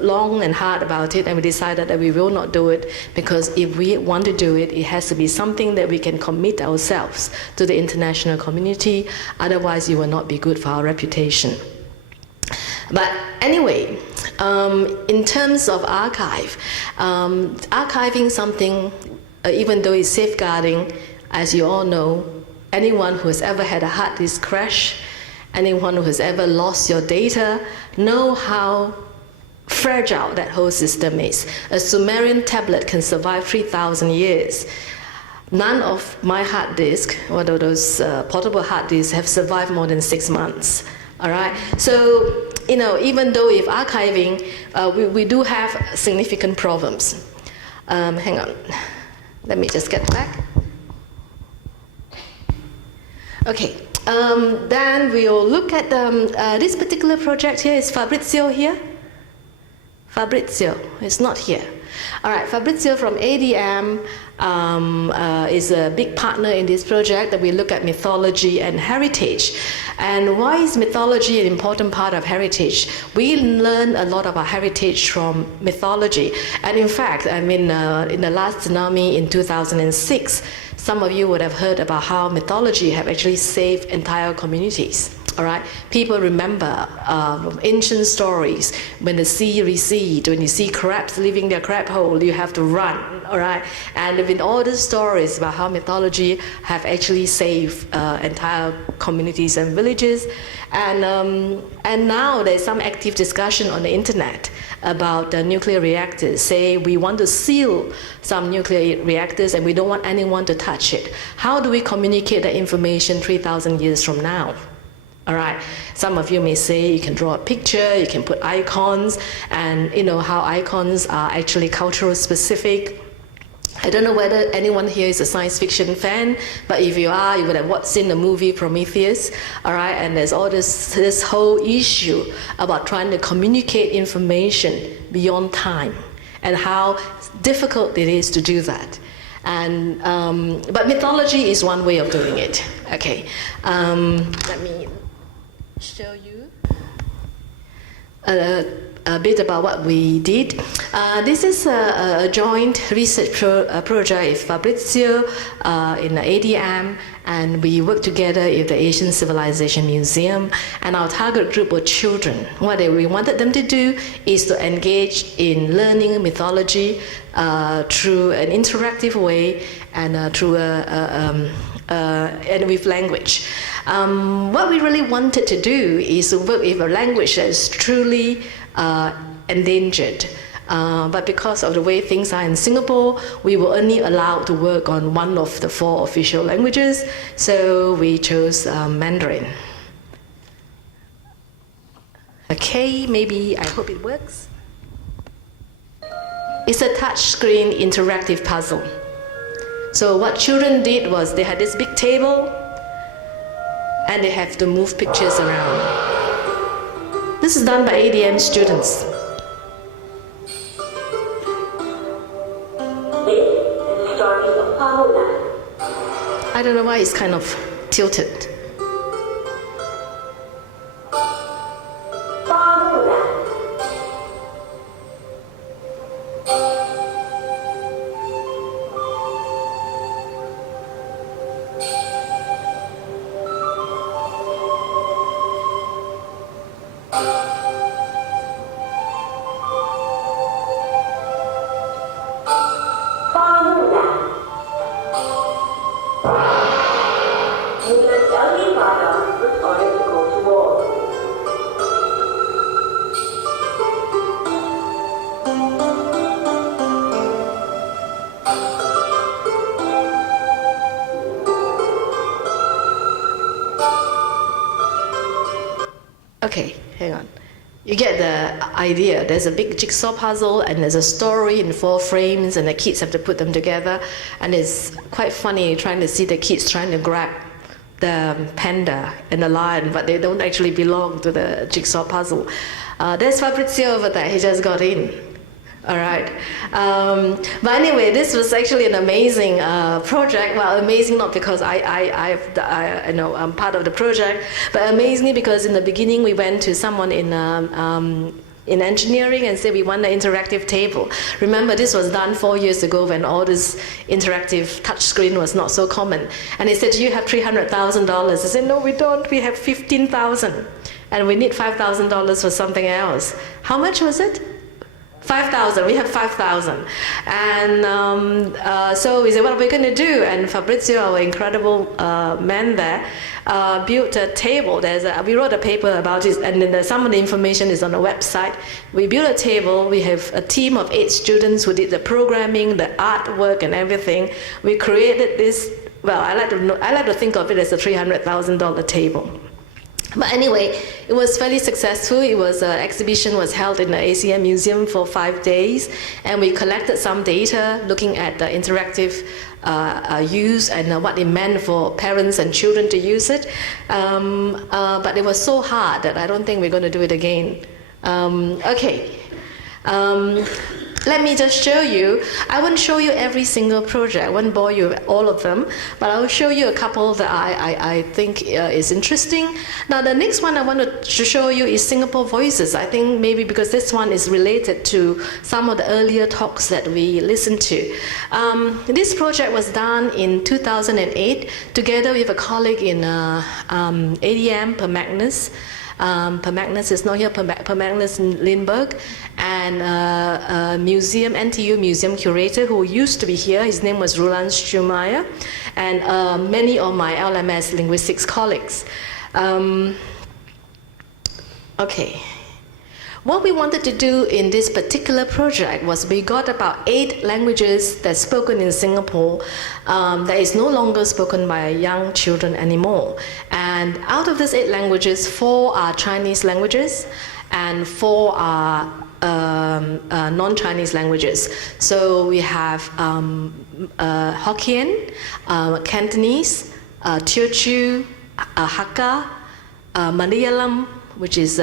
long and hard about it, and we decided that we will not do it, because if we want to do it, it has to be something that we can commit ourselves to the international community. Otherwise, it will not be good for our reputation. But anyway, in terms of archiving something, even though it's safeguarding, as you all know, anyone who has ever had a hard disk crash, anyone who has ever lost your data, know how fragile that whole system is. A Sumerian tablet can survive 3,000 years. None of my hard disk, or those portable hard disks, have survived more than 6 months. All right, so even though if archiving, we do have significant problems. Hang on, let me just get back. Okay, then we'll look at this particular project here. Is Fabrizio here? Fabrizio is not here. All right, Fabrizio from ADM is a big partner in this project that we look at mythology and heritage. And why is mythology an important part of heritage? We learn a lot of our heritage from mythology. And in fact, I mean, in the last tsunami in 2006, some of you would have heard about how mythology have actually saved entire communities. All right, people remember ancient stories. When the sea recedes, when you see crabs leaving their crab hole, you have to run. All right, and there have been all these stories about how mythology have actually saved entire communities and villages. And now there's some active discussion on the internet about nuclear reactors. Say we want to seal some nuclear reactors and we don't want anyone to touch it. How do we communicate that information 3,000 years from now? All right, some of you may say you can draw a picture, you can put icons, and you know how icons are actually cultural specific. I don't know whether anyone here is a science fiction fan, but if you are, you would have seen the movie Prometheus, all right? And there's all this whole issue about trying to communicate information beyond time and how difficult it is to do that. And but mythology is one way of doing it. Okay, let me show you a bit about what we did. This is a joint research project with Fabrizio in the ADM, and we worked together with the Asian Civilization Museum, and our target group were children. What we wanted them to do is to engage in learning mythology through an interactive way and through and with language. What we really wanted to do is to work with a language that is truly endangered. But because of the way things are in Singapore, we were only allowed to work on one of the 4 official languages, so we chose Mandarin. Okay, maybe, I hope it works. It's a touchscreen interactive puzzle. So what children did was they had this big table and they have to move pictures around. This is done by ADM students. I don't know why it's kind of tilted. Okay, hang on. You get the idea. There's a big jigsaw puzzle and there's a story in 4 frames and the kids have to put them together. And it's quite funny trying to see the kids trying to grab the panda and the lion, but they don't actually belong to the jigsaw puzzle. There's Fabrizio over there. He just got in. All right. But anyway, this was actually an amazing project. Well, amazing not because I'm part of the project, but amazingly because in the beginning we went to someone in engineering and said we want an interactive table. Remember, this was done 4 years ago when all this interactive touchscreen was not so common. And they said, you have $300,000. I said, no, we don't. We have $15,000. And we need $5,000 for something else. How much was it? 5,000. We have 5,000. And so we said, what are we going to do? And Fabrizio, our incredible man there, built a table. We wrote a paper about it, and then some of the information is on the website. We built a table. We have a team of 8 students who did the programming, the artwork, and everything. We created this. Well, I like to think of it as a $300,000 table. But anyway, it was fairly successful. It was exhibition was held in the ACM Museum for 5 days, and we collected some data looking at the interactive use and what it meant for parents and children to use it. But it was so hard that I don't think we're going to do it again. Okay. Let me just show you. I won't show you every single project. I won't bore you with all of them, but I will show you a couple that I think is interesting. Now, the next one I want to show you is Singapore Voices. I think maybe because this one is related to some of the earlier talks that we listened to. This project was done in 2008 together with a colleague in ADM, Per Magnus. Per Magnus is not here, Per Magnus in Lindbergh, and NTU museum curator who used to be here. His name was Roland Schumacher, and many of my LMS linguistics colleagues. Okay. What we wanted to do in this particular project was we got about 8 languages that's spoken in Singapore that is no longer spoken by young children anymore. And out of these 8 languages, 4 are Chinese languages and 4 are non-Chinese languages. So we have Hokkien, Cantonese, Teochew, Hakka, Malayalam, which is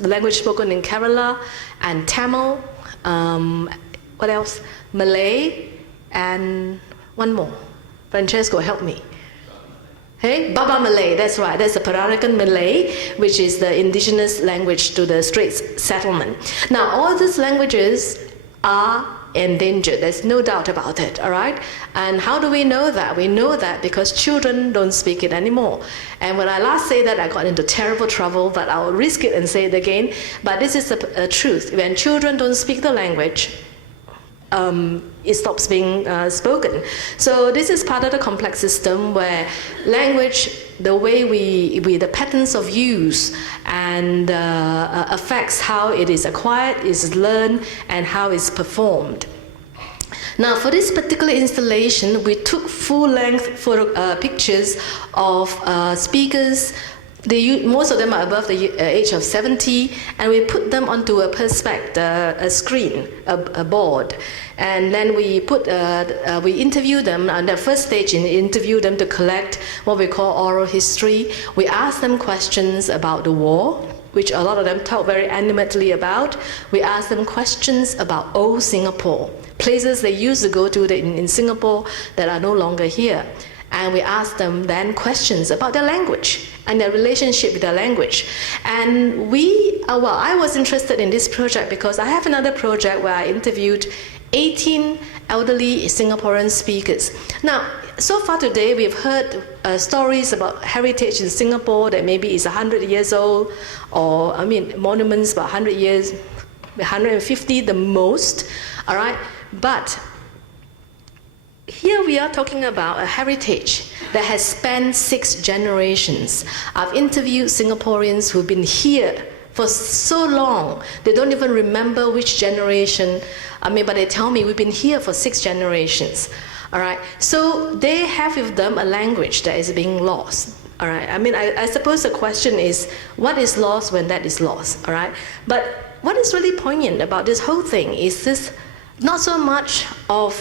language spoken in Kerala, and Tamil, what else? Malay, and one more. Francesco, help me. Hey, Baba Malay, that's right. That's the Peranakan Malay, which is the indigenous language to the Straits settlement. Now, all these languages are endangered. There's no doubt about it, all right? And how do we know that? We know that because children don't speak it anymore. And when I last say that, I got into terrible trouble, but I'll risk it and say it again. But this is a truth. When children don't speak the language, it stops being spoken. So this is part of the complex system where language the way the patterns of use and affects how it is acquired, is learned, and how it's performed. Now, for this particular installation, we took full-length pictures of speakers. Most of them are above the age of 70, and we put them onto a screen, a board. And then we interview them. On the first stage, interview them to collect what we call oral history. We ask them questions about the war, which a lot of them talk very animatedly about. We ask them questions about old Singapore, places they used to go to in Singapore that are no longer here. And we ask them then questions about their language and their relationship with their language. And I was interested in this project because I have another project where I interviewed 18 elderly Singaporean speakers. Now, so far today, we've heard stories about heritage in Singapore that maybe is 100 years old, or monuments about 100 years, 150 the most, all right? But here we are talking about a heritage that has spanned 6 generations. I've interviewed Singaporeans who've been here for so long, they don't even remember which generation. But they tell me we've been here for 6 generations. All right, so they have with them a language that is being lost. All right, I suppose the question is, what is lost when that is lost? All right, but what is really poignant about this whole thing is this, not so much of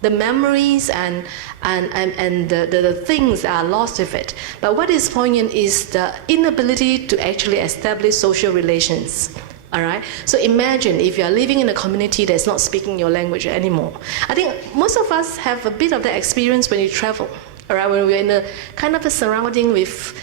the memories and the things that are lost with it. But what is poignant is the inability to actually establish social relations. All right. So imagine if you are living in a community that's not speaking your language anymore. I think most of us have a bit of that experience when you travel. All right, when we're in a kind of a surrounding with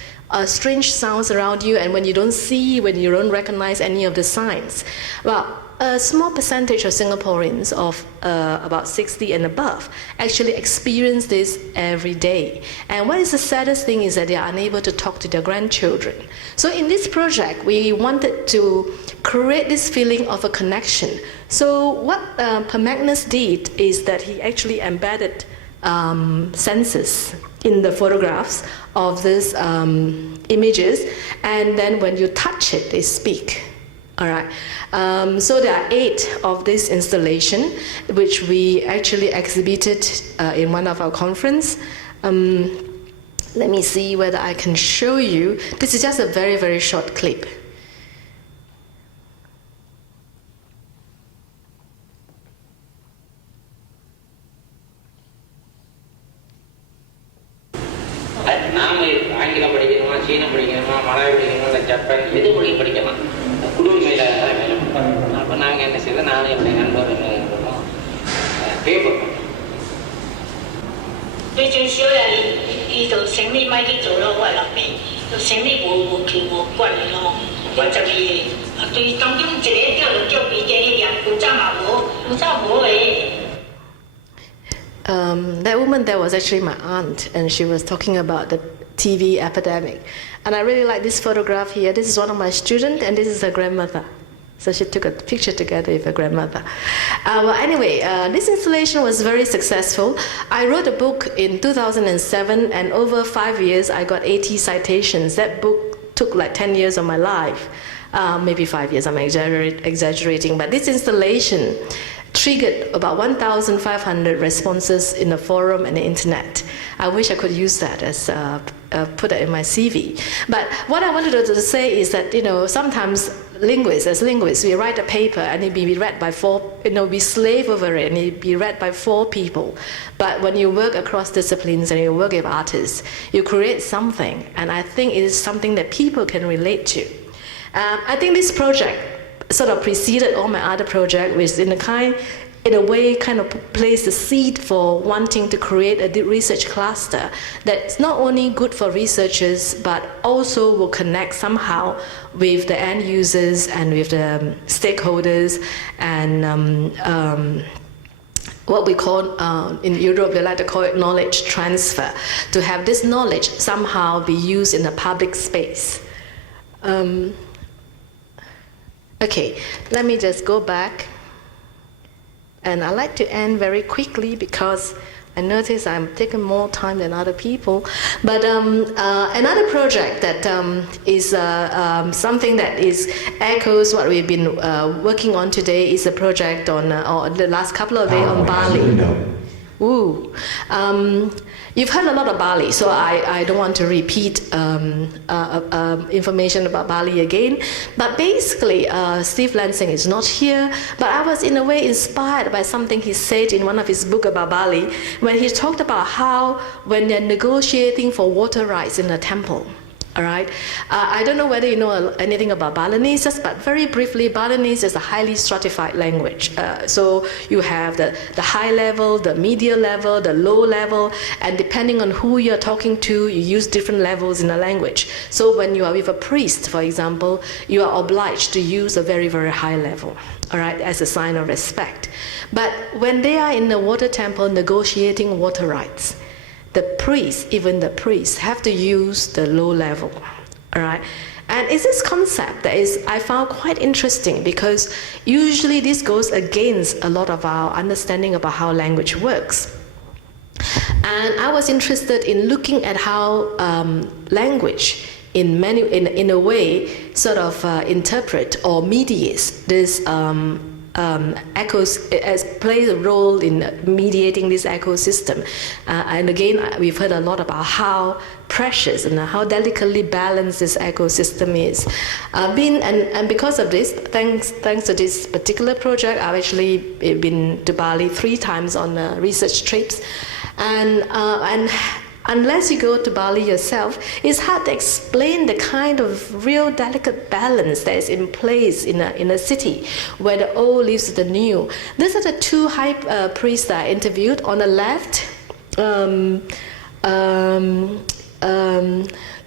strange sounds around you, and when you don't recognize any of the signs. Well, a small percentage of Singaporeans of about 60 and above actually experience this every day. And what is the saddest thing is that they are unable to talk to their grandchildren. So in this project, we wanted to create this feeling of a connection. So what Per Magnus did is that he actually embedded sensors in the photographs of these images, and then when you touch it, they speak. All right. So there are 8 of this installation, which we actually exhibited in one of our conference. Let me see whether I can show you. This is just a very, very short clip. That woman there was actually my aunt, and she was talking about the TV epidemic. And I really like this photograph here. This is one of my students, and this is her grandmother. So she took a picture together with her grandmother. Well, anyway, this installation was very successful. I wrote a book in 2007, and over 5 years, I got 80 citations. That book took like 10 years of my life. Maybe 5 years, I'm exaggerating. But this installation triggered about 1,500 responses in the forum and the internet. I wish I could use that as put it in my CV. But what I wanted to say is that, sometimes as linguists, we write a paper and it be read by 4, we slave over it and it be read by 4 people. But when you work across disciplines and you work with artists, you create something, and I think it is something that people can relate to. I think this project sort of preceded all my other projects, which in a way kind of placed the seed for wanting to create a research cluster that's not only good for researchers, but also will connect somehow with the end users and with the stakeholders and what we call, in Europe, they like to call it knowledge transfer, to have this knowledge somehow be used in the public space. Okay, let me just go back. And I like to end very quickly because I notice I'm taking more time than other people. But another project that is something that echoes what we've been working on today is a project on the last couple of days on Bali. Ooh. You've heard a lot of Bali, so I don't want to repeat information about Bali again. But basically, Steve Lansing is not here, but I was in a way inspired by something he said in one of his books about Bali, when he talked about how when they're negotiating for water rights in a temple. All right. I don't know whether you know anything about Balinese, but very briefly, Balinese is a highly stratified language. So you have the high level, the medium level, the low level, and depending on who you're talking to, you use different levels in a language. So when you are with a priest, for example, you are obliged to use a very, very high level, all right, as a sign of respect. But when they are in the water temple negotiating water rights, the priests, even the priests, have to use the low level, all right? And it's this concept that I found quite interesting, because usually this goes against a lot of our understanding about how language works. And I was interested in looking at how language in a way sort of interpret or mediates this plays a role in mediating this ecosystem. And again, we've heard a lot about how precious and how delicately balanced this ecosystem is. And because of this, thanks to this particular project, I've actually been to Bali 3 times on research trips. And unless you go to Bali yourself, it's hard to explain the kind of real delicate balance that is in place in a city where the old lives with the new. These are the 2 high priests that I interviewed. On the left,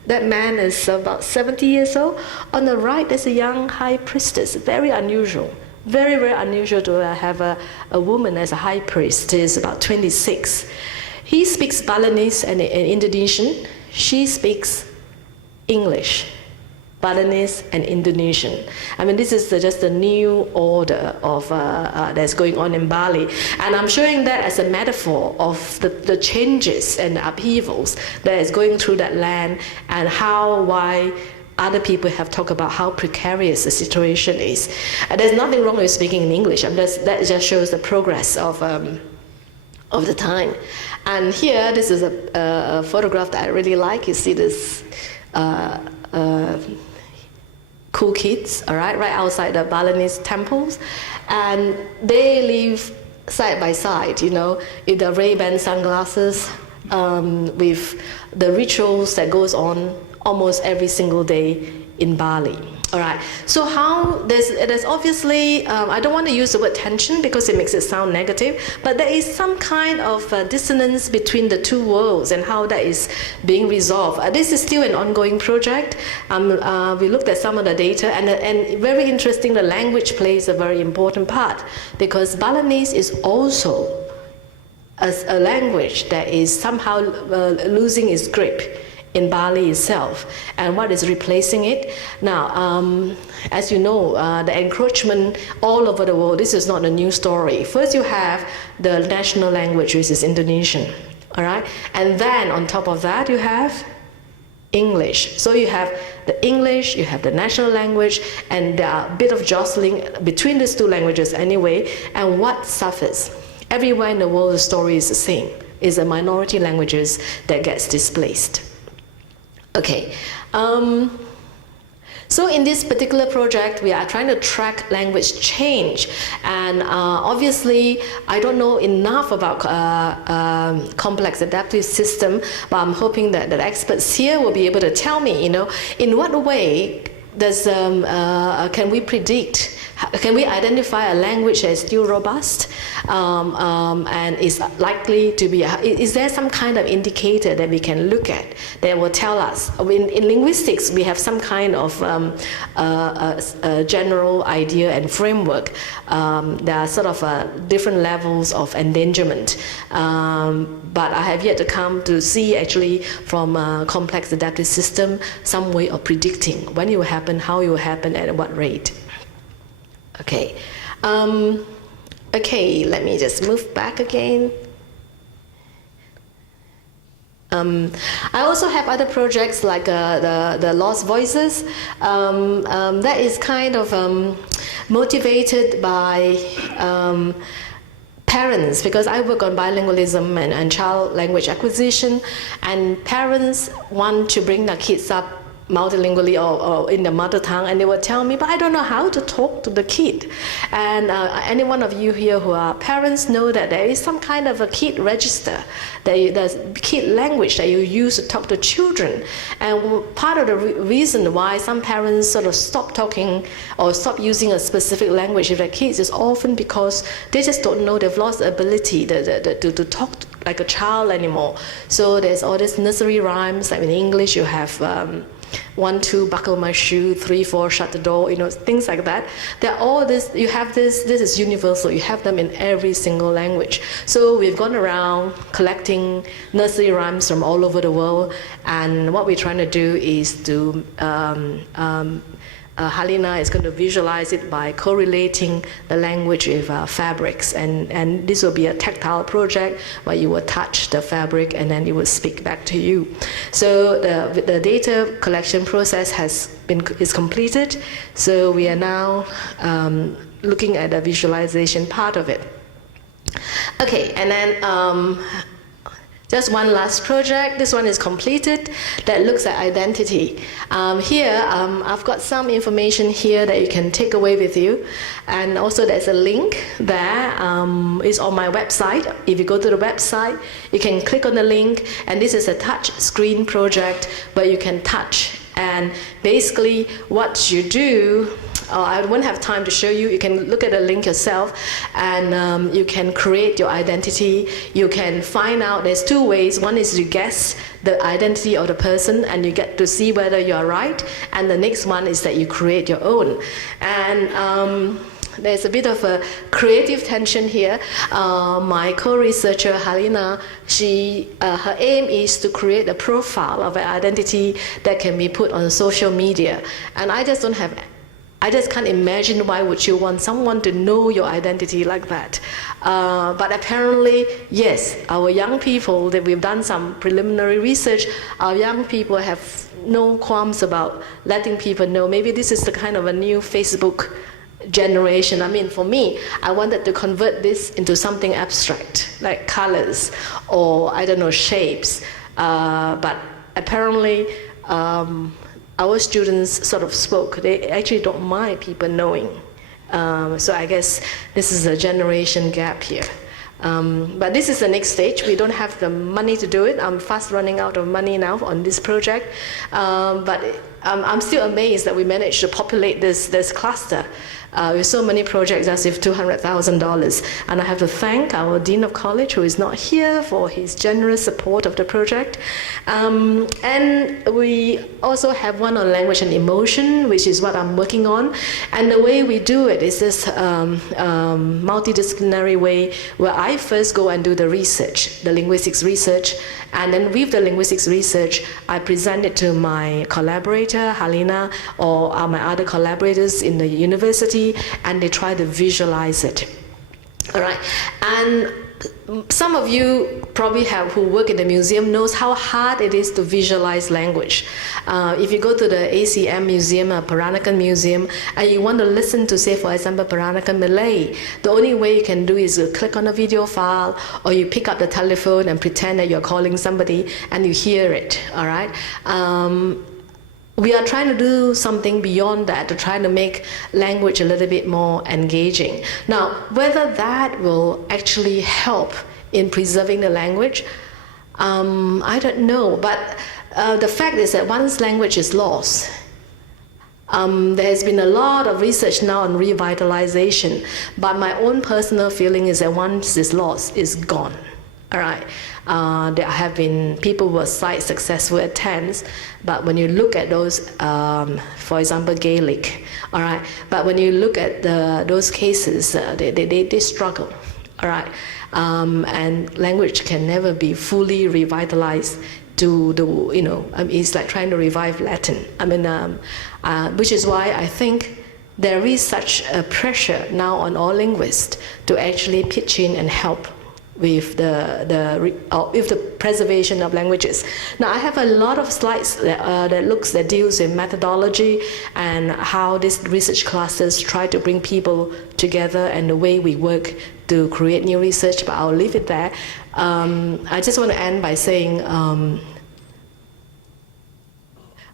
that man is about 70 years old. On the right, there's a young high priestess. Very unusual. Very, very unusual to have a woman as a high priest. She's about 26. He speaks Balinese and Indonesian. She speaks English, Balinese and Indonesian. I mean, this is just a new order of that's going on in Bali. And I'm showing that as a metaphor of the changes and upheavals that is going through that land, and why other people have talked about how precarious the situation is. And there's nothing wrong with speaking in English. That just shows the progress of the time. And here, this is a photograph that I really like. You see this cool kids, all right outside the Balinese temples. And they live side by side, you know, with the Ray-Ban sunglasses, with the rituals that goes on almost every single day in Bali. All right, so how there's obviously, I don't want to use the word tension because it makes it sound negative, but there is some kind of dissonance between the 2 worlds and how that is being resolved. This is still an ongoing project. We looked at some of the data, and very interesting, the language plays a very important part, because Balinese is also a language that is somehow losing its grip in Bali itself, and what is replacing it. Now, as you know, the encroachment all over the world, this is not a new story. First you have the national language, which is Indonesian, all right? And then on top of that, you have English. So you have the English, you have the national language, and there are a bit of jostling between these 2 languages anyway, and what suffers? Everywhere in the world, the story is the same. It's the minority languages that gets displaced. Okay, so in this particular project, we are trying to track language change, and obviously, I don't know enough about complex adaptive system, but I'm hoping that the experts here will be able to tell me, you know, in what way does can we predict? Can we identify a language that is still robust and is likely to be? Is there some kind of indicator that we can look at that will tell us? In linguistics, we have some kind of general idea and framework. There are sort of different levels of endangerment, but I have yet to come to see actually from a complex adaptive system some way of predicting when it will happen, how it will happen, and at what rate. Okay, okay, let me just move back again. I also have other projects like the Lost Voices. That is kind of motivated by parents, because I work on bilingualism and child language acquisition, and parents want to bring their kids up multilingually or in the mother tongue, and they would tell me, but I don't know how to talk to the kid. And any one of you here who are parents know that there is some kind of a kid register, the kid language that you use to talk to children. And part of the reason why some parents sort of stop talking or stop using a specific language with their kids is often because they just don't know, they've lost the ability to talk like a child anymore. So there's all these nursery rhymes, like in English you have 1, 2, buckle my shoe, 3, 4, shut the door, things like that. They're all this, you have this is universal, you have them in every single language. So we've gone around collecting nursery rhymes from all over the world, and what we're trying to do is to Halina is going to visualize it by correlating the language with fabrics, and this will be a tactile project where you will touch the fabric and then it will speak back to you. So the data collection process is completed, so we are now looking at the visualization part of it. Okay, and then just one last project. This one is completed, that looks at identity. Here, I've got some information here that you can take away with you. And also there's a link there. It's on my website. If you go to the website, you can click on the link. And this is a touch screen project where you can touch. And basically what you do, I won't have time to show you. You can look at the link yourself, and you can create your identity. You can find out, there's two ways. One is to guess the identity of the person, and you get to see whether you're right. And the next one is that you create your own. And there's a bit of a creative tension here. My co-researcher, Halina, her aim is to create a profile of an identity that can be put on social media. And I just can't imagine why would you want someone to know your identity like that. But apparently, yes, our young people, that we've done some preliminary research, our young people have no qualms about letting people know. Maybe this is the kind of a new Facebook generation. I mean, for me, I wanted to convert this into something abstract, like colors or, I don't know, shapes. But apparently, our students sort of spoke. They actually don't mind people knowing. So I guess this is a generation gap here. But this is the next stage. We don't have the money to do it. I'm fast running out of money now on this project. But I'm still amazed that we managed to populate this cluster with so many projects as if $200,000. And I have to thank our Dean of College, who is not here, for his generous support of the project. And we also have one on language and emotion, which is what I'm working on. And the way we do it is this multidisciplinary way where I first go and do the research, the linguistics research, and then with the linguistics research, I present it to my collaborator, Halina, or my other collaborators in the university, and they try to visualize it. All right, and some of you probably who work in the museum knows how hard it is to visualize language. If you go to the ACM Museum, Peranakan Museum, and you want to listen to, say, for example, Peranakan Malay, the only way you can do is click on a video file, or you pick up the telephone and pretend that you're calling somebody and you hear it, all right? We are trying to do something beyond that, to try to make language a little bit more engaging. Now, whether that will actually help in preserving the language, I don't know. But the fact is that once language is lost, there has been a lot of research now on revitalization. But my own personal feeling is that once it's lost, it's gone. All right. There have been people who cite successful attempts, but when you look at those, for example, Gaelic, all right. But when you look at those cases, they struggle, all right. And language can never be fully revitalized to the, it's like trying to revive Latin. I mean, which is why I think there is such a pressure now on all linguists to actually pitch in and help with the preservation of languages. Now I have a lot of slides that deals with methodology and how these research classes try to bring people together and the way we work to create new research, but I'll leave it there. I just want to end by saying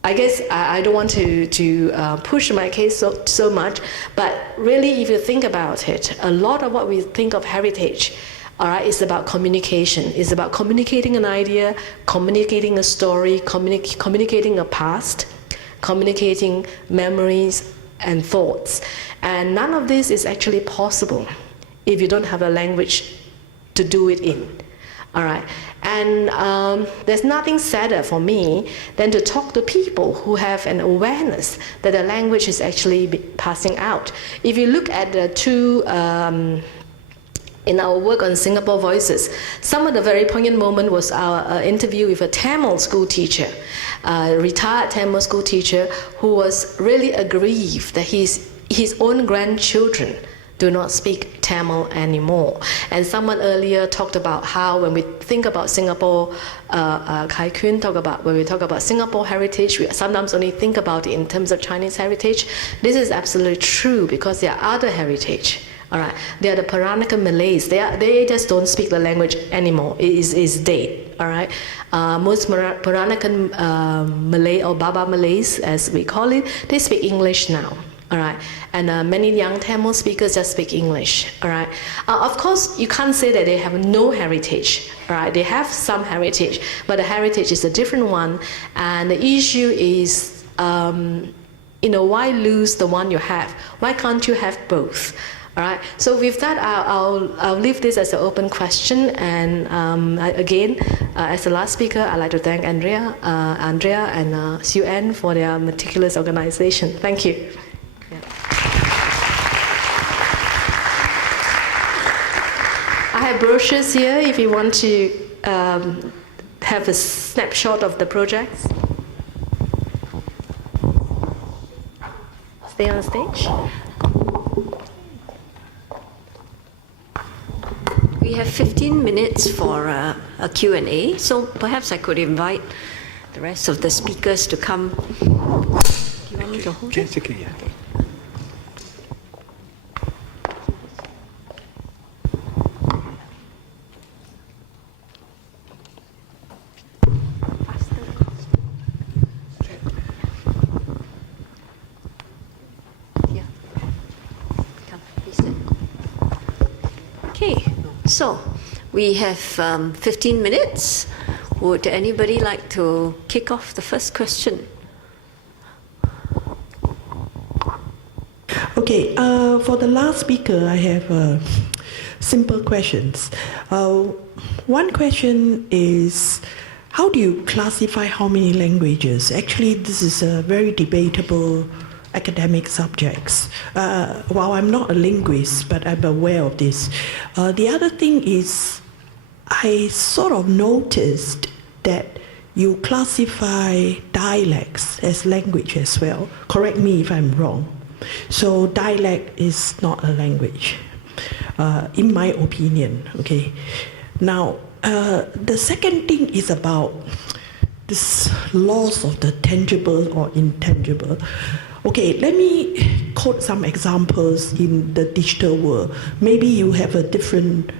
I guess I don't want to push my case so much, but really if you think about it, a lot of what we think of heritage, all right, is about communication. It's about communicating an idea, communicating a story, communicating a past, communicating memories and thoughts. And none of this is actually possible if you don't have a language to do it in. All right, and there's nothing sadder for me than to talk to people who have an awareness that the language is actually passing out. If you look at the two, in our work on Singapore Voices, some of the very poignant moment was our interview with a Tamil school teacher, a retired Tamil school teacher who was really aggrieved that his own grandchildren do not speak Tamil anymore. And someone earlier talked about how when we think about Singapore, Khiun talked about, when we talk about Singapore heritage, we sometimes only think about it in terms of Chinese heritage. This is absolutely true because there are other heritage. All right, they are the Peranakan Malays. They just don't speak the language anymore. It is dead. All right, most Peranakan Malay or Baba Malays, as we call it, they speak English now. All right, and many young Tamil speakers just speak English. All right, of course you can't say that they have no heritage. All right, they have some heritage, but the heritage is a different one, and the issue is, why lose the one you have? Why can't you have both? All right. So with that, I'll leave this as an open question. And again, as the last speaker, I'd like to thank Andrea and Khiun for their meticulous organization. Thank you. Yeah. I have brochures here if you want to have a snapshot of the projects. Stay on stage. We have 15 minutes for a Q&A, so perhaps I could invite the rest of the speakers to come. Do you want me to hold it? Okay. So, we have 15 minutes. Would anybody like to kick off the first question? Okay, for the last speaker, I have simple questions. One question is, how do you classify how many languages? Actually, this is a very debatable academic subjects. While I'm not a linguist, but I'm aware of this. The other thing is, I sort of noticed that you classify dialects as language as well. Correct me if I'm wrong. So dialect is not a language, in my opinion. Okay. Now, the second thing is about this loss of the tangible or intangible. Okay, let me quote some examples in the digital world. Maybe you have a different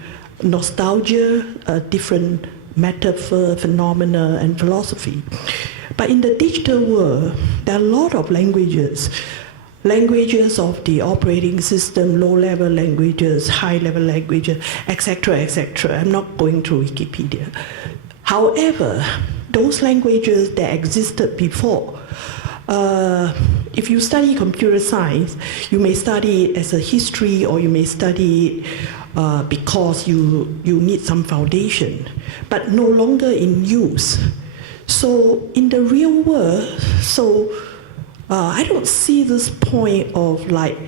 nostalgia, a different metaphor, phenomena, and philosophy. But in the digital world, there are a lot of languages. Languages of the operating system, low-level languages, high-level languages, etc., etc. I'm not going through Wikipedia. However, those languages that existed before, if you study computer science, you may study it as a history, or you may study it because you need some foundation, but no longer in use. So in the real world, I don't see this point of like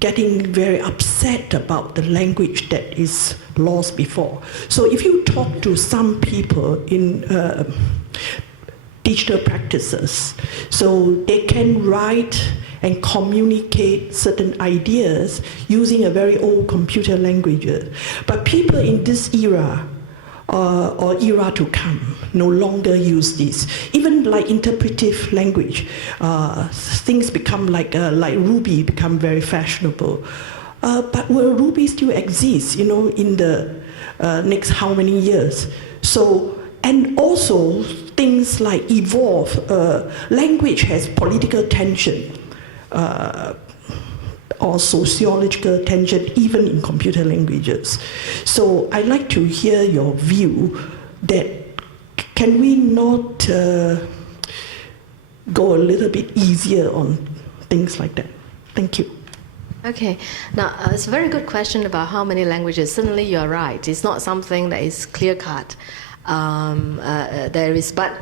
getting very upset about the language that is lost before. So if you talk to some people in digital practices. So they can write and communicate certain ideas using a very old computer language. But people in this era or era to come no longer use this. Even like interpretive language, things become like Ruby become very fashionable. But will Ruby still exist, in the next how many years? So, and also things like evolve. Language has political tension or sociological tension, even in computer languages. So I'd like to hear your view that can we not go a little bit easier on things like that? Thank you. Okay, now it's a very good question about how many languages. Certainly you're right, it's not something that is clear-cut. There is, but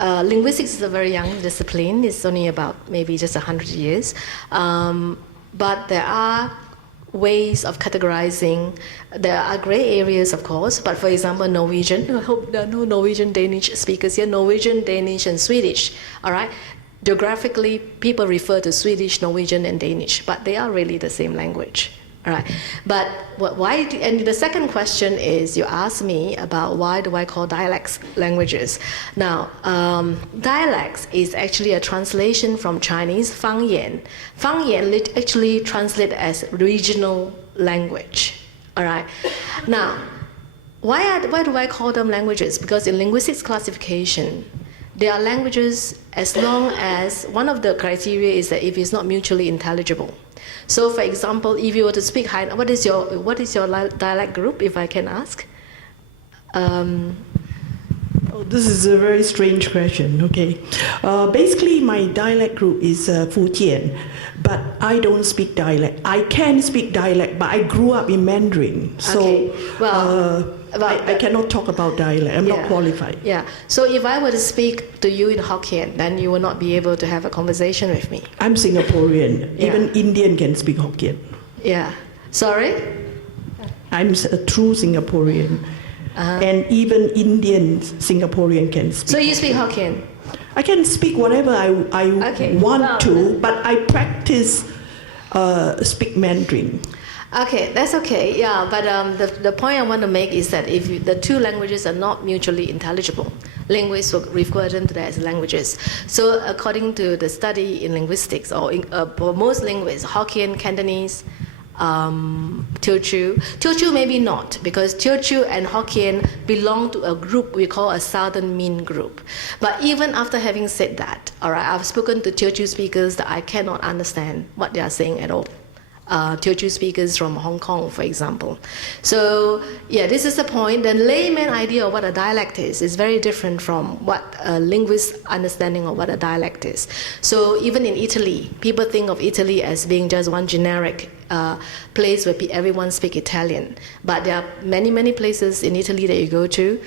linguistics is a very young discipline. It's only about maybe just 100 years. But there are ways of categorizing. There are gray areas, of course, but for example, Norwegian, I hope there are no Norwegian Danish speakers here, Norwegian, Danish, and Swedish, all right? Geographically, people refer to Swedish, Norwegian, and Danish, but they are really the same language. All right, but why? And the second question is, you asked me about why do I call dialects languages? Now, dialects is actually a translation from Chinese 方言. 方言 actually translates as regional language. All right. Now, why do I call them languages? Because in linguistics classification, they are languages as long as one of the criteria is that if it's not mutually intelligible. So, for example, if you were to speak Hainan, what is your dialect group, if I can ask? This is a very strange question. Okay, basically my dialect group is Fujian, but I don't speak dialect. I can speak dialect, but I grew up in Mandarin, so okay. Well, I cannot talk about dialect. I'm not qualified. Yeah. So if I were to speak to you in Hokkien, then you will not be able to have a conversation with me. I'm Singaporean. Yeah. Even Indian can speak Hokkien. Yeah. Sorry? I'm a true Singaporean. And even Indian Singaporean can speak. So you speak Hokkien? I can speak whatever I want to, but I practice speak Mandarin. Okay, that's okay. Yeah, but the point I want to make is that if the two languages are not mutually intelligible, linguists will refer them to that as languages. So according to the study in linguistics, or for most linguists, Hokkien, Cantonese, Teochew maybe not, because Teochew and Hokkien belong to a group we call a Southern Min group. But even after having said that, all right, I've spoken to Teochew speakers that I cannot understand what they are saying at all. Teochew speakers from Hong Kong, for example. So, yeah, this is the point. The layman idea of what a dialect is very different from what a linguist's understanding of what a dialect is. So, even in Italy, people think of Italy as being just one generic place where everyone speaks Italian. But there are many, many places in Italy that you go to.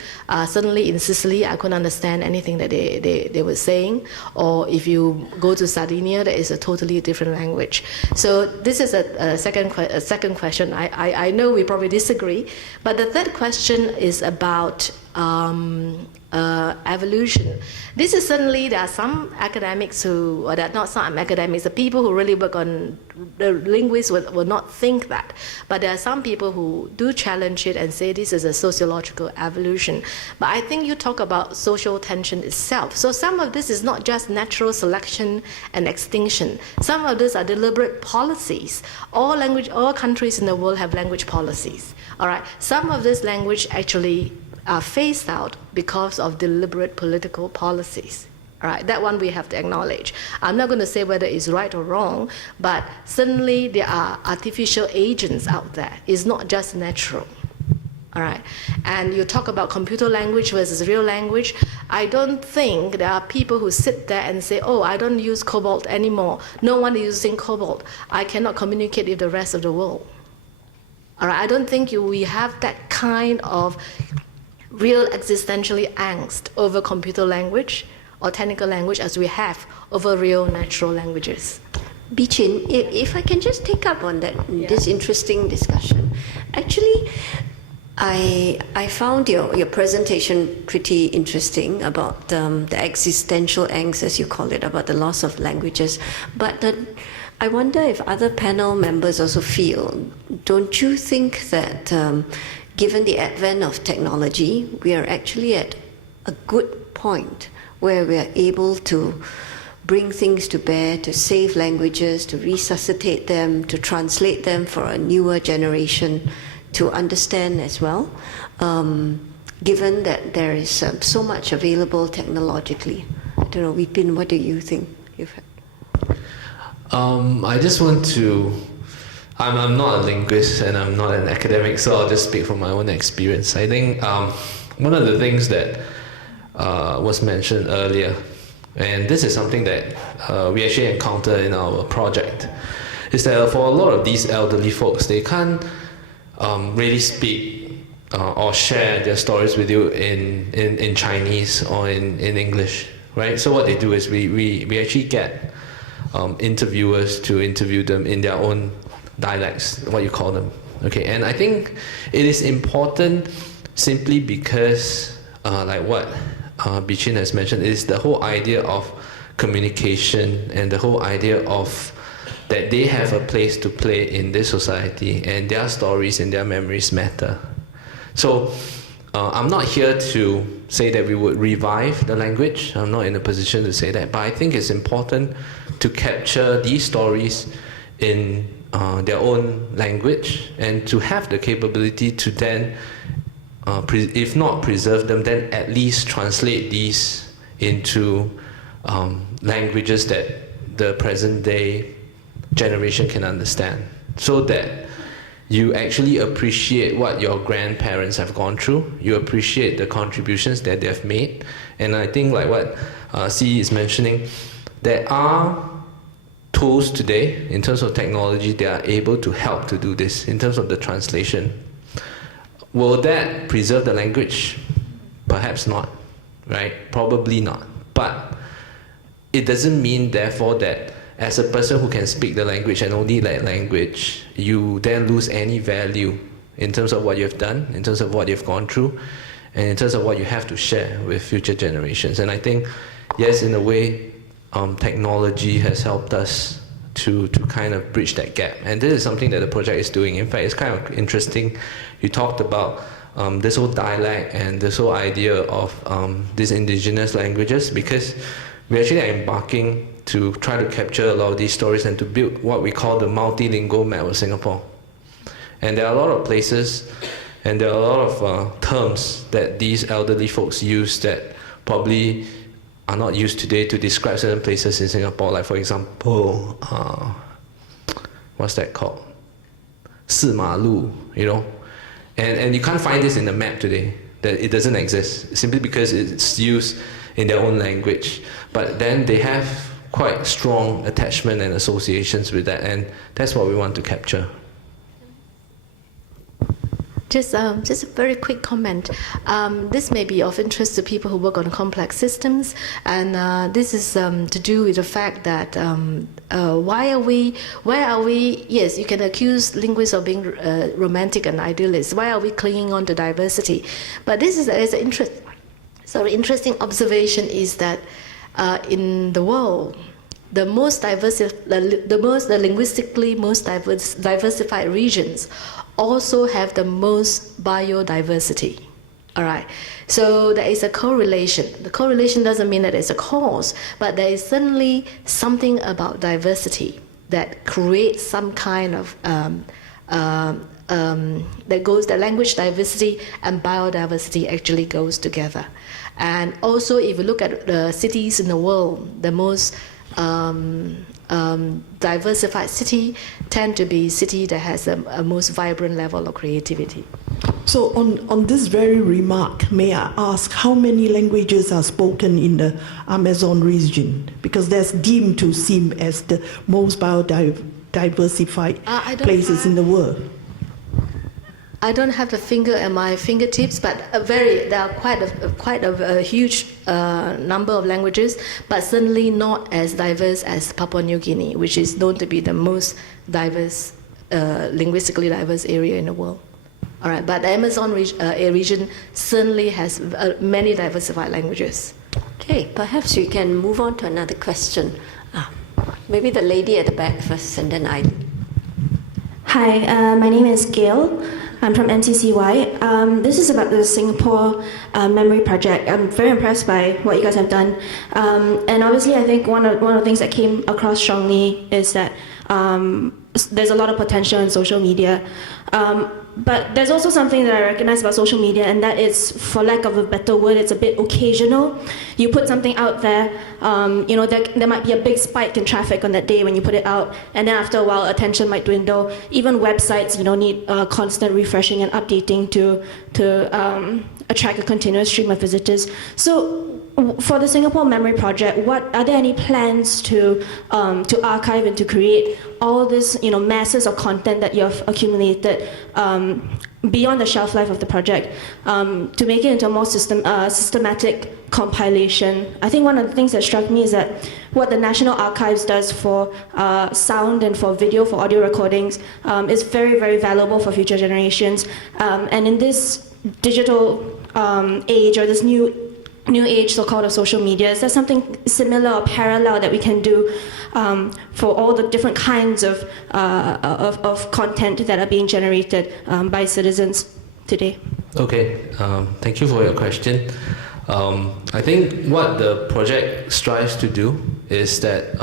Suddenly in Sicily, I couldn't understand anything that they were saying. Or if you go to Sardinia, that is a totally different language. So this is a second question. I know we probably disagree. But the third question is about evolution. This is certainly, there are some academics who, or that not some academics, the people who really work on the linguists will not think that. But there are some people who do challenge it and say this is a sociological evolution. But I think you talk about social tension itself. So some of this is not just natural selection and extinction. Some of this are deliberate policies. All countries in the world have language policies. All right. Some of this language actually are phased out because of deliberate political policies. All right, that one we have to acknowledge. I'm not going to say whether it's right or wrong, but certainly there are artificial agents out there. It's not just natural. All right, and you talk about computer language versus real language. I don't think there are people who sit there and say, oh, I don't use Cobalt anymore. No one is using Cobalt. I cannot communicate with the rest of the world. All right, I don't think we have that kind of real existentially angst over computer language or technical language as we have over real natural languages. Bichin, if I can just take up on that, this interesting discussion. Actually, I found your presentation pretty interesting about the existential angst, as you call it, about the loss of languages. But I wonder if other panel members also feel, don't you think that given the advent of technology, we are actually at a good point where we are able to bring things to bear, to save languages, to resuscitate them, to translate them for a newer generation to understand as well, given that there is so much available technologically? I don't know, Vipin, what do you think you've had? I just want to, I'm not a linguist and I'm not an academic, so I'll just speak from my own experience. I think one of the things that was mentioned earlier, and this is something that we actually encounter in our project, is that for a lot of these elderly folks, they can't really speak or share their stories with you in Chinese or in English, right? So what they do is we actually get interviewers to interview them in their own dialects, what you call them, okay? And I think it is important simply because, like what Bichin has mentioned, is the whole idea of communication and the whole idea of that they have a place to play in this society and their stories and their memories matter. So I'm not here to say that we would revive the language. I'm not in a position to say that, but I think it's important to capture these stories in their own language and to have the capability to then, if not preserve them, then at least translate these into languages that the present day generation can understand, so that you actually appreciate what your grandparents have gone through, you appreciate the contributions that they have made. And I think like what Chee is mentioning, there are tools today in terms of technology that are able to help to do this in terms of the translation. Will that preserve the language? Perhaps not, right? Probably not. But it doesn't mean therefore that as a person who can speak the language and only that language, you then lose any value in terms of what you've done, in terms of what you've gone through, and in terms of what you have to share with future generations. And I think, yes, in a way, technology has helped us to kind of bridge that gap. And this is something that the project is doing. In fact, it's kind of interesting. You talked about this whole dialect and this whole idea of these indigenous languages, because we actually are embarking to try to capture a lot of these stories and to build what we call the multilingual map of Singapore. And there are a lot of places and there are a lot of terms that these elderly folks use that probably are not used today to describe certain places in Singapore. Like for example, what's that called? 四马路, you know? And you can't find this in the map today, that it doesn't exist, simply because it's used in their own language. But then they have quite strong attachment and associations with that, and that's what we want to capture. Just a very quick comment. This may be of interest to people who work on complex systems, and this is to do with the fact that why are we? Yes, you can accuse linguists of being romantic and idealist. Why are we clinging on to diversity? But this is an interesting observation is that in the world, the linguistically most diversified regions also have the most biodiversity. All right. So there is a correlation. The correlation doesn't mean that it's a cause, but there is certainly something about diversity that creates some kind of that goes. The language diversity and biodiversity actually goes together. And also, if you look at the cities in the world, the most diversified city tend to be city that has a most vibrant level of creativity. So on this very remark, may I ask how many languages are spoken in the Amazon region? Because that's deemed to seem as the most biodiversified places in the world. I don't have the finger at my fingertips, but there are quite a huge number of languages, but certainly not as diverse as Papua New Guinea, which is known to be the most diverse, linguistically diverse area in the world. All right, but the Amazon region certainly has many diversified languages. Okay, perhaps we can move on to another question. Maybe the lady at the back first, and then I. Hi, my name is Gail. I'm from MCCY. This is about the Singapore Memory Project. I'm very impressed by what you guys have done. And obviously, I think one of the things that came across strongly is that there's a lot of potential in social media. But there's also something that I recognize about social media, and that is, for lack of a better word, it's a bit occasional. You put something out there, there might be a big spike in traffic on that day when you put it out, and then after a while, attention might dwindle. Even websites, need constant refreshing and updating to attract a continuous stream of visitors. So, for the Singapore Memory Project, are there any plans to archive and to create all this, masses of content that you've accumulated beyond the shelf life of the project, to make it into a more systematic compilation? I think one of the things that struck me is that what the National Archives does for sound and for video, for audio recordings, is very, very valuable for future generations. And in this digital age, or this new age, so-called, of social media, is there something similar or parallel that we can do for all the different kinds of content that are being generated by citizens today? Okay, thank you for your question. I think what the project strives to do is that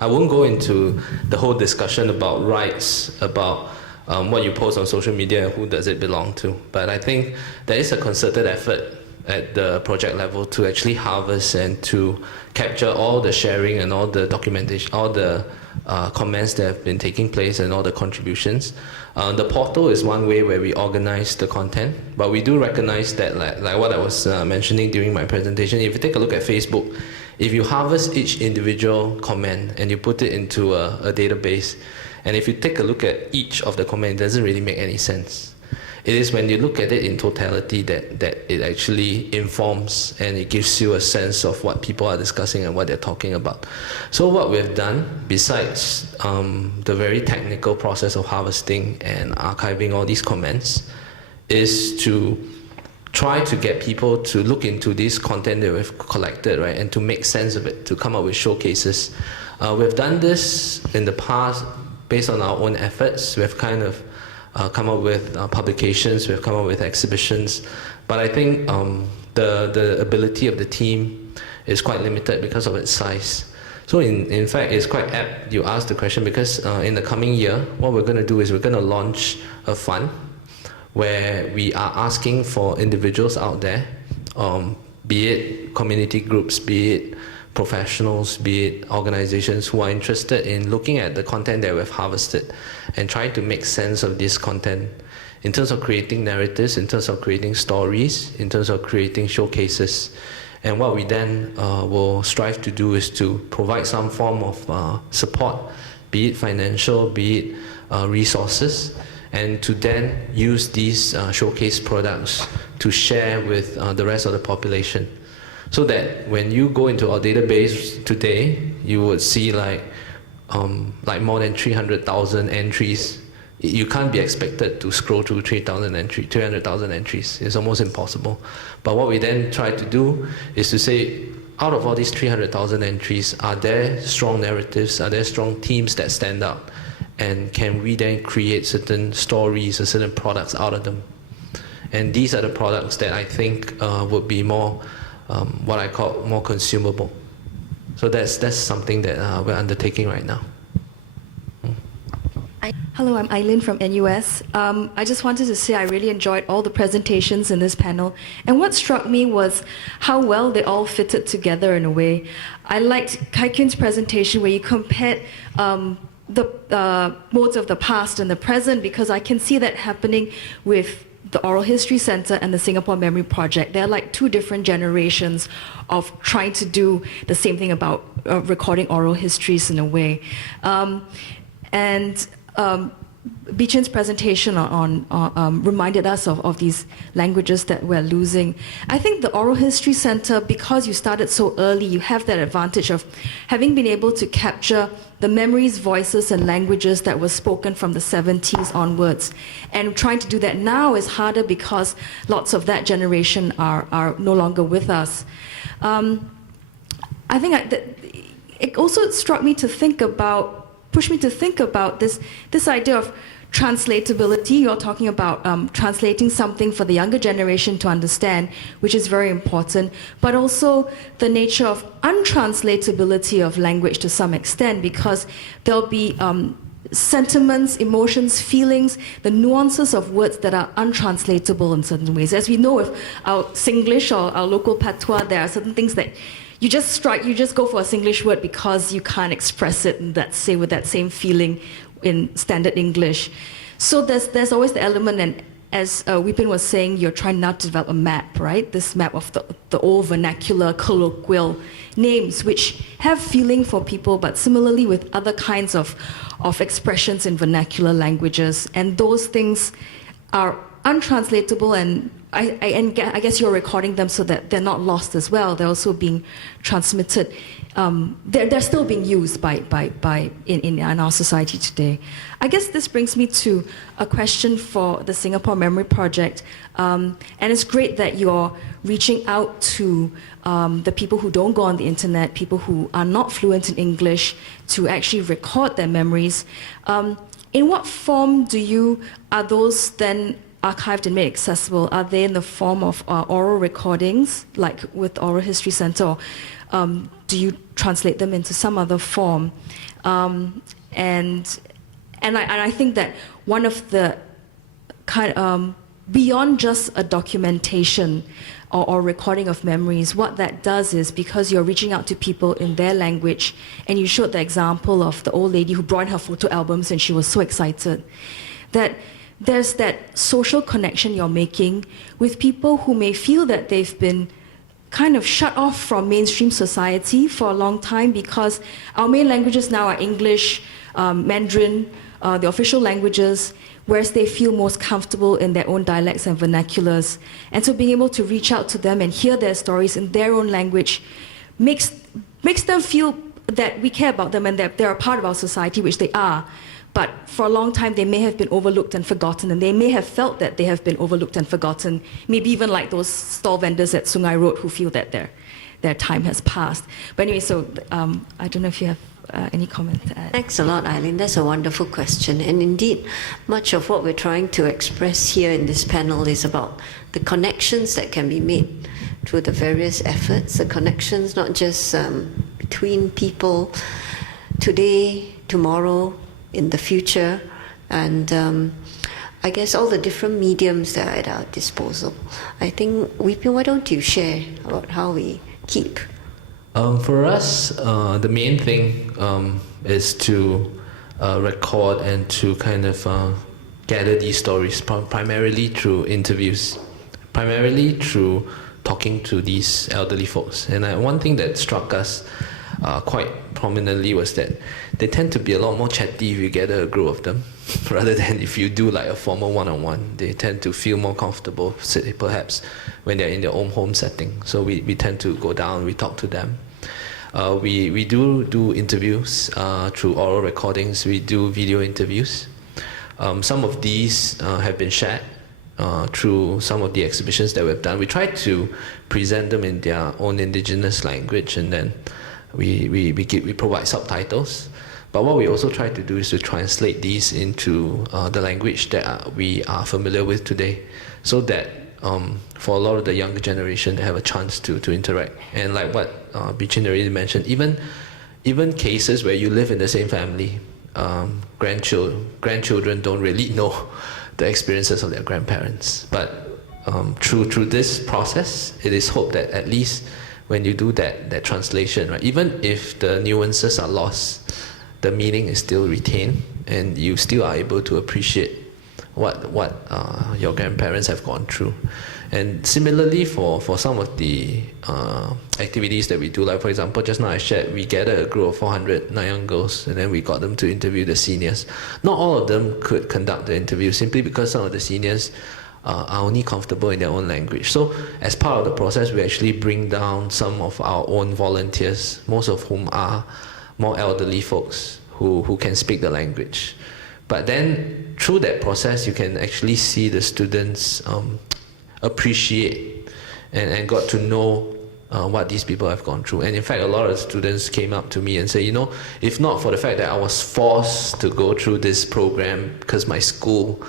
I won't go into the whole discussion about rights, about what you post on social media and who does it belong to, but I think there is a concerted effort at the project level to actually harvest and to capture all the sharing and all the documentation, all the comments that have been taking place and all the contributions. The portal is one way where we organize the content, but we do recognize that, like what I was mentioning during my presentation, if you take a look at Facebook, if you harvest each individual comment and you put it into a database, and if you take a look at each of the comments, it doesn't really make any sense. It is when you look at it in totality that it actually informs and it gives you a sense of what people are discussing and what they're talking about. So what we've done, besides the very technical process of harvesting and archiving all these comments, is to try to get people to look into this content that we've collected, right, and to make sense of it, to come up with showcases. We've done this in the past based on our own efforts. We've kind of come up with publications, we've come up with exhibitions, but I think the ability of the team is quite limited because of its size. So in fact, it's quite apt you asked the question, because in the coming year, what we're going to do is we're going to launch a fund where we are asking for individuals out there, be it community groups, be it professionals, be it organizations who are interested in looking at the content that we've harvested and trying to make sense of this content in terms of creating narratives, in terms of creating stories, in terms of creating showcases. And what we then will strive to do is to provide some form of support, be it financial, be it resources, and to then use these showcase products to share with the rest of the population. So that when you go into our database today, you would see like more than 300,000 entries. You can't be expected to scroll through 300,000 entries. It's almost impossible. But what we then try to do is to say, out of all these 300,000 entries, are there strong narratives? Are there strong themes that stand out? And can we then create certain stories or certain products out of them? And these are the products that I think would be more what I call more consumable. So that's something that we're undertaking right now. Hello, I'm Elaine from NUS. I just wanted to say I really enjoyed all the presentations in this panel. And what struck me was how well they all fitted together in a way. I liked Khiun's presentation where you compared the modes of the past and the present, because I can see that happening with the Oral History Center and the Singapore Memory Project. They're like two different generations of trying to do the same thing about recording oral histories in a way. Bichin's presentation reminded us of these languages that we're losing. I think the Oral History Center, because you started so early, you have that advantage of having been able to capture the memories, voices, and languages that were spoken from the 70s onwards. And trying to do that now is harder because lots of that generation are no longer with us. I think it also struck me to think about, pushed me to think about this idea of translatability. You're talking about translating something for the younger generation to understand, which is very important, but also the nature of untranslatability of language to some extent, because there'll be sentiments, emotions, feelings, the nuances of words that are untranslatable in certain ways. As we know with our Singlish or our local patois, there are certain things that you just go for a Singlish word because you can't express it in that, say, with that same feeling in standard English. So there's always the element, and as Weepin was saying, you're trying not to develop a map, right? This map of the old vernacular, colloquial names, which have feeling for people, but similarly with other kinds of expressions in vernacular languages. And those things are untranslatable, and I guess you're recording them so that they're not lost as well. They're also being transmitted. They're still being used in our society today. I guess this brings me to a question for the Singapore Memory Project. And it's great that you're reaching out to the people who don't go on the internet, people who are not fluent in English, to actually record their memories. In what form are those then archived and made accessible? Are they in the form of oral recordings, like with Oral History Center, or do you translate them into some other form? And I think that one of the beyond just a documentation or recording of memories, what that does is, because you're reaching out to people in their language, and you showed the example of the old lady who brought her photo albums and she was so excited, that there's that social connection you're making with people who may feel that they've been kind of shut off from mainstream society for a long time, because our main languages now are English, Mandarin, the official languages, whereas they feel most comfortable in their own dialects and vernaculars. And so being able to reach out to them and hear their stories in their own language makes them feel that we care about them and that they're a part of our society, which they are. But for a long time, they may have been overlooked and forgotten, and they may have felt that they have been overlooked and forgotten, maybe even like those stall vendors at Sungai Road who feel that their time has passed. But anyway, so I don't know if you have any comment to add. Thanks a lot, Eileen. That's a wonderful question. And indeed, much of what we're trying to express here in this panel is about the connections that can be made through the various efforts, the connections not just between people today, tomorrow, in the future, and I guess all the different mediums that are at our disposal. I think, Weepin, why don't you share about how we keep? For us, the main thing is to record and to kind of gather these stories, primarily through interviews, primarily through talking to these elderly folks. And one thing that struck us quite prominently was that they tend to be a lot more chatty if you gather a group of them, rather than if you do like a formal one-on-one. They tend to feel more comfortable, perhaps, when they're in their own home setting. So we tend to go down, we talk to them. We do interviews through oral recordings, we do video interviews. Some of these have been shared through some of the exhibitions that we've done. We try to present them in their own indigenous language, and then we provide subtitles. But what we also try to do is to translate these into the language that we are familiar with today, so that for a lot of the younger generation, they have a chance to interact. And like what Bichin already mentioned, even cases where you live in the same family, grandchildren don't really know the experiences of their grandparents. But through this process, it is hoped that at least when you do that translation, right, even if the nuances are lost, the meaning is still retained, and you still are able to appreciate what your grandparents have gone through. And similarly for some of the activities that we do, like for example, just now I shared, we gathered a group of 400 Nanyang girls and then we got them to interview the seniors. Not all of them could conduct the interview simply because some of the seniors are only comfortable in their own language. So as part of the process, we actually bring down some of our own volunteers, most of whom are more elderly folks who can speak the language. But then through that process, you can actually see the students appreciate and got to know what these people have gone through. And in fact, a lot of students came up to me and say, you know, if not for the fact that I was forced to go through this program because my school,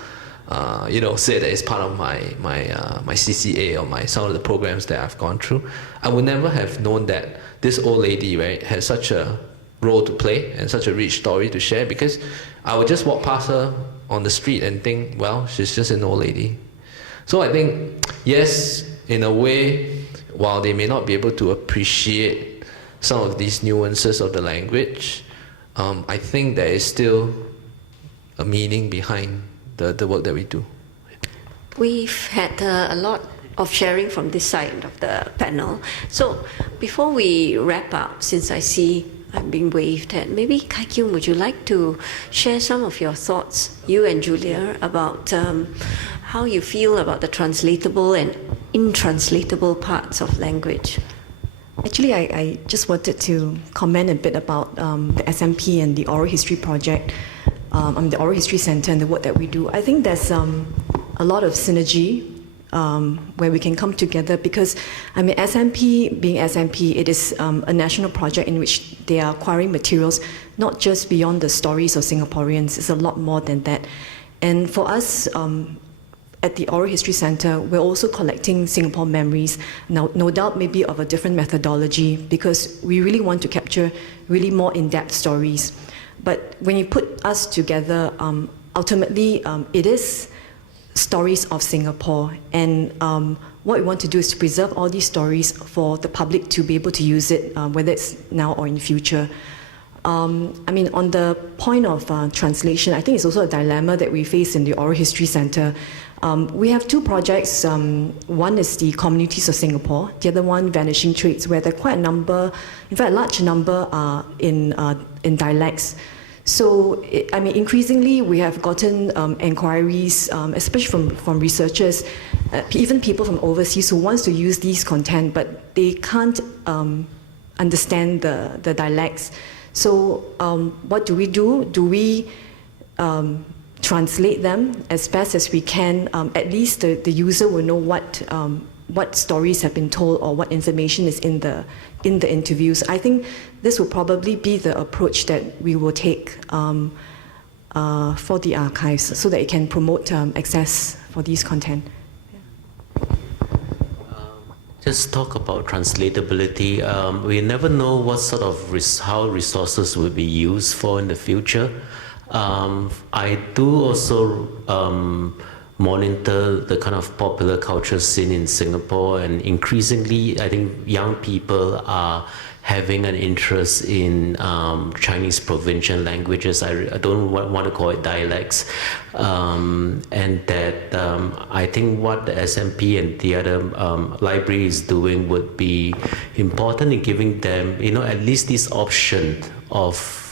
you know, said that it's part of my CCA or some of the programs that I've gone through, I would never have known that this old lady, right, has such a role to play and such a rich story to share, because I would just walk past her on the street and think, well, she's just an old lady. So I think, yes, in a way, while they may not be able to appreciate some of these nuances of the language, I think there is still a meaning behind the work that we do. We've had a lot of sharing from this side of the panel. So before we wrap up, since I see I'm being waved at, maybe Khiun, would you like to share some of your thoughts, you and Julia, about how you feel about the translatable and intranslatable parts of language? Actually, I just wanted to comment a bit about the SMP and the Oral History Project, the Oral History Center and the work that we do. I think there's a lot of synergy where we can come together, because I mean, SMP being SMP, it is a national project in which they are acquiring materials not just beyond the stories of Singaporeans. It's a lot more than that. And for us at the Oral History Center, we're also collecting Singapore memories, now, no doubt maybe of a different methodology, because we really want to capture really more in-depth stories. But when you put us together, ultimately it is stories of Singapore, and what we want to do is to preserve all these stories for the public to be able to use it, whether it's now or in future. I mean, on the point of translation, I think it's also a dilemma that we face in the Oral History Center. We have two projects. One is the Communities of Singapore, the other one Vanishing Traits, where there are quite a number, in fact a large number are in dialects. So, I mean, increasingly we have gotten inquiries, especially from researchers, even people from overseas who wants to use these content, but they can't understand the dialects. So what do? Do we translate them as best as we can? At least the user will know what stories have been told or what information is in the interviews. I think this will probably be the approach that we will take for the archives, so that it can promote access for these content. Just talk about translatability. We never know what sort of how resources will be used for in the future. I do also monitor the kind of popular culture scene in Singapore, and increasingly I think young people are having an interest in Chinese provincial languages. I don't want to call it dialects, and that I think what the SMP and the other library is doing would be important in giving them, you know, at least this option of,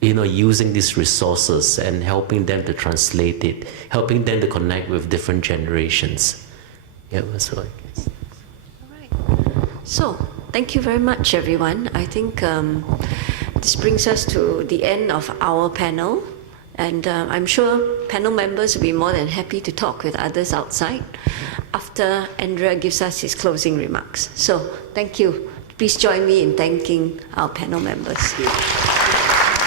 you know, using these resources and helping them to translate it, helping them to connect with different generations. Yeah, that's what I guess. All right. So, thank you very much, everyone. I think this brings us to the end of our panel, and I'm sure panel members will be more than happy to talk with others outside after Andrea gives us his closing remarks. So, thank you. Please join me in thanking our panel members.